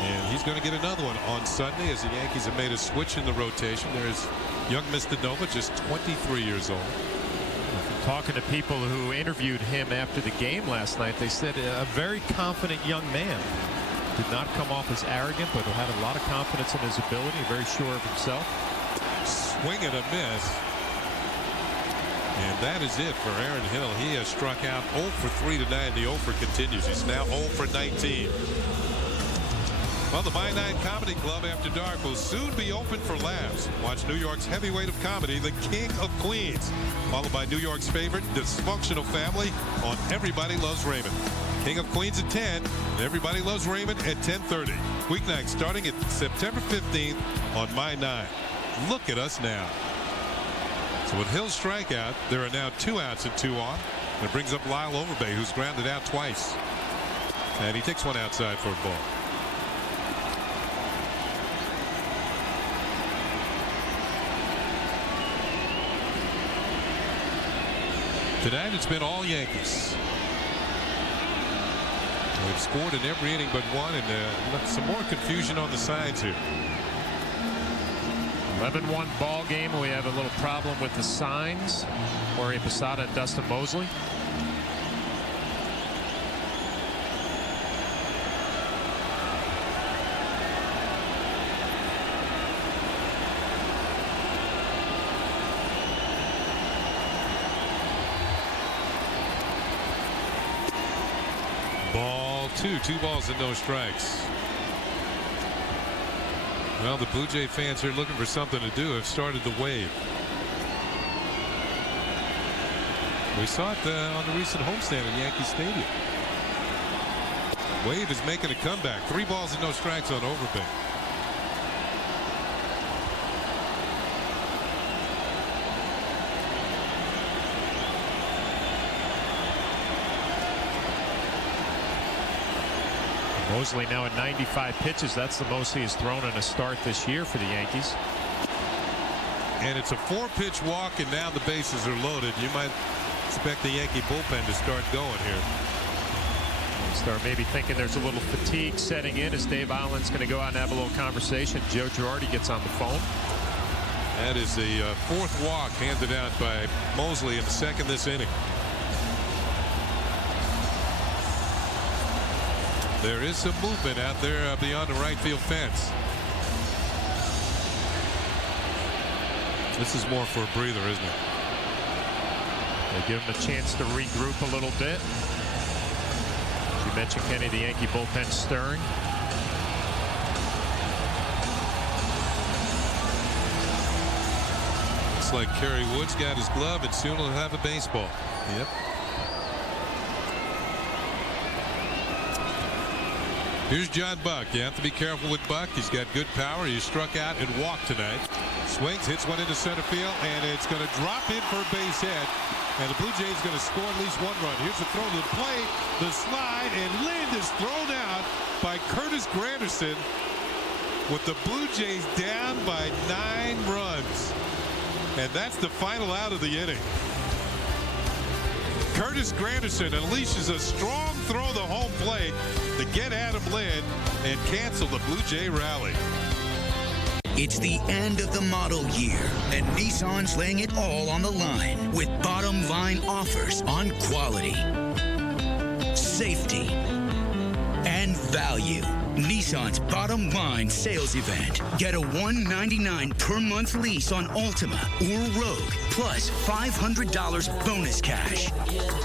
And he's going to get another one on Sunday as the Yankees have made a switch in the rotation. There's young Mr. Nova, just 23 years old. Talking to people who interviewed him after the game last night, they said a very confident young man. Did not come off as arrogant, but had a lot of confidence in his ability, very sure of himself. Swing and a miss. And that is it for Aaron Hill. He has struck out 0 for 3 tonight. The 0 for continues. He's now 0 for 19. Well, the My 9 Comedy Club After Dark will soon be open for laughs. Watch New York's heavyweight of comedy, the King of Queens, followed by New York's favorite dysfunctional family on Everybody Loves Raymond. King of Queens at 10, and Everybody Loves Raymond at 10:30. Weeknight starting at September 15th on My 9. Look at us now. So with Hill's strikeout, there are now 2 outs and 2 on. And it brings up Lyle Overbay, who's grounded out twice. And he takes one outside for a ball. Tonight it's been all Yankees. They've scored in every inning but one, and some more confusion on the sides here. 11-1 ball game. We have a little problem with the signs. Jorge Posada and Dustin Mosley. Ball 2, 2 balls and no strikes. Well, the Blue Jay fans here looking for something to do have started the wave. We saw it on the recent homestand at Yankee Stadium. Wave is making a comeback. 3 balls and no strikes on Overbay. Mosley now at 95 pitches. That's the most he has thrown in a start this year for the Yankees. And it's a 4-pitch walk, and now the bases are loaded. You might expect the Yankee bullpen to start going here. Start maybe thinking there's a little fatigue setting in as Dave Island's going to go out and have a little conversation. Joe Girardi gets on the phone. That is the 4th walk handed out by Mosley in the second this inning. There is some movement out there beyond the right field fence. This is more for a breather, isn't it? They give him a chance to regroup a little bit. As you mentioned, Kenny, the Yankee bullpen stirring. Looks like Kerry Wood's got his glove, and soon he'll have a baseball. Yep. Here's John Buck. You have to be careful with Buck. He's got good power. He struck out and walked tonight. Swings, hits one into center field, and it's going to drop in for a base hit. And the Blue Jays going to score at least 1 run. Here's the throw to the plate, the slide, and Lind is thrown out by Curtis Granderson with the Blue Jays down by 9 runs. And that's the final out of the inning. Curtis Granderson unleashes a strong throw to home plate to get Adam Lind and cancel the Blue Jay rally. It's the end of the model year, and Nissan's laying it all on the line with bottom line offers on quality, safety, and value. Nissan's bottom line sales event. Get a $199 per month lease on Altima or Rogue, plus $500 bonus cash.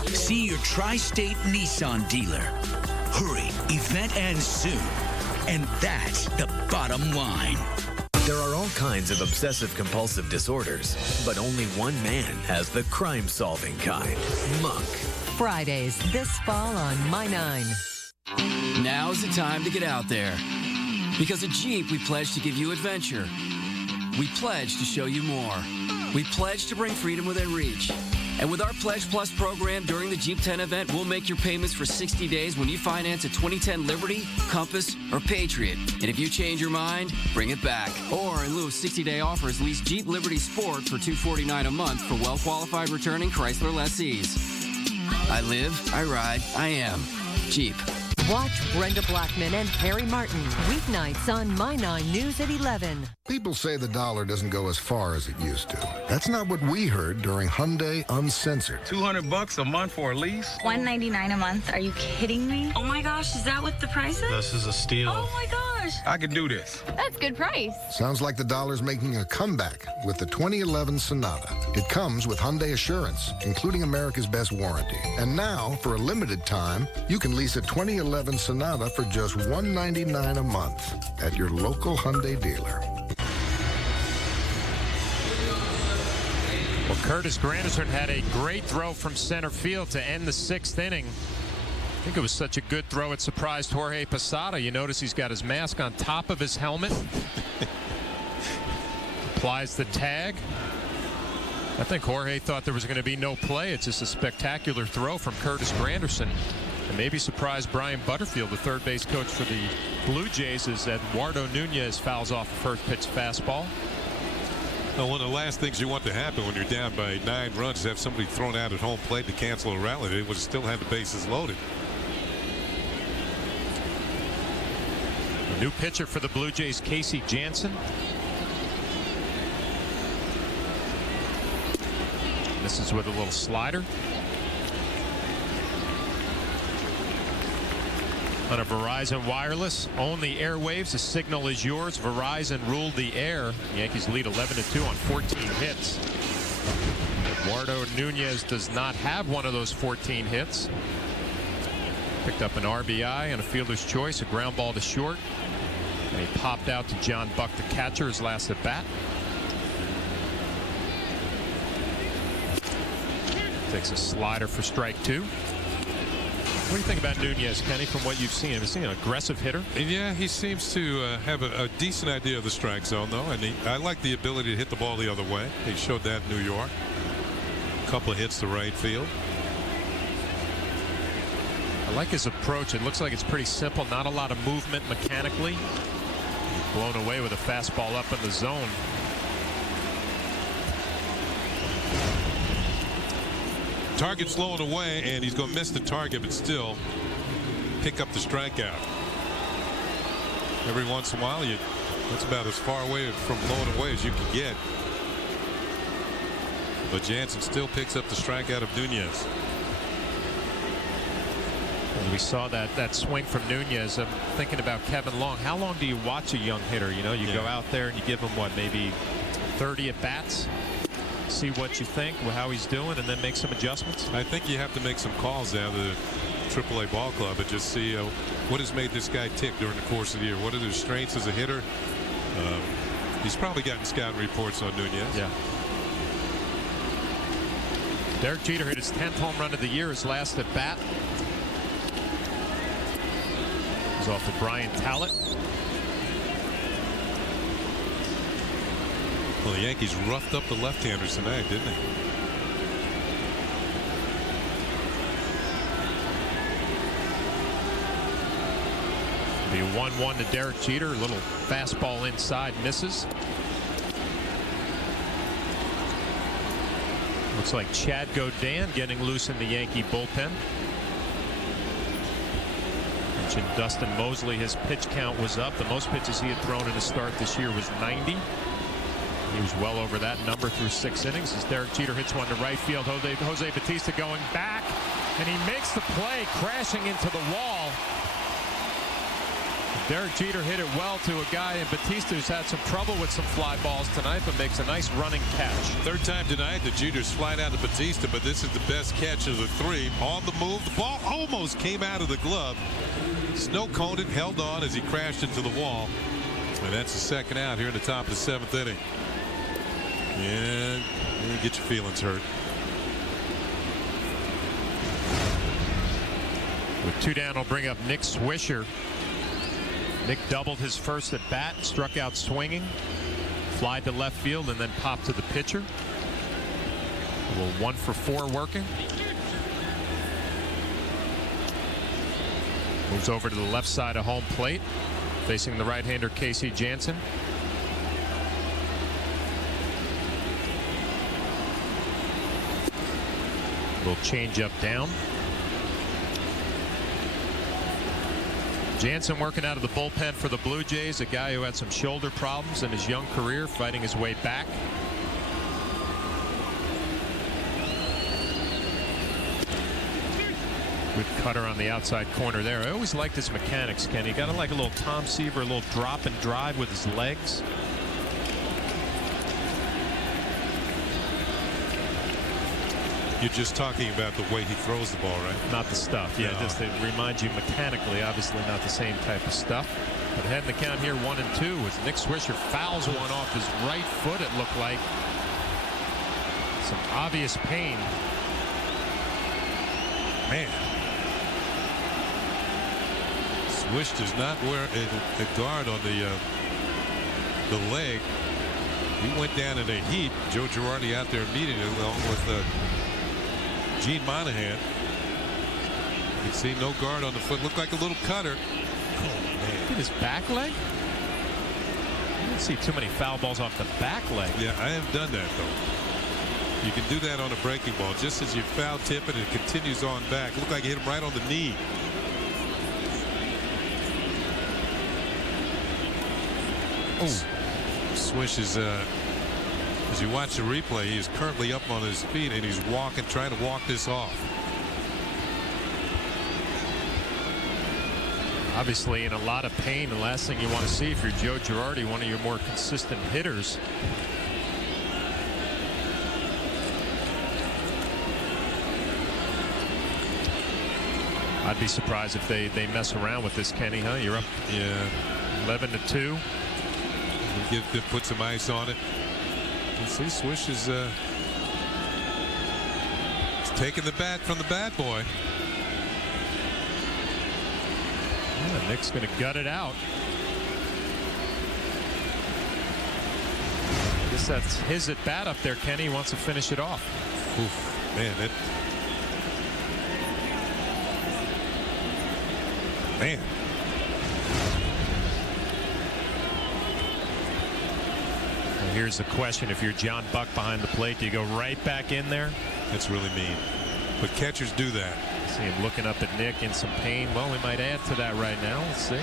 See your tri-state Nissan dealer. Hurry, event ends soon. And that's the bottom line. There are all kinds of obsessive-compulsive disorders, but only one man has the crime-solving kind. Monk. Fridays this fall on My 9. Now's the time to get out there. Because at Jeep, we pledge to give you adventure. We pledge to show you more. We pledge to bring freedom within reach. And with our Pledge Plus program during the Jeep 10 event, we'll make your payments for 60 days when you finance a 2010 Liberty, Compass, or Patriot. And if you change your mind, bring it back. Or in lieu of 60-day offers, lease Jeep Liberty Sport for $249 a month for well-qualified returning Chrysler lessees. I live, I ride, I am. Jeep. Watch Brenda Blackman and Harry Martin weeknights on My 9 News at 11. People say the dollar doesn't go as far as it used to. That's not what we heard during Hyundai Uncensored. $200 a month for a lease? $199 a month. Are you kidding me? Oh my gosh, is that what the price is? This is a steal. Oh my gosh. I can do this. That's good price. Sounds like the dollar's making a comeback with the 2011 Sonata. It comes with Hyundai Assurance, including America's best warranty. And now, for a limited time, you can lease a 2011 Sonata for just $199 a month at your local Hyundai dealer. Well, Curtis Granderson had a great throw from center field to end the 6th inning. I think it was such a good throw it surprised Jorge Posada. You notice he's got his mask on top of his helmet. Applies the tag. I think Jorge thought there was going to be no play. It's just a spectacular throw from Curtis Granderson. And maybe surprised Brian Butterfield, the third base coach for the Blue Jays, as Eduardo Nunez fouls off the first pitch fastball. Well, one of the last things you want to happen when you're down by 9 runs is have somebody thrown out at home plate to cancel a rally. They would still have the bases loaded. A new pitcher for the Blue Jays, Casey Jansen. This is with a little slider. On a Verizon Wireless, own the airwaves. The signal is yours. Verizon ruled the air. The Yankees lead 11-2 on 14 hits. Eduardo Nunez does not have one of those 14 hits. Picked up an RBI and a fielder's choice, a ground ball to short. And he popped out to John Buck, the catcher, his last at bat. Takes a slider for strike 2. What do you think about Nunez, Kenny, from what you've seen? Is he an aggressive hitter? Yeah, he seems to have a decent idea of the strike zone, though. And I like the ability to hit the ball the other way. He showed that in New York. A couple of hits to right field. I like his approach. It looks like it's pretty simple. Not a lot of movement mechanically. Blown away with a fastball up in the zone. Target slowing away, and he's going to miss the target, but still pick up the strikeout. Every once in a while, that's about as far away from blowing away as you can get. But Jansen still picks up the strikeout of Nunez. And we saw that swing from Nunez. I'm thinking about Kevin Long. How long do you watch a young hitter? You know, you go out there and you give him, what, maybe 30 at bats? See what you think, how he's doing, and then make some adjustments? I think you have to make some calls down to the AAA ball club and just see what has made this guy tick during the course of the year. What are his strengths as a hitter? He's probably gotten scouting reports on Nunez. Yeah. Derek Jeter hit his 10th home run of the year, his last at bat. He's off to Brian Talbot. Well, the Yankees roughed up the left-handers tonight, didn't they? The 1-1 to Derek Jeter. A little fastball inside, misses. Looks like Chad Godin getting loose in the Yankee bullpen. Mentioned Dustin Mosley. His pitch count was up. The most pitches he had thrown in a start this year was 90. He was well over that number through 6 innings as Derek Jeter hits one to right field. Jose Bautista going back, and he makes the play, crashing into the wall. Derek Jeter hit it well to a guy in Bautista who's had some trouble with some fly balls tonight, but makes a nice running catch. Third time tonight that Jeter's flying out to Bautista, but this is the best catch of the 3. On the move, the ball almost came out of the glove. Snow coned it, held on as he crashed into the wall. And that's the second out here in the top of the 7th inning. And get your feelings hurt. With 2 down, will bring up Nick Swisher. Nick doubled his first at bat, struck out swinging, flied to left field, and then popped to the pitcher. A little 1 for 4 working. Moves over to the left side of home plate, facing the right-hander Casey Janssen. Little change up down. Jansen working out of the bullpen for the Blue Jays, a guy who had some shoulder problems in his young career, fighting his way back. Good cutter on the outside corner there. I always liked his mechanics, Kenny. Got to like a little Tom Seaver, a little drop and drive with his legs. You're just talking about the way he throws the ball, right? Not the stuff. Yeah, no. Just it reminds you mechanically, obviously not the same type of stuff. But ahead in the count here, 1-2, as Nick Swisher fouls one off his right foot, it looked like. Some obvious pain. Man. Swish does not wear a guard on the leg. He went down in a heap. Joe Girardi out there immediately along with Gene Monahan. You can see no guard on the foot. Looked like a little cutter. Oh, man. Look at his back leg. I didn't see too many foul balls off the back leg. Yeah, I have done that, though. You can do that on a breaking ball. Just as you foul tip it, it continues on back. Looked like he hit him right on the knee. Oh. Swish is, as you watch the replay, he is currently up on his feet and he's walking, trying to walk this off. Obviously in a lot of pain. The last thing you want to see if you're Joe Girardi, one of your more consistent hitters. I'd be surprised if they mess around with this, Kenny, huh? You're up 11-2. Put some ice on it. You see Swish is taking the bat from the bad boy. Yeah, Nick's going to gut it out. I guess that's his at bat up there, Kenny. He wants to finish it off. Oof, man, man. Here's the question. If you're John Buck behind the plate, do you go right back in there? That's really mean. But catchers do that. See him looking up at Nick in some pain. Well, we might add to that right now. Let's see.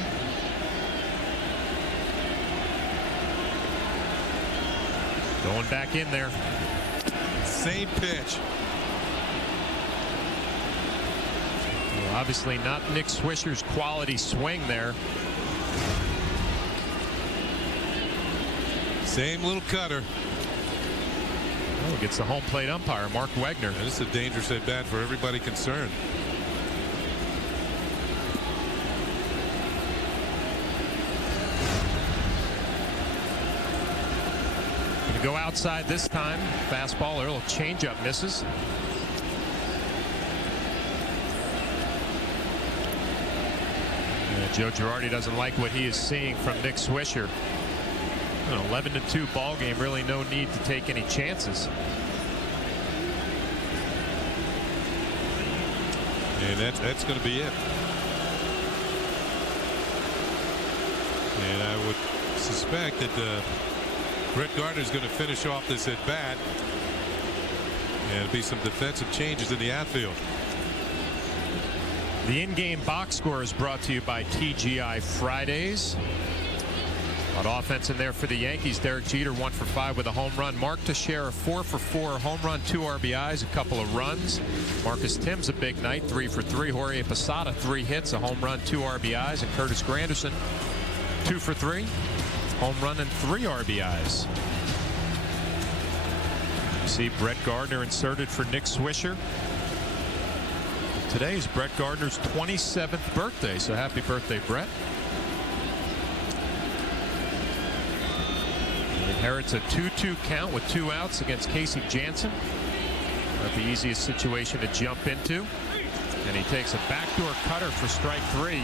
Going back in there. Same pitch. Well, obviously not Nick Swisher's quality swing there. Same little cutter. Oh, gets the home plate umpire, Mark Wegner. And this is a dangerous at bat for everybody concerned. Gonna go outside this time. Fastball, a little changeup misses. Joe Girardi doesn't like what he is seeing from Nick Swisher. An 11-2 ball game. Really no need to take any chances. And that's going to be it. And I would suspect that Brett Gardner is going to finish off this at bat. And it'll be some defensive changes in the outfield. The in-game box score is brought to you by TGI Fridays. On offense in there for the Yankees, Derek Jeter 1 for 5 with a home run. Mark Teixeira 4 for 4, home run, 2 RBIs, a couple of runs. Marcus Timms a big night, 3 for 3. Jorge Posada 3 hits, a home run, 2 RBIs, and Curtis Granderson 2 for 3, home run and 3 RBIs. You see Brett Gardner inserted for Nick Swisher. Today is Brett Gardner's 27th birthday, so happy birthday, Brett. Inherits a 2-2 count with 2 outs against Casey Janssen. Not the easiest situation to jump into. And he takes a backdoor cutter for strike 3.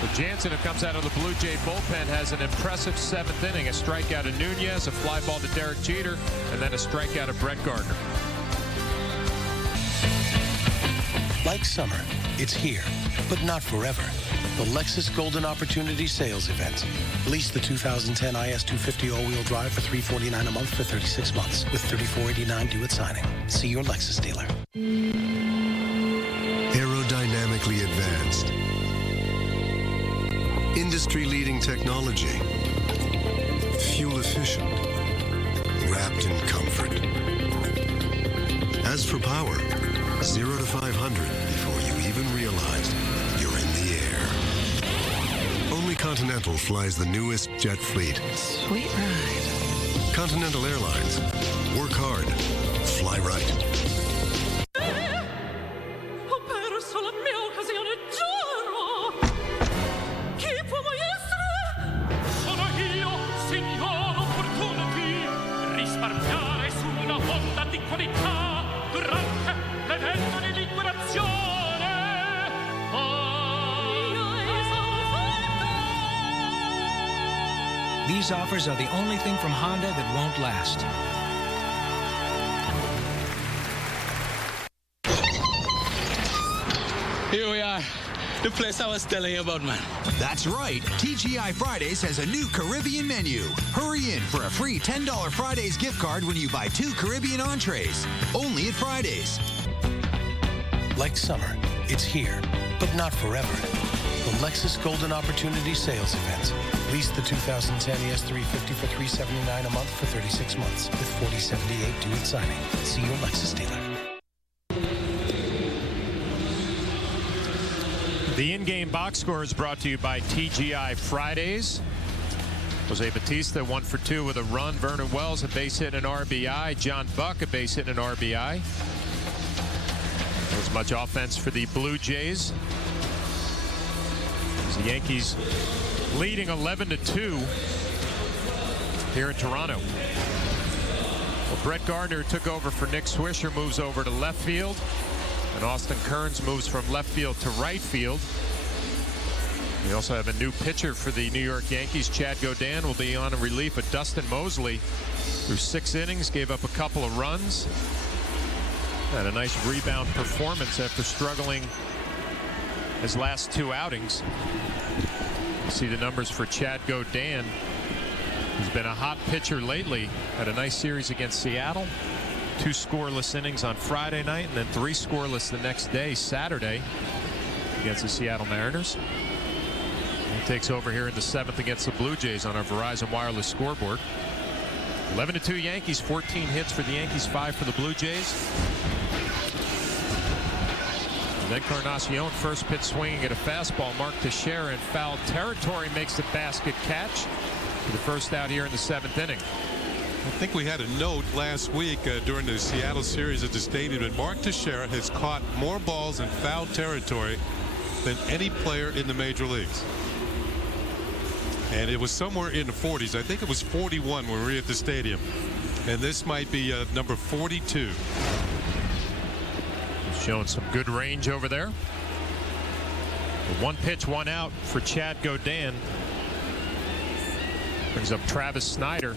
But Jansen, who comes out of the Blue Jay bullpen, has an impressive 7th inning. A strikeout of Nunez, a fly ball to Derek Jeter, and then a strikeout of Brett Gardner. Like summer, it's here, but not forever. The Lexus Golden Opportunity Sales Event. Lease the 2010 IS250 all-wheel drive for $349 a month for 36 months, with $34.89 due at signing. See your Lexus dealer. Aerodynamically advanced. Industry-leading technology. Fuel efficient. Wrapped in comfort. As for power, 0 to 500 before you even realized you're in the air. Only Continental flies the newest jet fleet. Sweet ride. Continental Airlines. Work hard. Fly right. Ho perso la mia occasione, giuro! Chi può mai essere? Sono io, signor Opportunity. Risparmiare su una onda di qualità durante l'evento di liquidazione. These offers are the only thing from Honda that won't last. Here we are. The place I was telling you about, man. That's right. TGI Fridays has a new Caribbean menu. Hurry in for a free $10 Fridays gift card when you buy 2 Caribbean entrees. Only at Fridays. Like summer, it's here, but not forever. The Lexus Golden Opportunity Sales Event. Lease the 2010 ES350 for $379 a month for 36 months, with $40.78 due at signing. See your Lexus dealer. The in-game box score is brought to you by TGI Fridays. Jose Bautista 1 for 2 with a run. Vernon Wells a base hit and an RBI. John Buck a base hit and an RBI. As much offense for the Blue Jays. As the Yankees leading 11-2 here in Toronto. Well, Brett Gardner took over for Nick Swisher, moves over to left field. And Austin Kearns moves from left field to right field. We also have a new pitcher for the New York Yankees. Chad Godin will be on in relief of Dustin Mosley. Through 6 innings, gave up a couple of runs. Had a nice rebound performance after struggling his last 2 outings. You see the numbers for Chad Godin. He's been a hot pitcher lately. Had a nice series against Seattle. 2 scoreless innings on Friday night, and then 3 scoreless the next day, Saturday, against the Seattle Mariners. He takes over here in the 7th against the Blue Jays on our Verizon Wireless scoreboard. 11-2 Yankees, 14 hits for the Yankees, 5 for the Blue Jays. And then Encarnacion, first pitch swinging at a fastball. Mark Teixeira in foul territory makes the basket catch for the first out here in the 7th inning. I think we had a note last week during the Seattle series at the stadium that Mark Teixeira has caught more balls in foul territory than any player in the major leagues. And it was somewhere in the 40s. I think it was 41 when we were at the stadium. And this might be number 42. He's showing some good range over there. 1 pitch, 1 out for Chad Godin. Brings up Travis Snyder.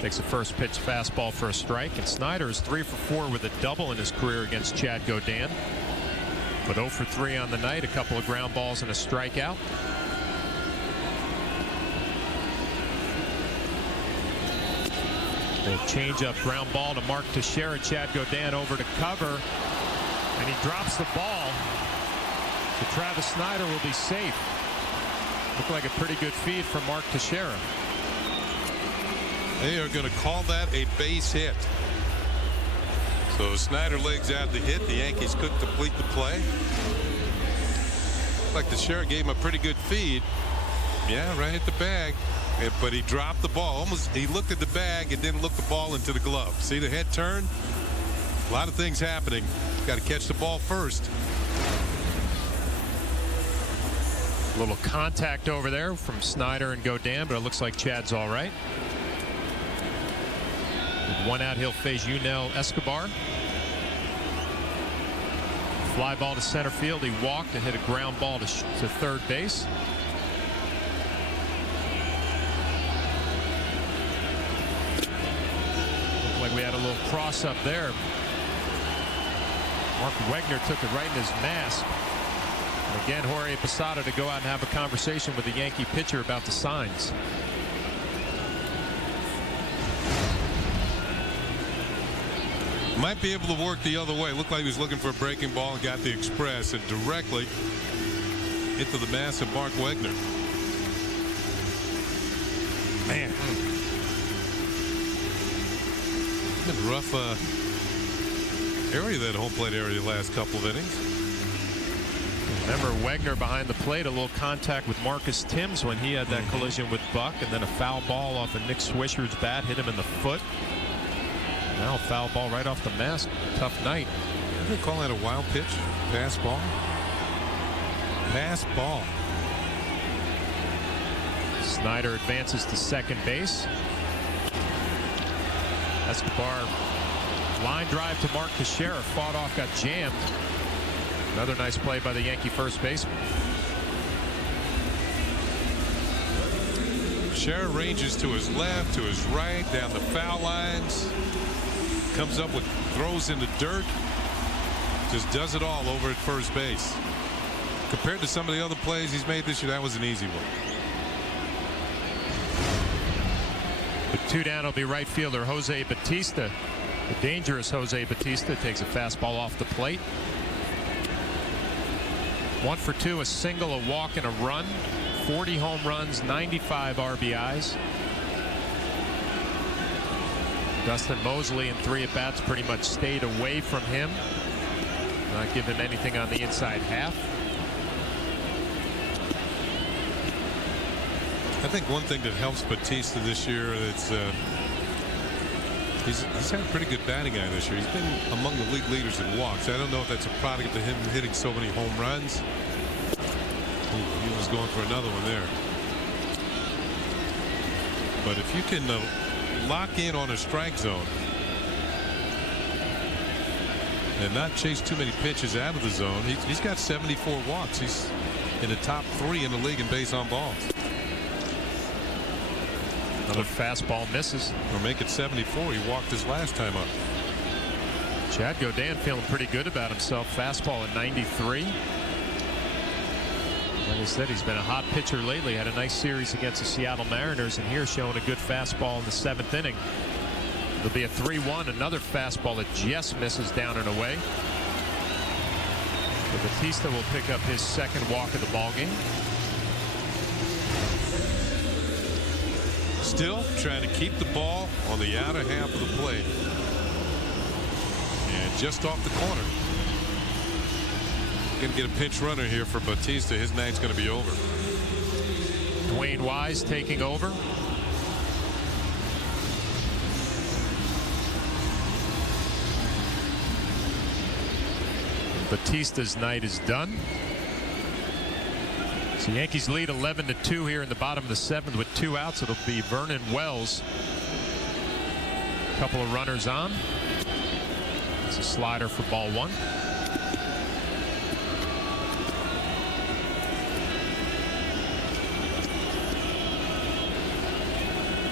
Takes the first pitch fastball for a strike, and Snyder is 3 for 4 with a double in his career against Chad Godin. But 0 for 3 on the night, a couple of ground balls and a strikeout. A change-up ground ball to Mark Teixeira. Chad Godin over to cover, and he drops the ball. So Travis Snyder will be safe. Looked like a pretty good feed from Mark Teixeira. They are going to call that a base hit. So Snyder legs out the hit. The Yankees couldn't complete the play. Like Teixeira gave him a pretty good feed. Yeah, right at the bag. But he dropped the ball. Almost, he looked at the bag and didn't look the ball into the glove. See the head turn? A lot of things happening. Got to catch the ball first. A little contact over there from Snyder and Godin, but it looks like Chad's all right. With 1 out, he'll face Yunel Escobar. Fly ball to center field. He walked and hit a ground ball to third base. a little cross up there. Mark Wegner took it right in his mask. And again, Jorge Posada to go out and have a conversation with the Yankee pitcher about the signs. Might be able to work the other way. Looked like he was looking for a breaking ball and got the express and directly into the mass of Mark Wegner. Man. Been rough area, that home plate area, the last couple of innings. Remember Wegner behind the plate, a little contact with Marcus Timms when he had that collision with Buck, and then a foul ball off of Nick Swisher's bat hit him in the foot. Now a foul ball right off the mask. Tough night. Did they call that a wild pitch? Pass ball? Pass ball. Snyder advances to second base. Escobar line drive to Mark Teixeira, fought off, got jammed. Another nice play by the Yankee first baseman. Teixeira ranges to his left, to his right, down the foul lines. Comes up with throws in the dirt. Just does it all over at first base. Compared to some of the other plays he's made this year, that was an easy one. With 2 down will be right fielder Jose Bautista. The dangerous Jose Bautista takes a fastball off the plate. 1 for 2, a single, a walk, and a run. 40 home runs, 95 RBIs. Dustin Mosley in 3 at-bats pretty much stayed away from him. Not give him anything on the inside half. I think one thing that helps Bautista this year is he's had a pretty good batting eye this year. He's been among the league leaders in walks. I don't know if that's a product of him hitting so many home runs. He was going for another one there. But if you can lock in on a strike zone and not chase too many pitches out of the zone, he's got 74 walks. He's in the top 3 in the league in base on balls. Another fastball misses. Or make it 74. He walked his last time up. Chad Godin feeling pretty good about himself. Fastball at 93. Like I said, he's been a hot pitcher lately. Had a nice series against the Seattle Mariners, and here showing a good fastball in the 7th inning. It'll be a 3-1. Another fastball that just misses down and away. So Bautista will pick up his 2nd walk of the ball game. Still trying to keep the ball on the outer half of the plate. And just off the corner. Going to get a pinch runner here for Bautista. His night's going to be over. Dwayne Wise taking over. Bautista's night is done. So Yankees lead 11-2 here in the bottom of the 7th with 2 outs. It'll be Vernon Wells. A couple of runners on. It's a slider for ball 1.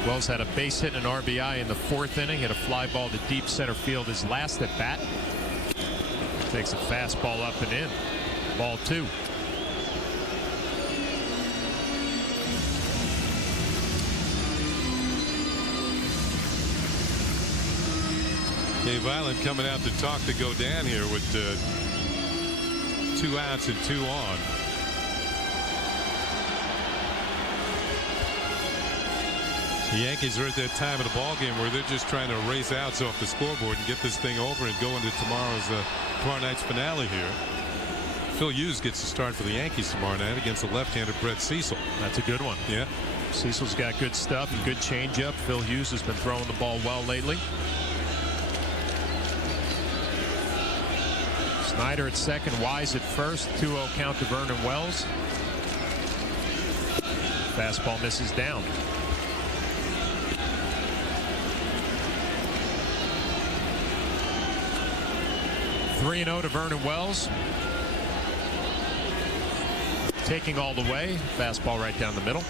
Wells had a base hit and an RBI in the 4th inning. Hit a fly ball to deep center field his last at bat. Takes a fastball up and in. Ball 2. Dave Island coming out to talk to Godin here with 2 outs and 2 on. The Yankees are at that time of the ball game where they're just trying to erase outs off the scoreboard and get this thing over and go into tomorrow night's finale here. Phil Hughes gets to start for the Yankees tomorrow night against the left-handed Brett Cecil. That's a good one. Yeah. Cecil's got good stuff, good changeup. Phil Hughes has been throwing the ball well lately. Snyder at 2nd, Wise at 1st. 2-0 count to Vernon Wells. Fastball misses down. Three 3-0 to Vernon Wells. Taking all the way. Fastball right down the middle.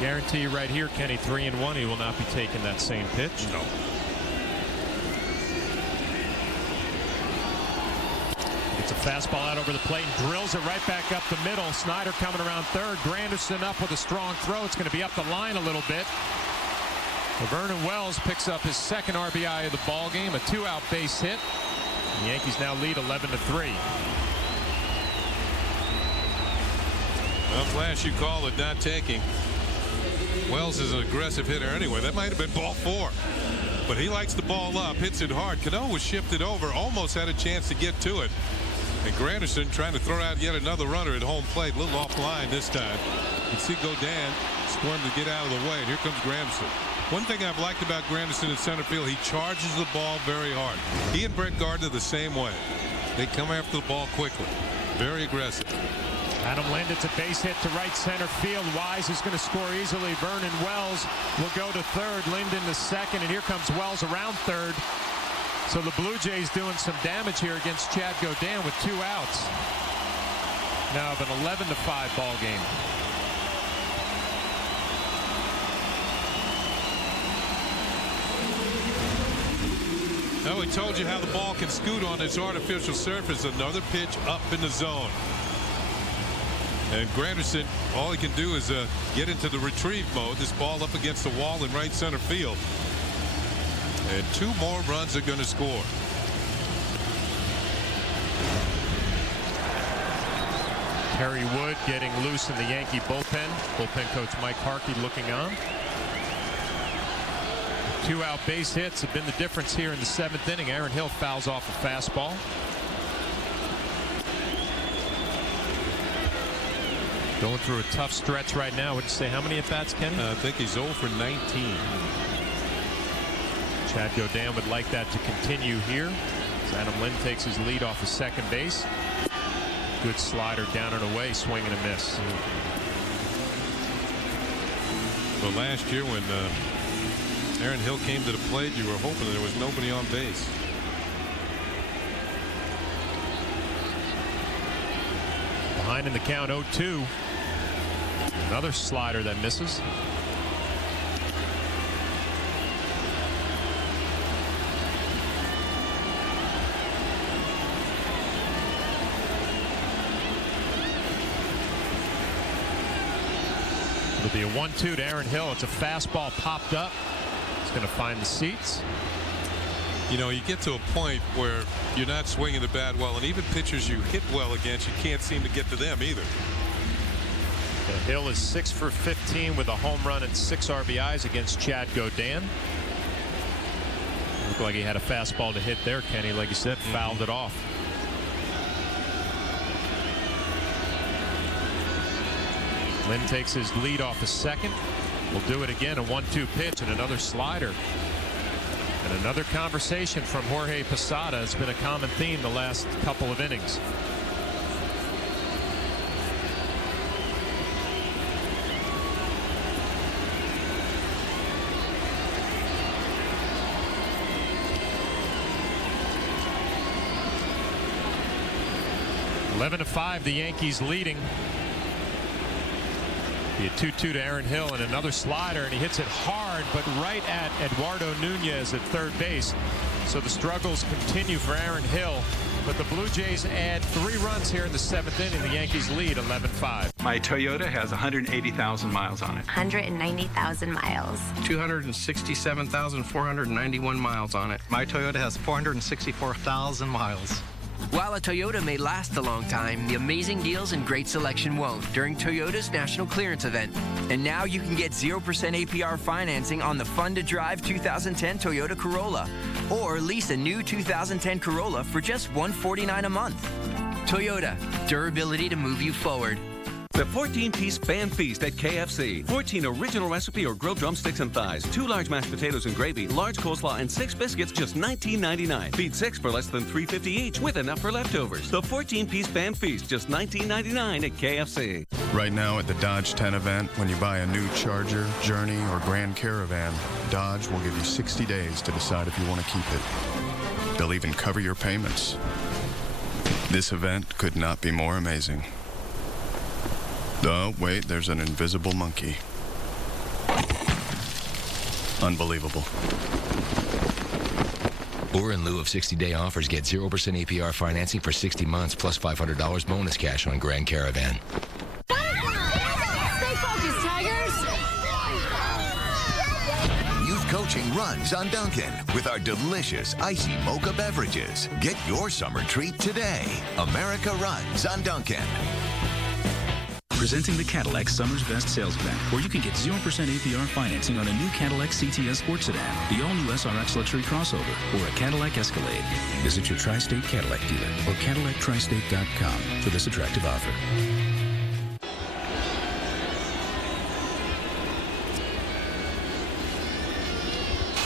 Guarantee you right here, Kenny, 3-1, he will not be taking that same pitch. No. Gets a fastball out over the plate and drills it right back up the middle. Snyder coming around third. Granderson up with a strong throw. It's going to be up the line a little bit. Vernon Wells picks up his second RBI of the ball game, a 2-out base hit. The Yankees now lead 11-3. Well, Flash, you call it not taking. Wells is an aggressive hitter anyway. That might have been ball 4. But he likes the ball up, hits it hard. Cano was shifted over, almost had a chance to get to it. And Granderson trying to throw out yet another runner at home plate. A little offline this time. You can see Godin squirm to get out of the way. And here comes Granderson. One thing I've liked about Granderson in center field, he charges the ball very hard. He and Brett Gardner the same way. They come after the ball quickly. Very aggressive. Adam Lind, it's a base hit to right center field. Wise is going to score easily. Vernon Wells will go to third. Lind in the second, and here comes Wells around third. So the Blue Jays doing some damage here against Chad Godin with 2 outs. Now of an 11-5 ball game. Now we told you how the ball can scoot on this artificial surface. Another pitch up in the zone. And Granderson, all he can do is get into the retrieve mode. This ball up against the wall in right center field. And 2 more runs are going to score. Terry Wood getting loose in the Yankee bullpen. Bullpen coach Mike Harkey looking on. 2-out base hits have been the difference here in the 7th inning. Aaron Hill fouls off a fastball. Going through a tough stretch right now. Would you say how many at-bats, Kenny? I think he's 0 for 19. Chad Godin would like that to continue here. As Adam Lind takes his lead off of second base. Good slider down and away, swing and a miss. Well, last year when Aaron Hill came to the plate, you were hoping there was nobody on base. Behind in the count, 0-2. Another slider that misses. It'll be a 1-2 to Aaron Hill. It's a fastball popped up. It's going to find the seats. You know, you get to a point where you're not swinging the bat well, and even pitchers you hit well against, you can't seem to get to them either. Hill is 6 for 15 with a home run and 6 RBIs against Chad Godin. Looked like he had a fastball to hit there, Kenny. Like you said, fouled it off. Lynn takes his lead off a second. We'll do it again. A 1-2 pitch and another slider. And another conversation from Jorge Posada has been a common theme the last couple of innings. (11-5), the Yankees leading. Be a 2-2 to Aaron Hill and another slider, and he hits it hard, but right at Eduardo Nunez at third base. So the struggles continue for Aaron Hill, but the Blue Jays add 3 runs here in the 7th inning. The Yankees lead 11-5. My Toyota has 180,000 miles on it. 190,000 miles. 267,491 miles on it. My Toyota has 464,000 miles. While a Toyota may last a long time, the amazing deals and great selection won't during Toyota's National Clearance Event. And now you can get 0% APR financing on the fun-to-drive 2010 Toyota Corolla. Or lease a new 2010 Corolla for just $149 a month. Toyota, durability to move you forward. The 14-piece fan feast at KFC. 14 original recipe or grilled drumsticks and thighs, 2 large mashed potatoes and gravy, large coleslaw, and 6 biscuits, just $19.99. Feed 6 for less than $3.50 each, with enough for leftovers. The 14-piece fan feast, just $19.99 at KFC. Right now at the Dodge 10 event, when you buy a new Charger, Journey, or Grand Caravan, Dodge will give you 60 days to decide if you want to keep it. They'll even cover your payments. This event could not be more amazing. Oh, wait, there's an invisible monkey. Unbelievable. Or in lieu of 60-day offers, get 0% APR financing for 60 months plus $500 bonus cash on Grand Caravan. Stay focused, Tigers! Youth coaching runs on Dunkin' with our delicious icy mocha beverages. Get your summer treat today. America runs on Dunkin'. Presenting the Cadillac Summer's Best Sales Event, where you can get 0% APR financing on a new Cadillac CTS Sports Sedan, the all-new SRX Luxury Crossover, or a Cadillac Escalade. Visit your Tri-State Cadillac dealer or CadillacTristate.com for this attractive offer.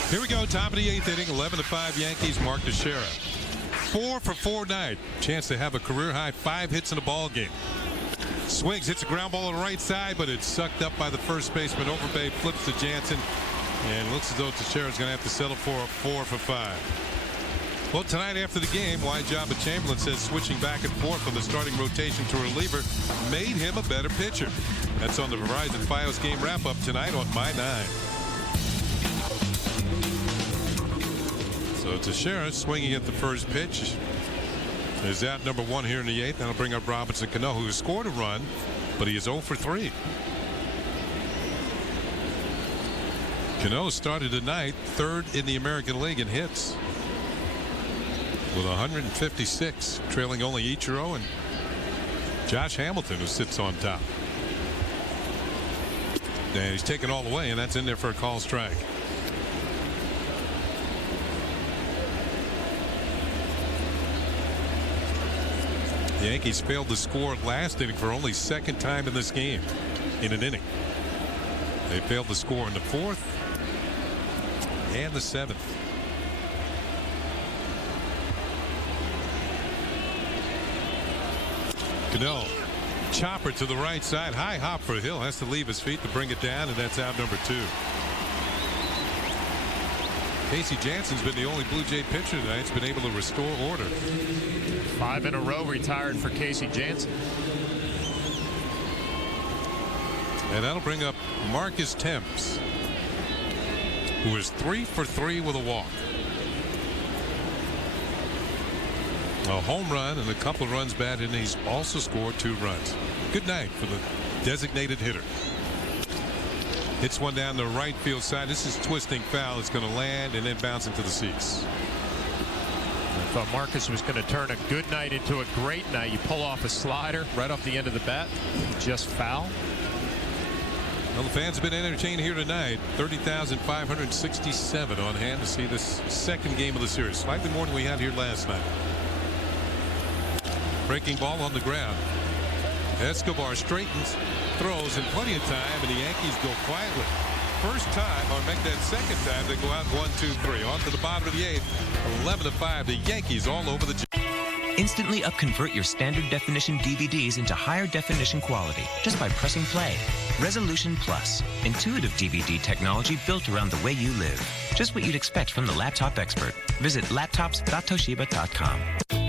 Here we go, top of the 8th inning, 11-5 Yankees. Mark Teixeira. 4 for 4 night. Chance to have a career-high 5 hits in a ball game. Swings, hits a ground ball on the right side, but it's sucked up by the first baseman. Overbay flips to Jansen, and looks as though Teixeira's going to have to settle for a 4 for 5. Well, tonight after the game, Jabba Chamberlain says switching back and forth from the starting rotation to reliever made him a better pitcher. That's on the Verizon Fios game wrap-up tonight on My 9. So Teixeira swinging at the first pitch. Is out number 1 here in the 8th. That'll bring up Robinson Cano, who has scored a run, but he is 0 for 3. Cano started tonight 3rd in the American League in hits with 156, trailing only Ichiro and Josh Hamilton, who sits on top. And he's taken all the way, and that's in there for a call strike. The Yankees failed to score last inning for only 2nd time in this game in an inning. They failed to score in the 4th and the 7th. Cano, chopper to the right side, high hop for Hill, has to leave his feet to bring it down, and that's out number 2. Casey Jansen's been the only Blue Jay pitcher tonight that's been able to restore order. 5 in a row retired for Casey Jansen. And that'll bring up Marcus Thames, who is 3 for 3 with a walk. A home run and a couple of runs batted, and he's also scored 2 runs. Good night for the designated hitter. Hits one down the right field side. This is twisting foul. It's going to land and then bounce into the seats. I thought Marcus was going to turn a good night into a great night. You pull off a slider right off the end of the bat. Just foul. Well, the fans have been entertained here tonight. 30,567 on hand to see this 2nd game of the series. Slightly more than we had here last night. Breaking ball on the ground. Escobar straightens, throws in plenty of time, and the Yankees go quietly. First time, or make that 2nd time, they go out 1-2-3. On to the bottom of the 8th. 11-5. The Yankees all over the. Instantly upconvert your standard definition DVDs into higher definition quality just by pressing play. Resolution Plus. Intuitive DVD technology built around the way you live. Just what you'd expect from the laptop expert. Visit laptops.toshiba.com.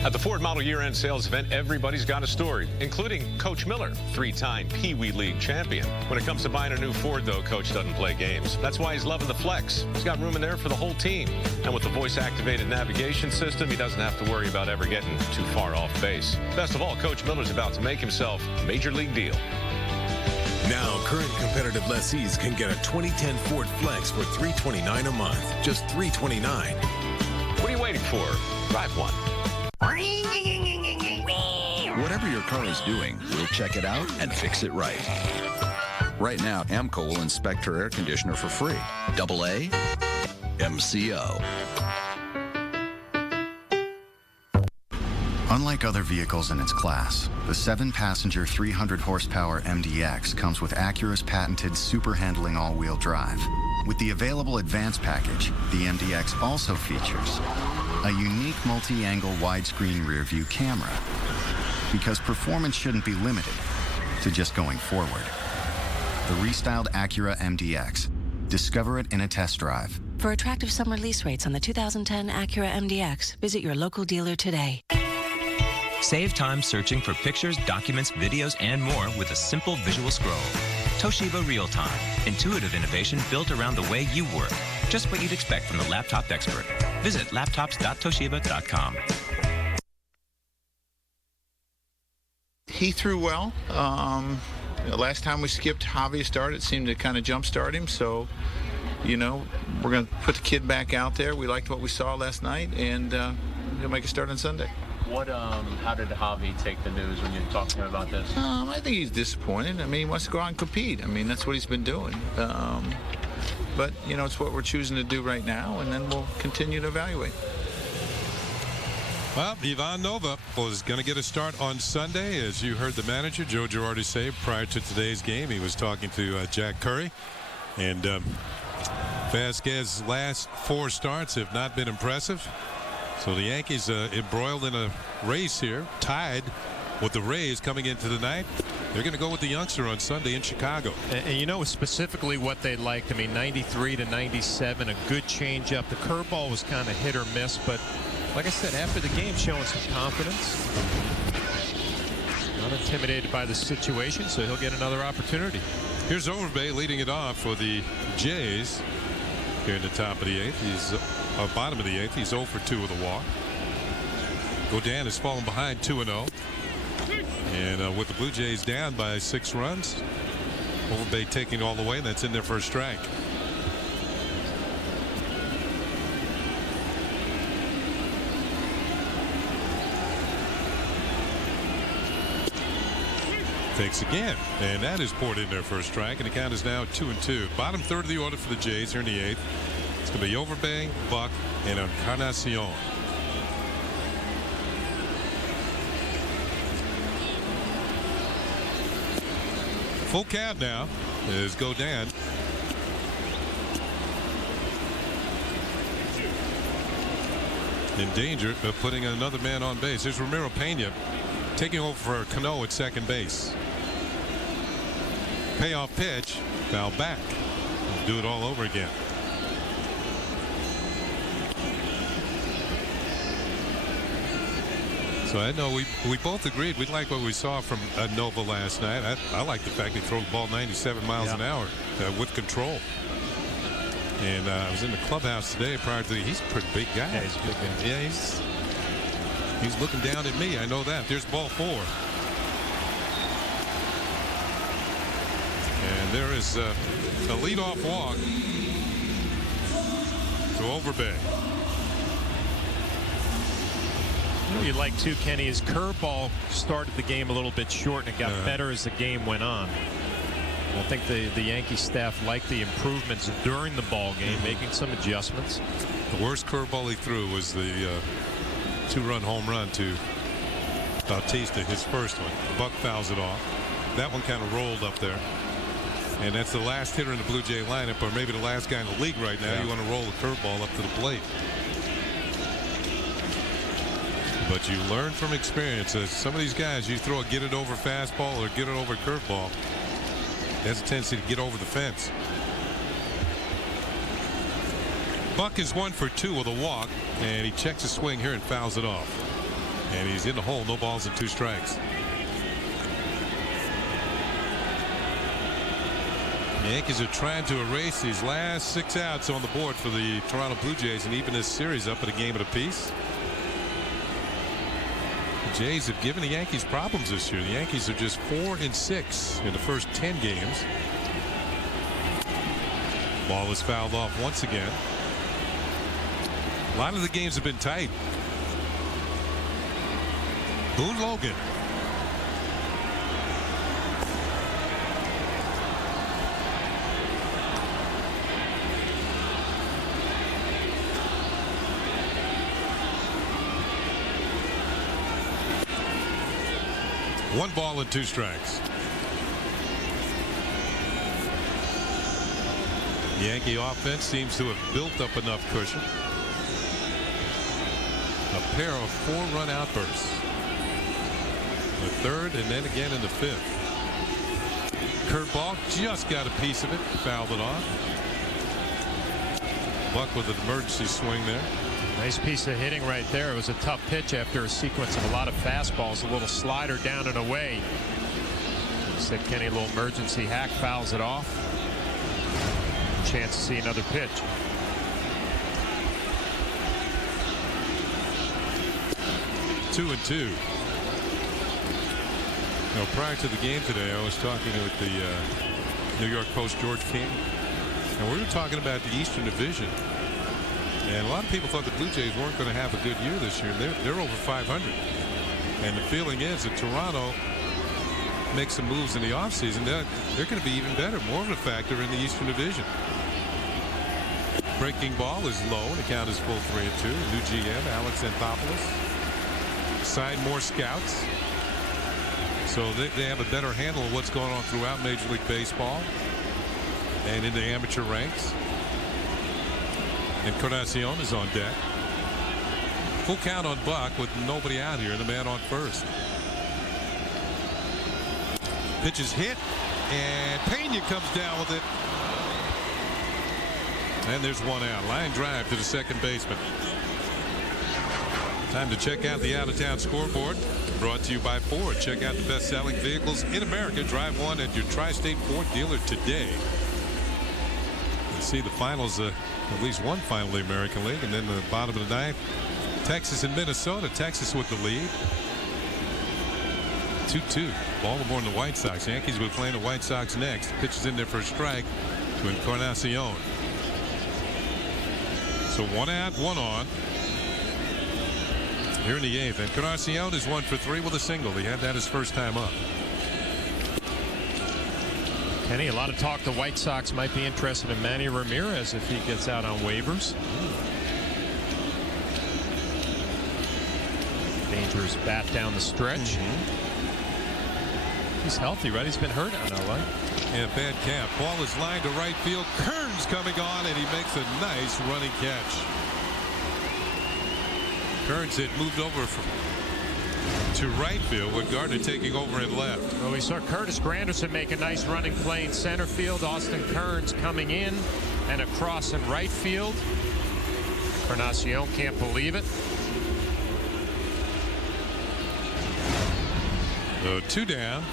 At the Ford Model Year-End Sales Event, everybody's got a story, including Coach Miller, 3-time Pee Wee League champion. When it comes to buying a new Ford, though, Coach doesn't play games. That's why he's loving the Flex. He's got room in there for the whole team. And with the voice-activated navigation system, he doesn't have to worry about ever getting too far off base. Best of all, Coach Miller's about to make himself a major league deal. Now, current competitive lessees can get a 2010 Ford Flex for $329 a month. Just $329. What are you waiting for? Drive one. Whatever your car is doing, we'll check it out and fix it right. Right now, AMCO will inspect her air conditioner for free. AA MCO. Unlike other vehicles in its class, the 7-passenger 300-horsepower MDX comes with Acura's patented super handling all-wheel drive. With the available Advance package, the MDX also features a unique multi-angle widescreen rear-view camera, because performance shouldn't be limited to just going forward. The restyled Acura MDX. Discover it in a test drive. For attractive summer lease rates on the 2010 Acura MDX, visit your local dealer today. Save time searching for pictures, documents, videos, and more with a simple visual scroll. Toshiba Real Time. Intuitive innovation built around the way you work. Just what you'd expect from the laptop expert. Visit laptops.toshiba.com. He threw well. Last time we skipped Javi's start, it seemed to kind of jumpstart him. So, we're going to put the kid back out there. We liked what we saw last night, and he'll make a start on Sunday. How did Javi take the news when you talked to him about this? I think he's disappointed. He wants to go out and compete. That's what he's been doing. But, it's what we're choosing to do right now, and then we'll continue to evaluate. Well, Ivan Nova was going to get a start on Sunday. As you heard the manager, Joe Girardi, say prior to today's game, he was talking to Jack Curry. And Vasquez's last 4 starts have not been impressive. So the Yankees embroiled in a race here, tied with the Rays coming into the night. They're going to go with the youngster on Sunday in Chicago. And specifically what they liked. 93 to 97, a good changeup. The curveball was kind of hit or miss, but like I said, after the game, showing some confidence. Not intimidated by the situation, so he'll get another opportunity. Here's Overbay leading it off for the Jays here in the top of the 8th. He's bottom of the 8th. He's 0 for 2 with a walk. Godin has fallen behind 2-0. And with the Blue Jays down by 6 runs, Overbay taking all the way, and that's in their first strike. Takes again, and that is poured in their first strike, and the count is now 2-2. Bottom third of the order for the Jays here in the 8th. It's going to be Overbay, Buck, and Encarnacion. Full count now is Godin. In danger of putting another man on base. Here's Ramiro Pena taking over for Cano at second base. Payoff pitch, foul back. We'll do it all over again. So I know we both agreed we like what we saw from Nova last night. I like the fact he throws the ball 97 miles an hour with control. And I was in the clubhouse today prior to he's a pretty big guy. Yeah, he's a big guy. Yeah, he's looking down at me. I know that. There's ball 4. And there is a leadoff walk to Overbay. You like too, Kenny, his curveball started the game a little bit short, and it got better as the game went on. And I think the Yankee staff liked the improvements during the ball game, making some adjustments. The worst curveball he threw was the 2-run home run to Bautista, his first one. Buck fouls it off. That one kind of rolled up there. And that's the last hitter in the Blue Jay lineup, or maybe the last guy in the league right now. You want to roll the curveball up to the plate. But you learn from experience. Some of these guys, you throw a get it over fastball or get it over curveball, has a tendency to get over the fence. Buck is 1 for 2 with a walk, and he checks a swing here and fouls it off. And he's in the hole, no balls and 2 strikes. The Yankees are trying to erase these last 6 outs on the board for the Toronto Blue Jays and even this series up at a game at a piece. The Jays have given the Yankees problems this year. The Yankees are just 4-6 in the first 10 games. Ball is fouled off once again. A lot of the games have been tight. Boone Logan. One ball and 2 strikes. The Yankee offense seems to have built up enough cushion. A pair of 4-run outbursts. The 3rd and then again in the 5th. Curveball just got a piece of it, fouled it off. Buck with an emergency swing there. Nice piece of hitting right there. It was a tough pitch after a sequence of a lot of fastballs. A little slider down and away. Said Kenny, a little emergency hack, fouls it off. Chance to see another pitch. 2-2. Now, prior to the game today, I was talking with the New York Post George King, and we were talking about the Eastern Division. And a lot of people thought the Blue Jays weren't going to have a good year this year. They're over 500. And the feeling is that Toronto makes some moves in the offseason. They're going to be even better, more of a factor in the Eastern Division. Breaking ball is low, and the count is full 3-2. New GM, Alex Anthopoulos. Signed more scouts. So they have a better handle of what's going on throughout Major League Baseball and in the amateur ranks. Encarnacion is on deck. Full count on Buck with nobody out here and the man on first. Pitch is hit, and Pena comes down with it. And there's one out. Line drive to the second baseman. Time to check out the out-of-town scoreboard. Brought to you by Ford. Check out the best-selling vehicles in America. Drive one at your Tri-State Ford dealer today. Let's see the finals, at least one final of the American League, and then the bottom of the ninth, Texas and Minnesota. Texas with the lead. 2-2. Baltimore and the White Sox. Yankees will be playing the White Sox next. Pitches in there for a strike to Encarnacion. So one out, one on. Here in the eighth. Encarnacion is 1 for 3 with a single. He had that his first time up. Kenny, a lot of talk the White Sox might be interested in Manny Ramirez if he gets out on waivers. Dangerous bat down the stretch. He's healthy, right? He's been hurt out in LA. Yeah, bad cap. Ball is lined to right field. Kearns coming on, and he makes a nice running catch. Kearns had moved over to right field with Gardner taking over in left. Well, we saw Curtis Granderson make a nice running play in center field. Austin Kearns coming in and across in right field. Encarnacion can't believe it. 2 down.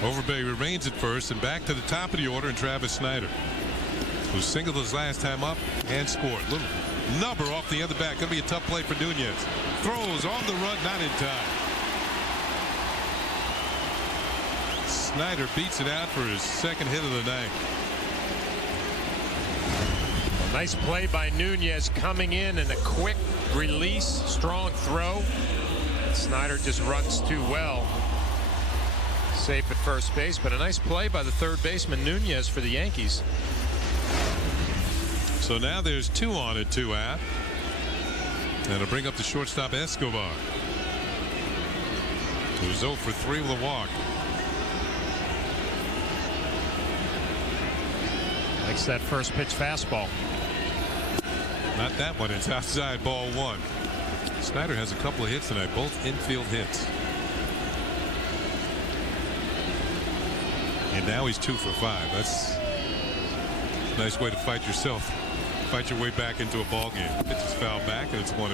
Overbay remains at first, and back to the top of the order, and Travis Snyder, who singled his last time up and scored. Little number off the other back. Going to be a tough play for Nunez. Throws on the run, not in time. Snyder beats it out for his second hit of the night. A nice play by Nunez coming in and a quick release, strong throw. Snyder just runs too well. Safe at first base, but a nice play by the third baseman Nunez for the Yankees. So now there's 2 on and 2 out. And it'll bring up the shortstop Escobar, who's 0 for 3 with a walk. Likes that first pitch fastball. Not that one. It's outside, ball 1. Snyder has a couple of hits tonight, both infield hits. And now he's 2 for 5. That's a nice way to fight yourself. Fight your way back into a ball game. Pitch is fouled back, and it's 1-1.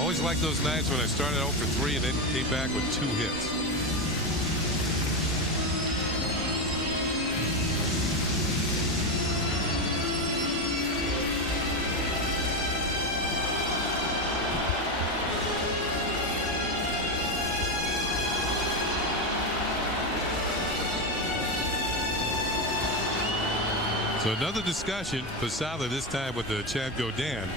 Always liked those nights when I started 0 for 3 and then came back with 2 hits. So another discussion, Posada this time with the Chad Godin.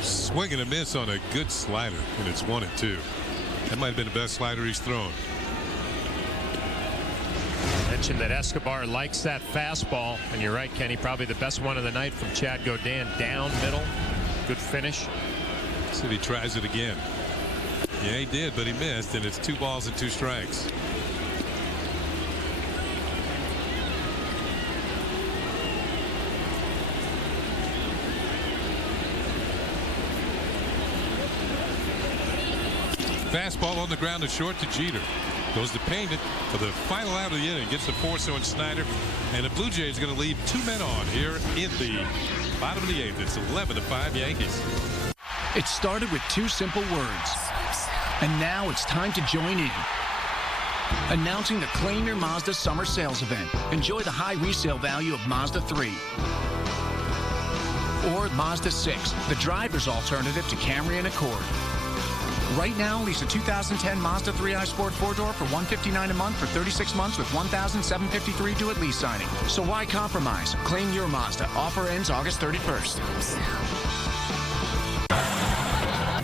Swing and a miss on a good slider, and it's 1-2. That might have been the best slider he's thrown. Mentioned that Escobar likes that fastball, and you're right, Kenny, probably the best one of the night from Chad Godin. Down middle, good finish. See if he tries it again. Yeah, he did, but he missed, and it's 2 balls and 2 strikes. Fastball on the ground to short to Jeter. Goes to Pena for the final out of the inning. Gets the force on Snyder, and the Blue Jays are going to leave 2 men on here in the bottom of the 8th. It's 11-5 Yankees. It started with 2 simple words. And now it's time to join in. Announcing the Claim Your Mazda Summer Sales Event. Enjoy the high resale value of Mazda 3. Or Mazda 6, the driver's alternative to Camry and Accord. Right now, lease a 2010 Mazda 3i Sport 4-door for $159 a month for 36 months with $1,753 due at lease signing. So why compromise? Claim your Mazda. Offer ends August 31st.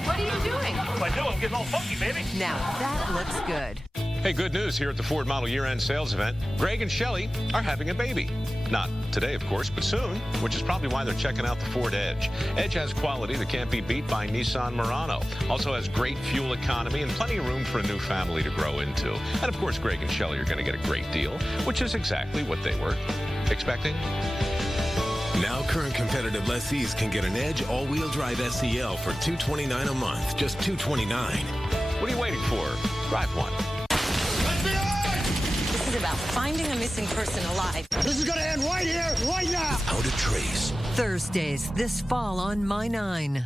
What are you doing? What do I do? I'm getting all funky, baby. Now, that looks good. Hey, good news here at the Ford Model Year-End Sales Event. Greg and Shelley are having a baby. Not today, of course, but soon, which is probably why they're checking out the Ford Edge. Edge has quality that can't be beat by Nissan Murano. Also has great fuel economy and plenty of room for a new family to grow into. And, of course, Greg and Shelley are going to get a great deal, which is exactly what they were expecting. Now current competitive lessees can get an Edge all-wheel drive SEL for $229 a month, just $229. What are you waiting for? Drive one. This is about finding a missing person alive. This is going to end right here, right now. Without a trace. Thursdays this fall on My 9.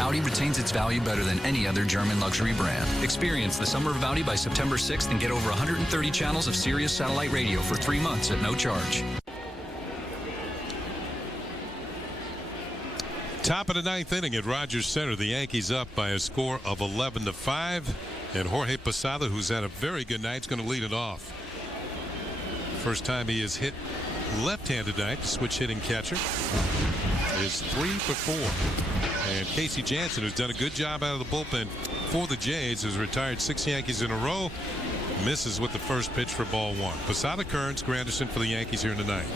Audi retains its value better than any other German luxury brand. Experience the summer of Audi by September 6th and get over 130 channels of Sirius satellite radio for 3 months at no charge. Top of the ninth inning at Rogers Center. The Yankees up by a score of 11-5. And Jorge Posada, who's had a very good night, is going to lead it off. First time he has hit left-handed tonight. Switch hitting catcher is 3 for 4. And Casey Jansen, who's done a good job out of the bullpen for the Jays, has retired 6 Yankees in a row. Misses with the first pitch for ball 1. Posada, Kearns, Granderson for the Yankees here in the ninth.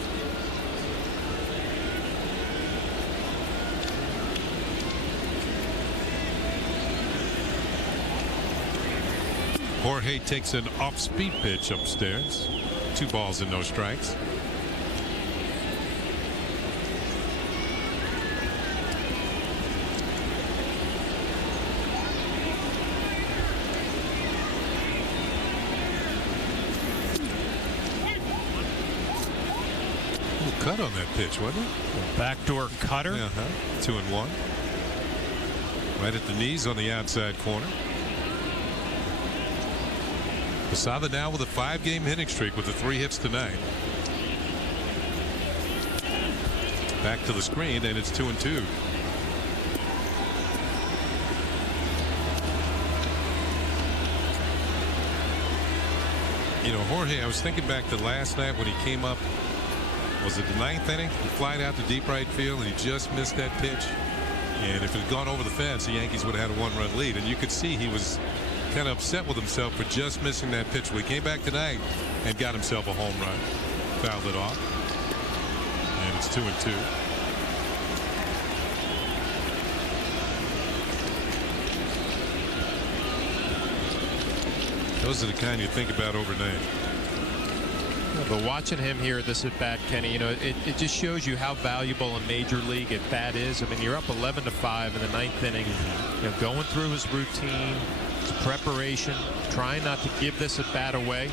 Jorge takes an off-speed pitch upstairs. 2 balls and no strikes. Cut on that pitch, wasn't it? Backdoor cutter. 2-1. Right at the knees on the outside corner. Posada now with a 5-game hitting streak with the 3 hits tonight. Back to the screen, and it's 2-2. You know, Jorge, I was thinking back to last night when he came up. Was it the 9th inning? He flied out to deep right field and he just missed that pitch. And if it had gone over the fence, the Yankees would have had a 1-run lead. And you could see he was kind of upset with himself for just missing that pitch. Well, he came back tonight and got himself a home run. Fouled it off. And it's 2-2. Those are the kind you think about overnight. But watching him here at this at bat, Kenny, you know, it just shows you how valuable a major league at bat is. I mean, you're up 11-5 in the 9th inning. You know, going through his routine, his preparation, trying not to give this at bat away.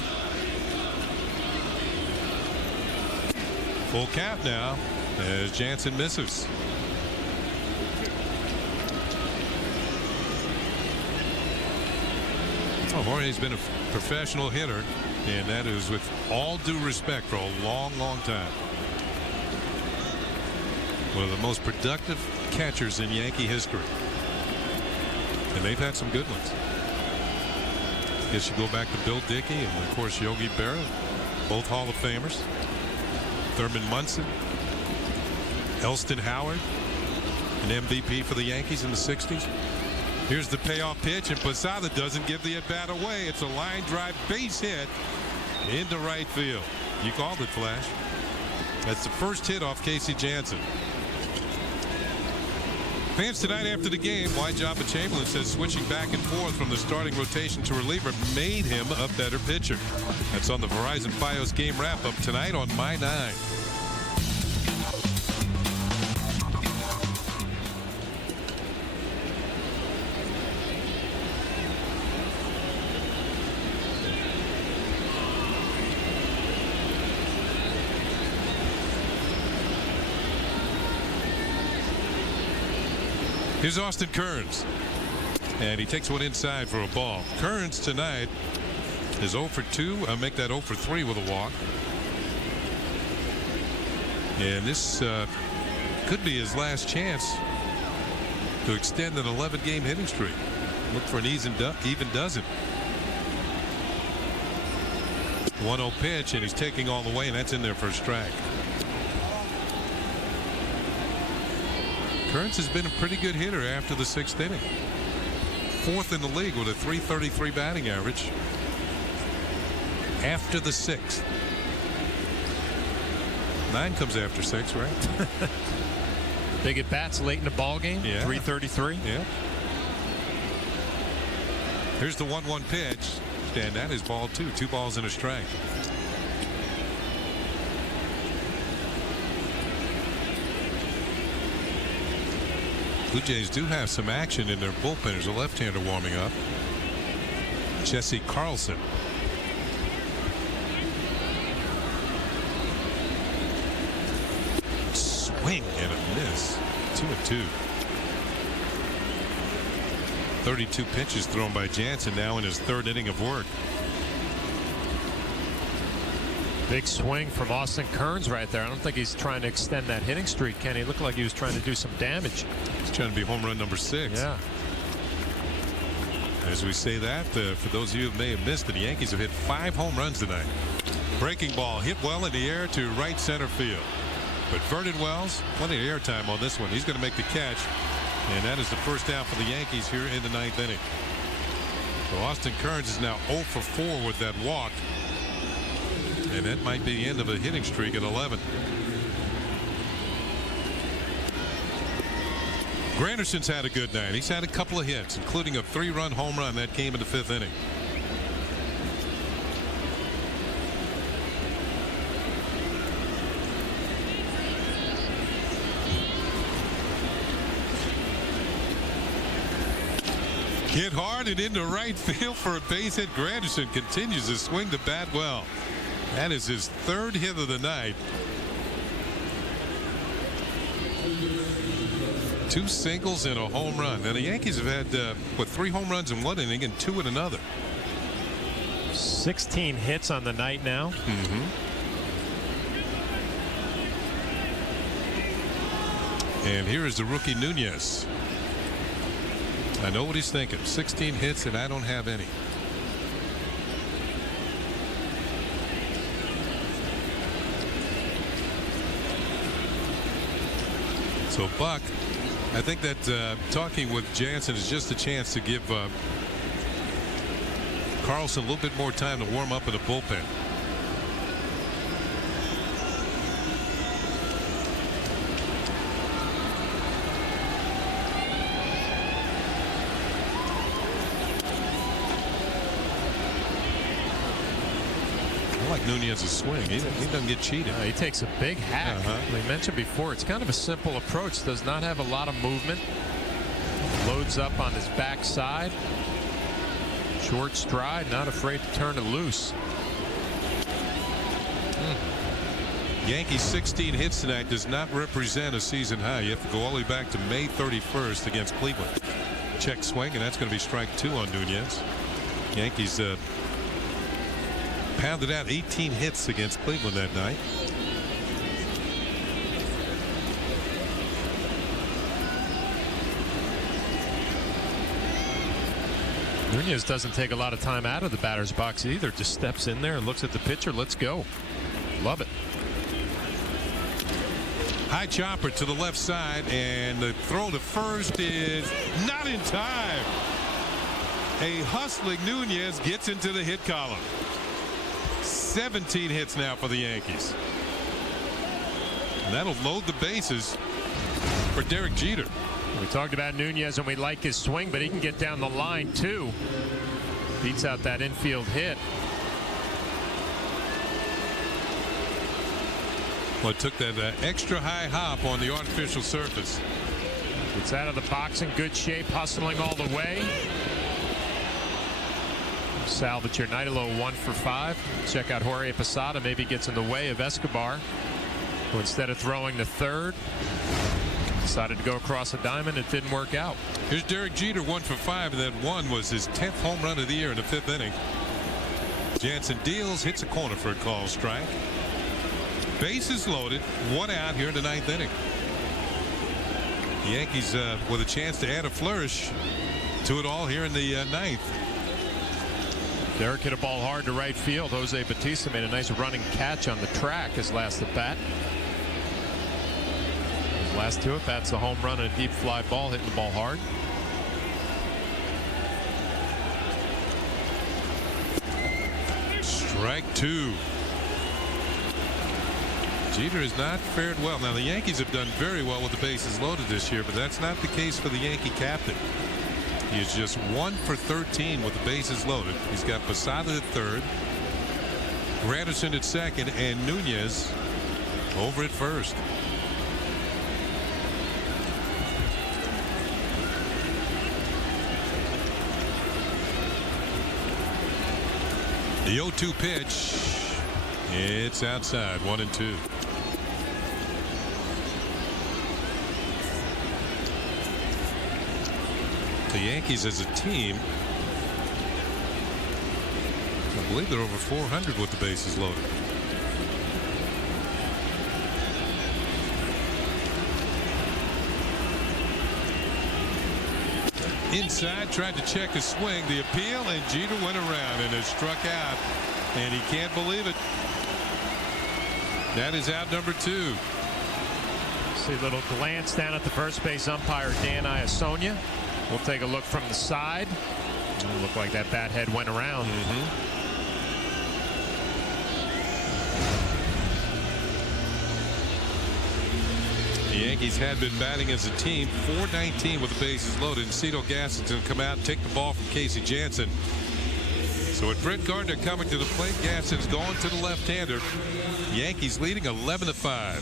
Full count now as Jansen misses. Oh, Jorge's been a professional hitter, and that is with all due respect for a long, long time. One of the most productive catchers in Yankee history. And they've had some good ones. I guess you go back to Bill Dickey and, of course, Yogi Berra, both Hall of Famers. Thurman Munson, Elston Howard, an MVP for the Yankees in the 60s. Here's the payoff pitch, and Posada doesn't give the at-bat away. It's a line drive base hit into right field. You called it, Flash. That's the first hit off Casey Jansen. Fans tonight after the game, why Jabba Chamberlain says switching back and forth from the starting rotation to reliever made him a better pitcher. That's on the Verizon Fios game wrap-up tonight on My 9. Here's Austin Kearns. And he takes one inside for a ball. Kearns tonight is 0 for 2. Make that 0 for 3 with a walk. And this could be his last chance to extend an 11-game hitting streak. Look for an even dozen. 1-0 pitch, and he's taking all the way, and that's in there for a strike. Kearns has been a pretty good hitter after the 6th inning. 4th in the league with a .333 batting average after the 6th. 9 comes after 6, right? Big at bats late in the ball game. Yeah. .333. Yeah. Here's the 1-1 pitch. And that is ball 2. 2 balls and a strike. Blue Jays do have some action in their bullpen. There's a left-hander warming up. Jesse Carlson. Swing and a miss. 2-2. 32 pitches thrown by Jansen now in his 3rd inning of work. Big swing from Austin Kearns right there. I don't think he's trying to extend that hitting streak, Kenny. It looked like he was trying to do some damage. He's trying to be home run number 6. Yeah. As we say that, for those of you who may have missed it, the Yankees have hit 5 home runs tonight. Breaking ball hit well in the air to right center field. But Vernon Wells, plenty of airtime on this one. He's going to make the catch. And that is the first out for the Yankees here in the 9th inning. So Austin Kearns is now 0 for 4 with that walk. And that might be the end of a hitting streak at 11. Granderson's had a good night. He's had a couple of hits, including a 3-run home run that came in the 5th inning. Hit hard and into right field for a base hit. Granderson continues to swing the bat well. That is his 3rd hit of the night. 2 singles and a home run. Now the Yankees have had 3 home runs in 1 inning and 2 in another. 16 hits on the night now. And here is the rookie Nunez. I know what he's thinking. 16 hits and I don't have any. So Buck, I think that talking with Jansen is just a chance to give Carlson a little bit more time to warm up in the bullpen. Like Nunez's swing. He doesn't get cheated. He takes a big hack. We mentioned before, it's kind of a simple approach. Does not have a lot of movement. Loads up on his backside. Short stride, not afraid to turn it loose. Yankees 16 hits tonight does not represent a season high. You have to go all the way back to May 31st against Cleveland. Check swing, and that's going to be strike 2 on Nunez. Yankees pounded out 18 hits against Cleveland that night. Nunez doesn't take a lot of time out of the batter's box either. Just steps in there and looks at the pitcher. Let's go. Love it. High chopper to the left side, and the throw to first is not in time. A hustling Nunez gets into the hit column. 17 hits now for the Yankees. And that'll load the bases for Derek Jeter. We talked about Nunez and we like his swing, but he can get down the line too. Beats out that infield hit. Well, it took that extra high hop on the artificial surface. Gets out of the box in good shape, hustling all the way. Salvage your night, a little 1 for 5. Check out Jorge Posada. Maybe gets in the way of Escobar, who instead of throwing to third, Decided to go across the diamond. It didn't work out. Here's Derek Jeter, 1 for 5, and that one was his 10th home run of the year in the 5th inning. Jansen deals, hits a corner for a call strike. Bases loaded, 1 out here in the 9th inning. The Yankees with a chance to add a flourish to it all here in the 9th. Derek hit a ball hard to right field. Jose Bautista made a nice running catch on the track his last at bat. His last 2 at bats, a home run and a deep fly ball, hitting the ball hard. Strike 2. Jeter has not fared well. Now the Yankees have done very well with the bases loaded this year, but that's not the case for the Yankee captain. He is just 1 for 13 with the bases loaded. He's got Posada at third, Granderson at second, and Nunez over at first. The 0-2 pitch. It's outside, 1-2. The Yankees as a team, I believe they're over 400 with the bases loaded. Inside, tried to check a swing, the appeal, and Jeter went around and has struck out, and he can't believe it. That is out number 2. See a little glance down at the first base umpire, Dan Iasonia. We'll take a look from the side. It'll look like that bat head went around. The Yankees had been batting as a team, 419 with the bases loaded, and Cito Gaston's going to come out and take the ball from Casey Jansen. So with Brett Gardner coming to the plate, Gaston's going to the left-hander. Yankees leading 11-5.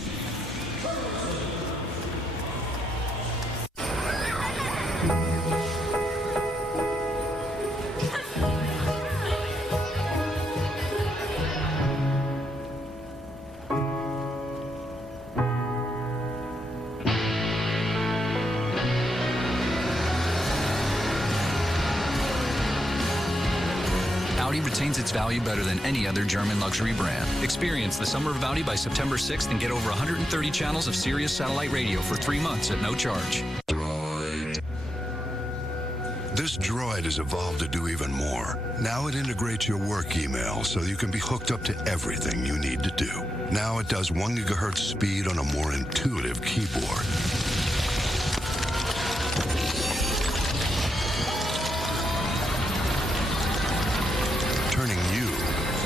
Audi retains its value better than any other German luxury brand. Experience the summer of Audi by September 6th and get over 130 channels of Sirius satellite radio for 3 months at no charge. This droid has evolved to do even more. Now it integrates your work email so you can be hooked up to everything you need to do. Now it does 1 gigahertz speed on a more intuitive keyboard. Turning you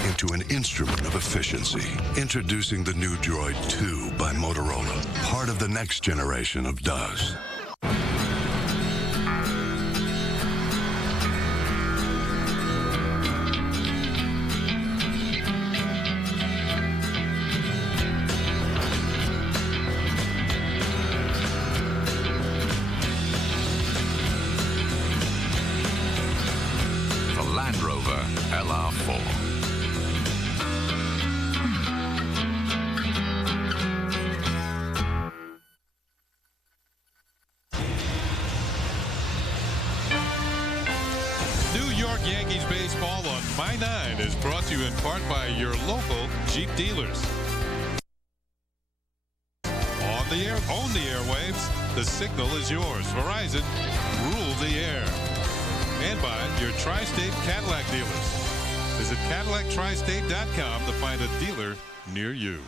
into an instrument of efficiency. Introducing the new Droid 2 by Motorola, part of the next generation of DOS. Yankees baseball on My 9 is brought to you in part by your local Jeep dealers. On the air, own the airwaves. The signal is yours. Verizon, rule the air. And by your Tri-State Cadillac dealers. Visit CadillacTristate.com to find a dealer near you.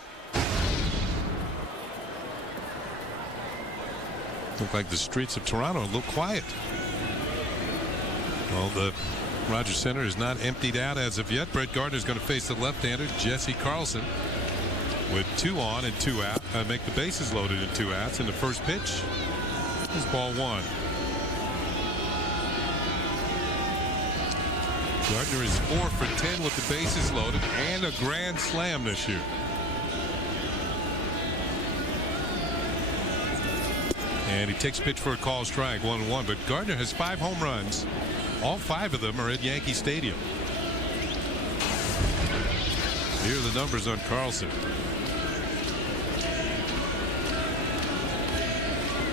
Look like the streets of Toronto look quiet. Well, the Rogers Center is not emptied out as of yet. Brett Gardner is going to face the left-hander Jesse Carlson with 2 on and 2 out. Make the bases loaded in 2 outs. And the first pitch is ball 1. Gardner is 4 for 10 with the bases loaded and a grand slam this year. And he takes pitch for a call strike, 1-1. But Gardner has 5 home runs. All 5 of them are at Yankee Stadium. Here are the numbers on Carlson.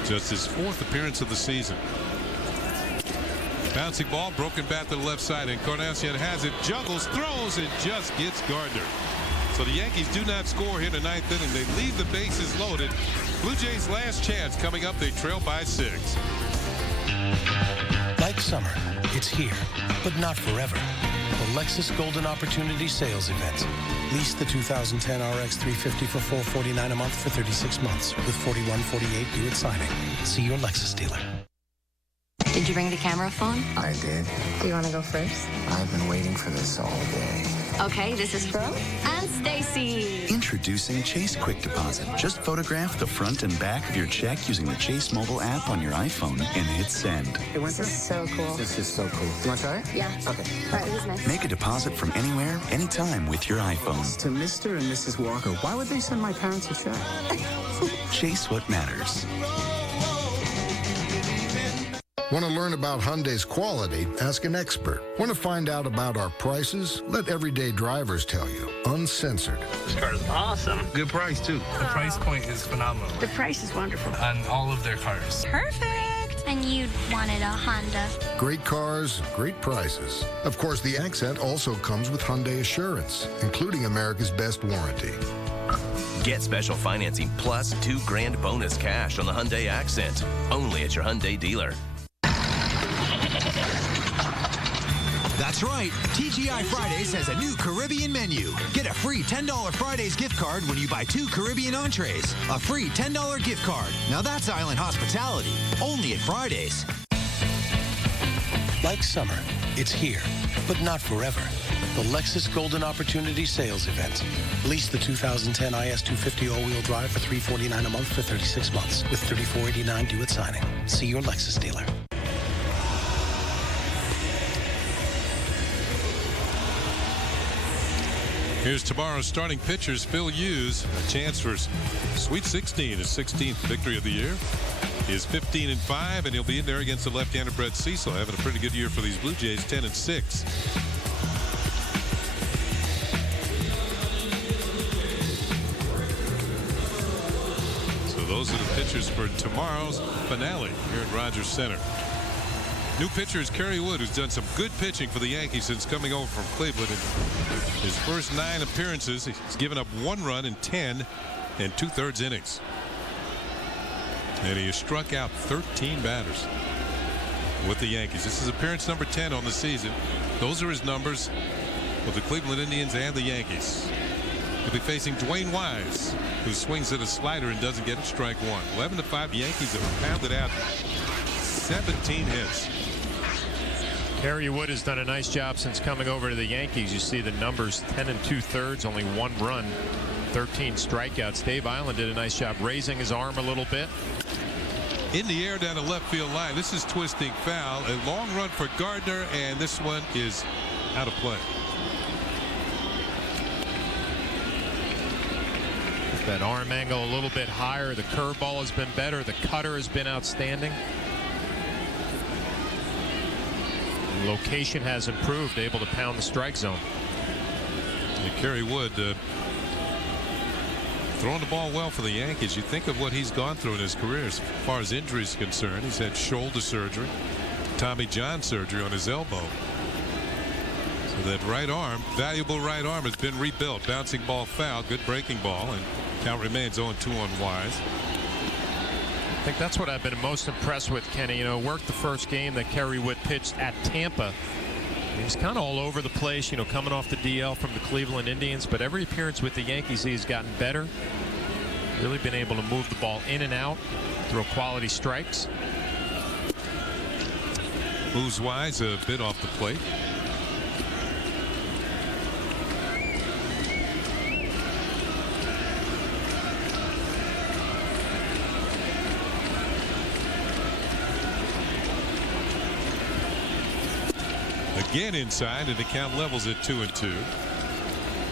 Just his 4th appearance of the season. Bouncing ball, broken bat to the left side, and Encarnacion has it, juggles, throws, and just gets Gardner. So the Yankees do not score here in the 9th inning. They leave the bases loaded. Blue Jays' last chance coming up. They trail by 6. Like summer, it's here, but not forever. The Lexus Golden Opportunity Sales Event. Lease the 2010 RX 350 for $449 a month for 36 months with $41.48 due at signing. See your Lexus dealer. Did you bring the camera phone? I did. Do you want to go first? I've been waiting for this all day. Okay, this is Brooke and Stacy. Introducing Chase Quick Deposit. Just photograph the front and back of your check using the Chase mobile app on your iPhone and hit send. This is so cool. This is so cool. You want to try it? Yeah. Okay. All right, who's next? Make a deposit from anywhere, anytime with your iPhone. To Mr. and Mrs. Walker, why would they send my parents a check? Chase what matters. Want to learn about Hyundai's quality? Ask an expert. Want to find out about our prices? Let everyday drivers tell you. Uncensored. This car is awesome. Good price, too. The price point is phenomenal. The price is wonderful. On all of their cars. Perfect. And you wanted a Honda. Great cars, great prices. Of course, the Accent also comes with Hyundai Assurance, including America's best warranty. Get special financing plus $2,000 bonus cash on the Hyundai Accent. Only at your Hyundai dealer. That's right. TGI Fridays has a new Caribbean menu. Get a free $10 Fridays gift card when you buy 2 Caribbean entrees. A free $10 gift card. Now that's island hospitality. Only at Fridays. Like summer, it's here, but not forever. The Lexus Golden Opportunity Sales Event. Lease the 2010 IS 250 all-wheel drive for $349 a month for 36 months with $34.89 due at signing. See your Lexus dealer. Here's tomorrow's starting pitchers. Phil Hughes, a chance for Sweet 16, his 16th victory of the year. He is 15-5, and he'll be in there against the left-hander Brett Cecil, having a pretty good year for these Blue Jays, 10-6. So those are the pitchers for tomorrow's finale here at Rogers Center. New pitcher is Kerry Wood, who's done some good pitching for the Yankees since coming over from Cleveland. In his first 9 appearances, he's given up 1 run in 10 and 2/3 innings. And he has struck out 13 batters with the Yankees. This is appearance number 10 on the season. Those are his numbers with the Cleveland Indians and the Yankees. He'll be facing Dwayne Wise, who swings at a slider and doesn't get it, strike 1. 11-5, Yankees have pounded out 17 hits. Kerry Wood has done a nice job since coming over to the Yankees. You see the numbers, 10 2/3, only 1 run, 13 strikeouts. Dave Island did a nice job raising his arm a little bit. In the air down the left field line. This is twisting foul. A long run for Gardner, and this one is out of play. That arm angle a little bit higher. The curveball has been better. The cutter has been outstanding. Location has improved, able to pound the strike zone. And Kerry Wood throwing the ball well for the Yankees. You think of what he's gone through in his career as far as injuries concerned. He's had shoulder surgery, Tommy John surgery on his elbow. So that right arm, valuable right arm, has been rebuilt. Bouncing ball foul, good breaking ball, and count remains 0-2 on Wise. I think that's what I've been most impressed with, Kenny. You know, worked the first game that Kerry Wood pitched at Tampa. He was kind of all over the place, you know, coming off the DL from the Cleveland Indians, but every appearance with the Yankees he's gotten better. Really been able to move the ball in and out, throw quality strikes. Moves Wise a bit off the plate. Again inside, and the count levels at 2-2.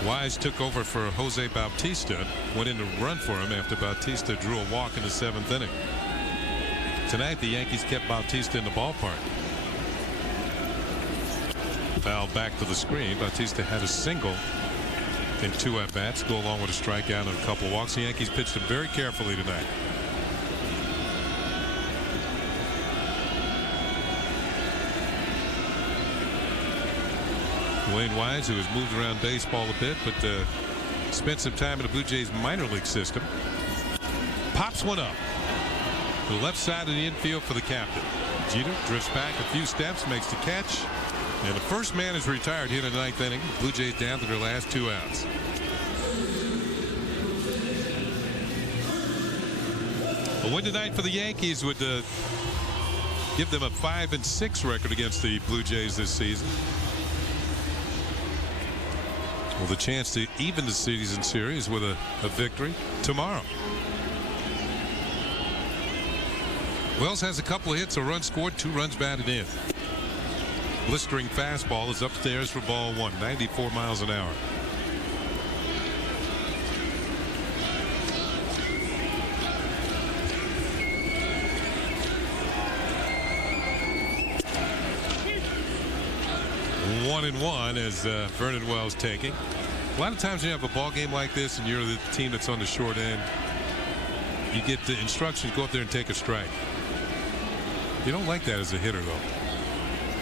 Wise took over for Jose Bautista, went in to run for him after Bautista drew a walk in the 7th inning. Tonight the Yankees kept Bautista in the ballpark. Foul back to the screen. Bautista had a single in 2 at-bats, go along with a strikeout and a couple walks. The Yankees pitched him very carefully tonight. Dwayne Wise, who has moved around baseball a bit, but spent some time in the Blue Jays minor league system. Pops one up to the left side of the infield for the captain. Jeter drifts back a few steps, makes the catch, and the first man is retired here in the ninth inning. Blue Jays down to their last 2 outs. A win tonight for the Yankees would give them a 5-6 record against the Blue Jays this season. With a chance to even the season series with a victory tomorrow. Wells has a couple of hits, a run scored, 2 runs batted in. Blistering fastball is upstairs for ball 1, 94 miles an hour. One and one as Vernon Wells taking. A lot of times you have a ball game like this and you're the team that's on the short end, you get the instructions, go up there and take a strike. You don't like that as a hitter, though.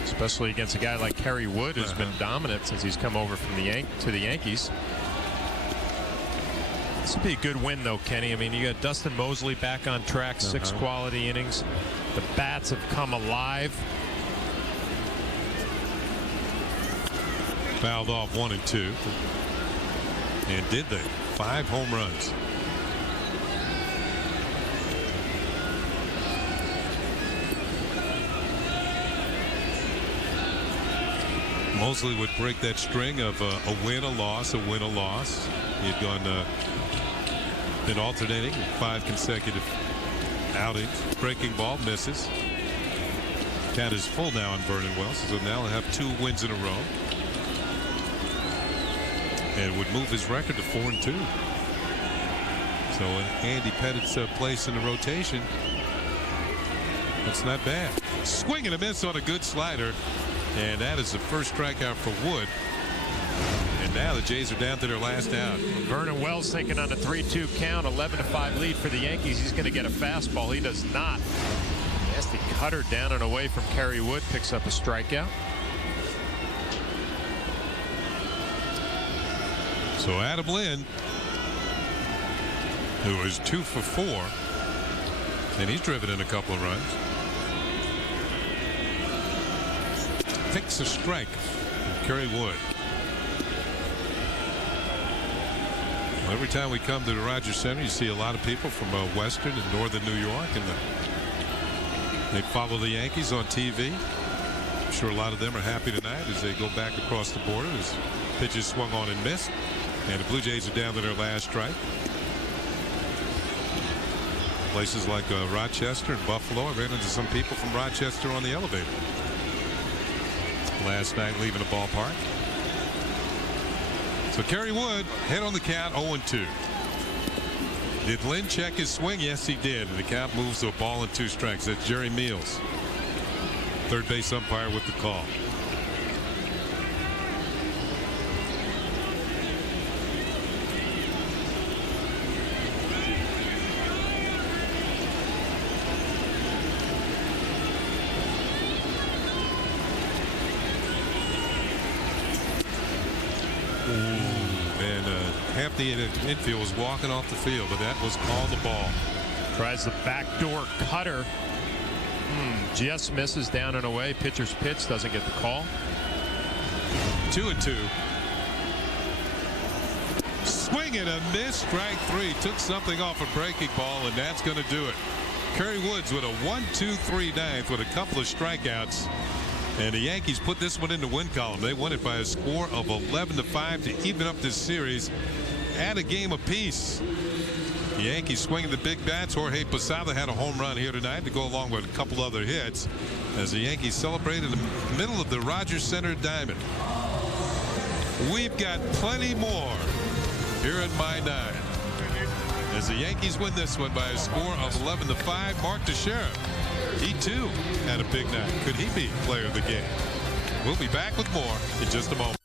Especially against a guy like Kerry Wood, who's been dominant since he's come over from to the Yankees. This would be a good win, though, Kenny. I mean, you got Dustin Mosley back on track, 6 quality innings. The bats have come alive. Fouled off 1 and 2. And did they? 5 home runs. Mosley would break that string of a win, a loss, a win, a loss. He had gone been alternating 5 consecutive outings. Breaking ball misses. Count is full now on Vernon Wells, so now he'll have 2 wins in a row. And would move his record to 4-2. So in Andy Pettit's place in the rotation, that's not bad. Swing and a miss on a good slider. And that is the first strikeout for Wood. And now the Jays are down to their last out. Vernon Wells thinking on a 3-2 count, 11-5 lead for the Yankees. He's going to get a fastball. He does not. Nasty cutter down and away from Kerry Wood. Picks up a strikeout. So Adam Lynn, who is 2 for 4, and he's driven in a couple of runs. Takes a strike from Kerry Wood. Well, every time we come to the Rogers Center, you see a lot of people from Western and Northern New York, and they follow the Yankees on TV. I'm sure a lot of them are happy tonight as they go back across the border as pitches swung on and missed. And the Blue Jays are down to their last strike. Places like Rochester and Buffalo. I ran into some people from Rochester on the elevator last night leaving the ballpark. So Kerry Wood hit on the count, 0-2. Did Lynn check his swing? Yes, he did. And the count moves to a ball and 2 strikes. That's Jerry Meals, third base umpire, with the call. Half the infield was walking off the field, but that was called the ball. Tries the backdoor cutter. Just misses down and away. Pitcher's pitch, doesn't get the call. 2-2. Swing and a miss. Strike 3. Took something off a breaking ball, and that's going to do it. Kerry Woods with a 1-2-3 ninth with a couple of strikeouts. And the Yankees put this one in the win column. They won it by a score of 11-5 to even up this series at a game apiece. The Yankees swinging the big bats. Jorge Posada had a home run here tonight to go along with a couple other hits as the Yankees celebrate in the middle of the Rogers Center Diamond. We've got plenty more here at My 9 as the Yankees win this one by a score of 11-5. Mark Teixeira, he too had a big night. Could he be player of the game? We'll be back with more in just a moment.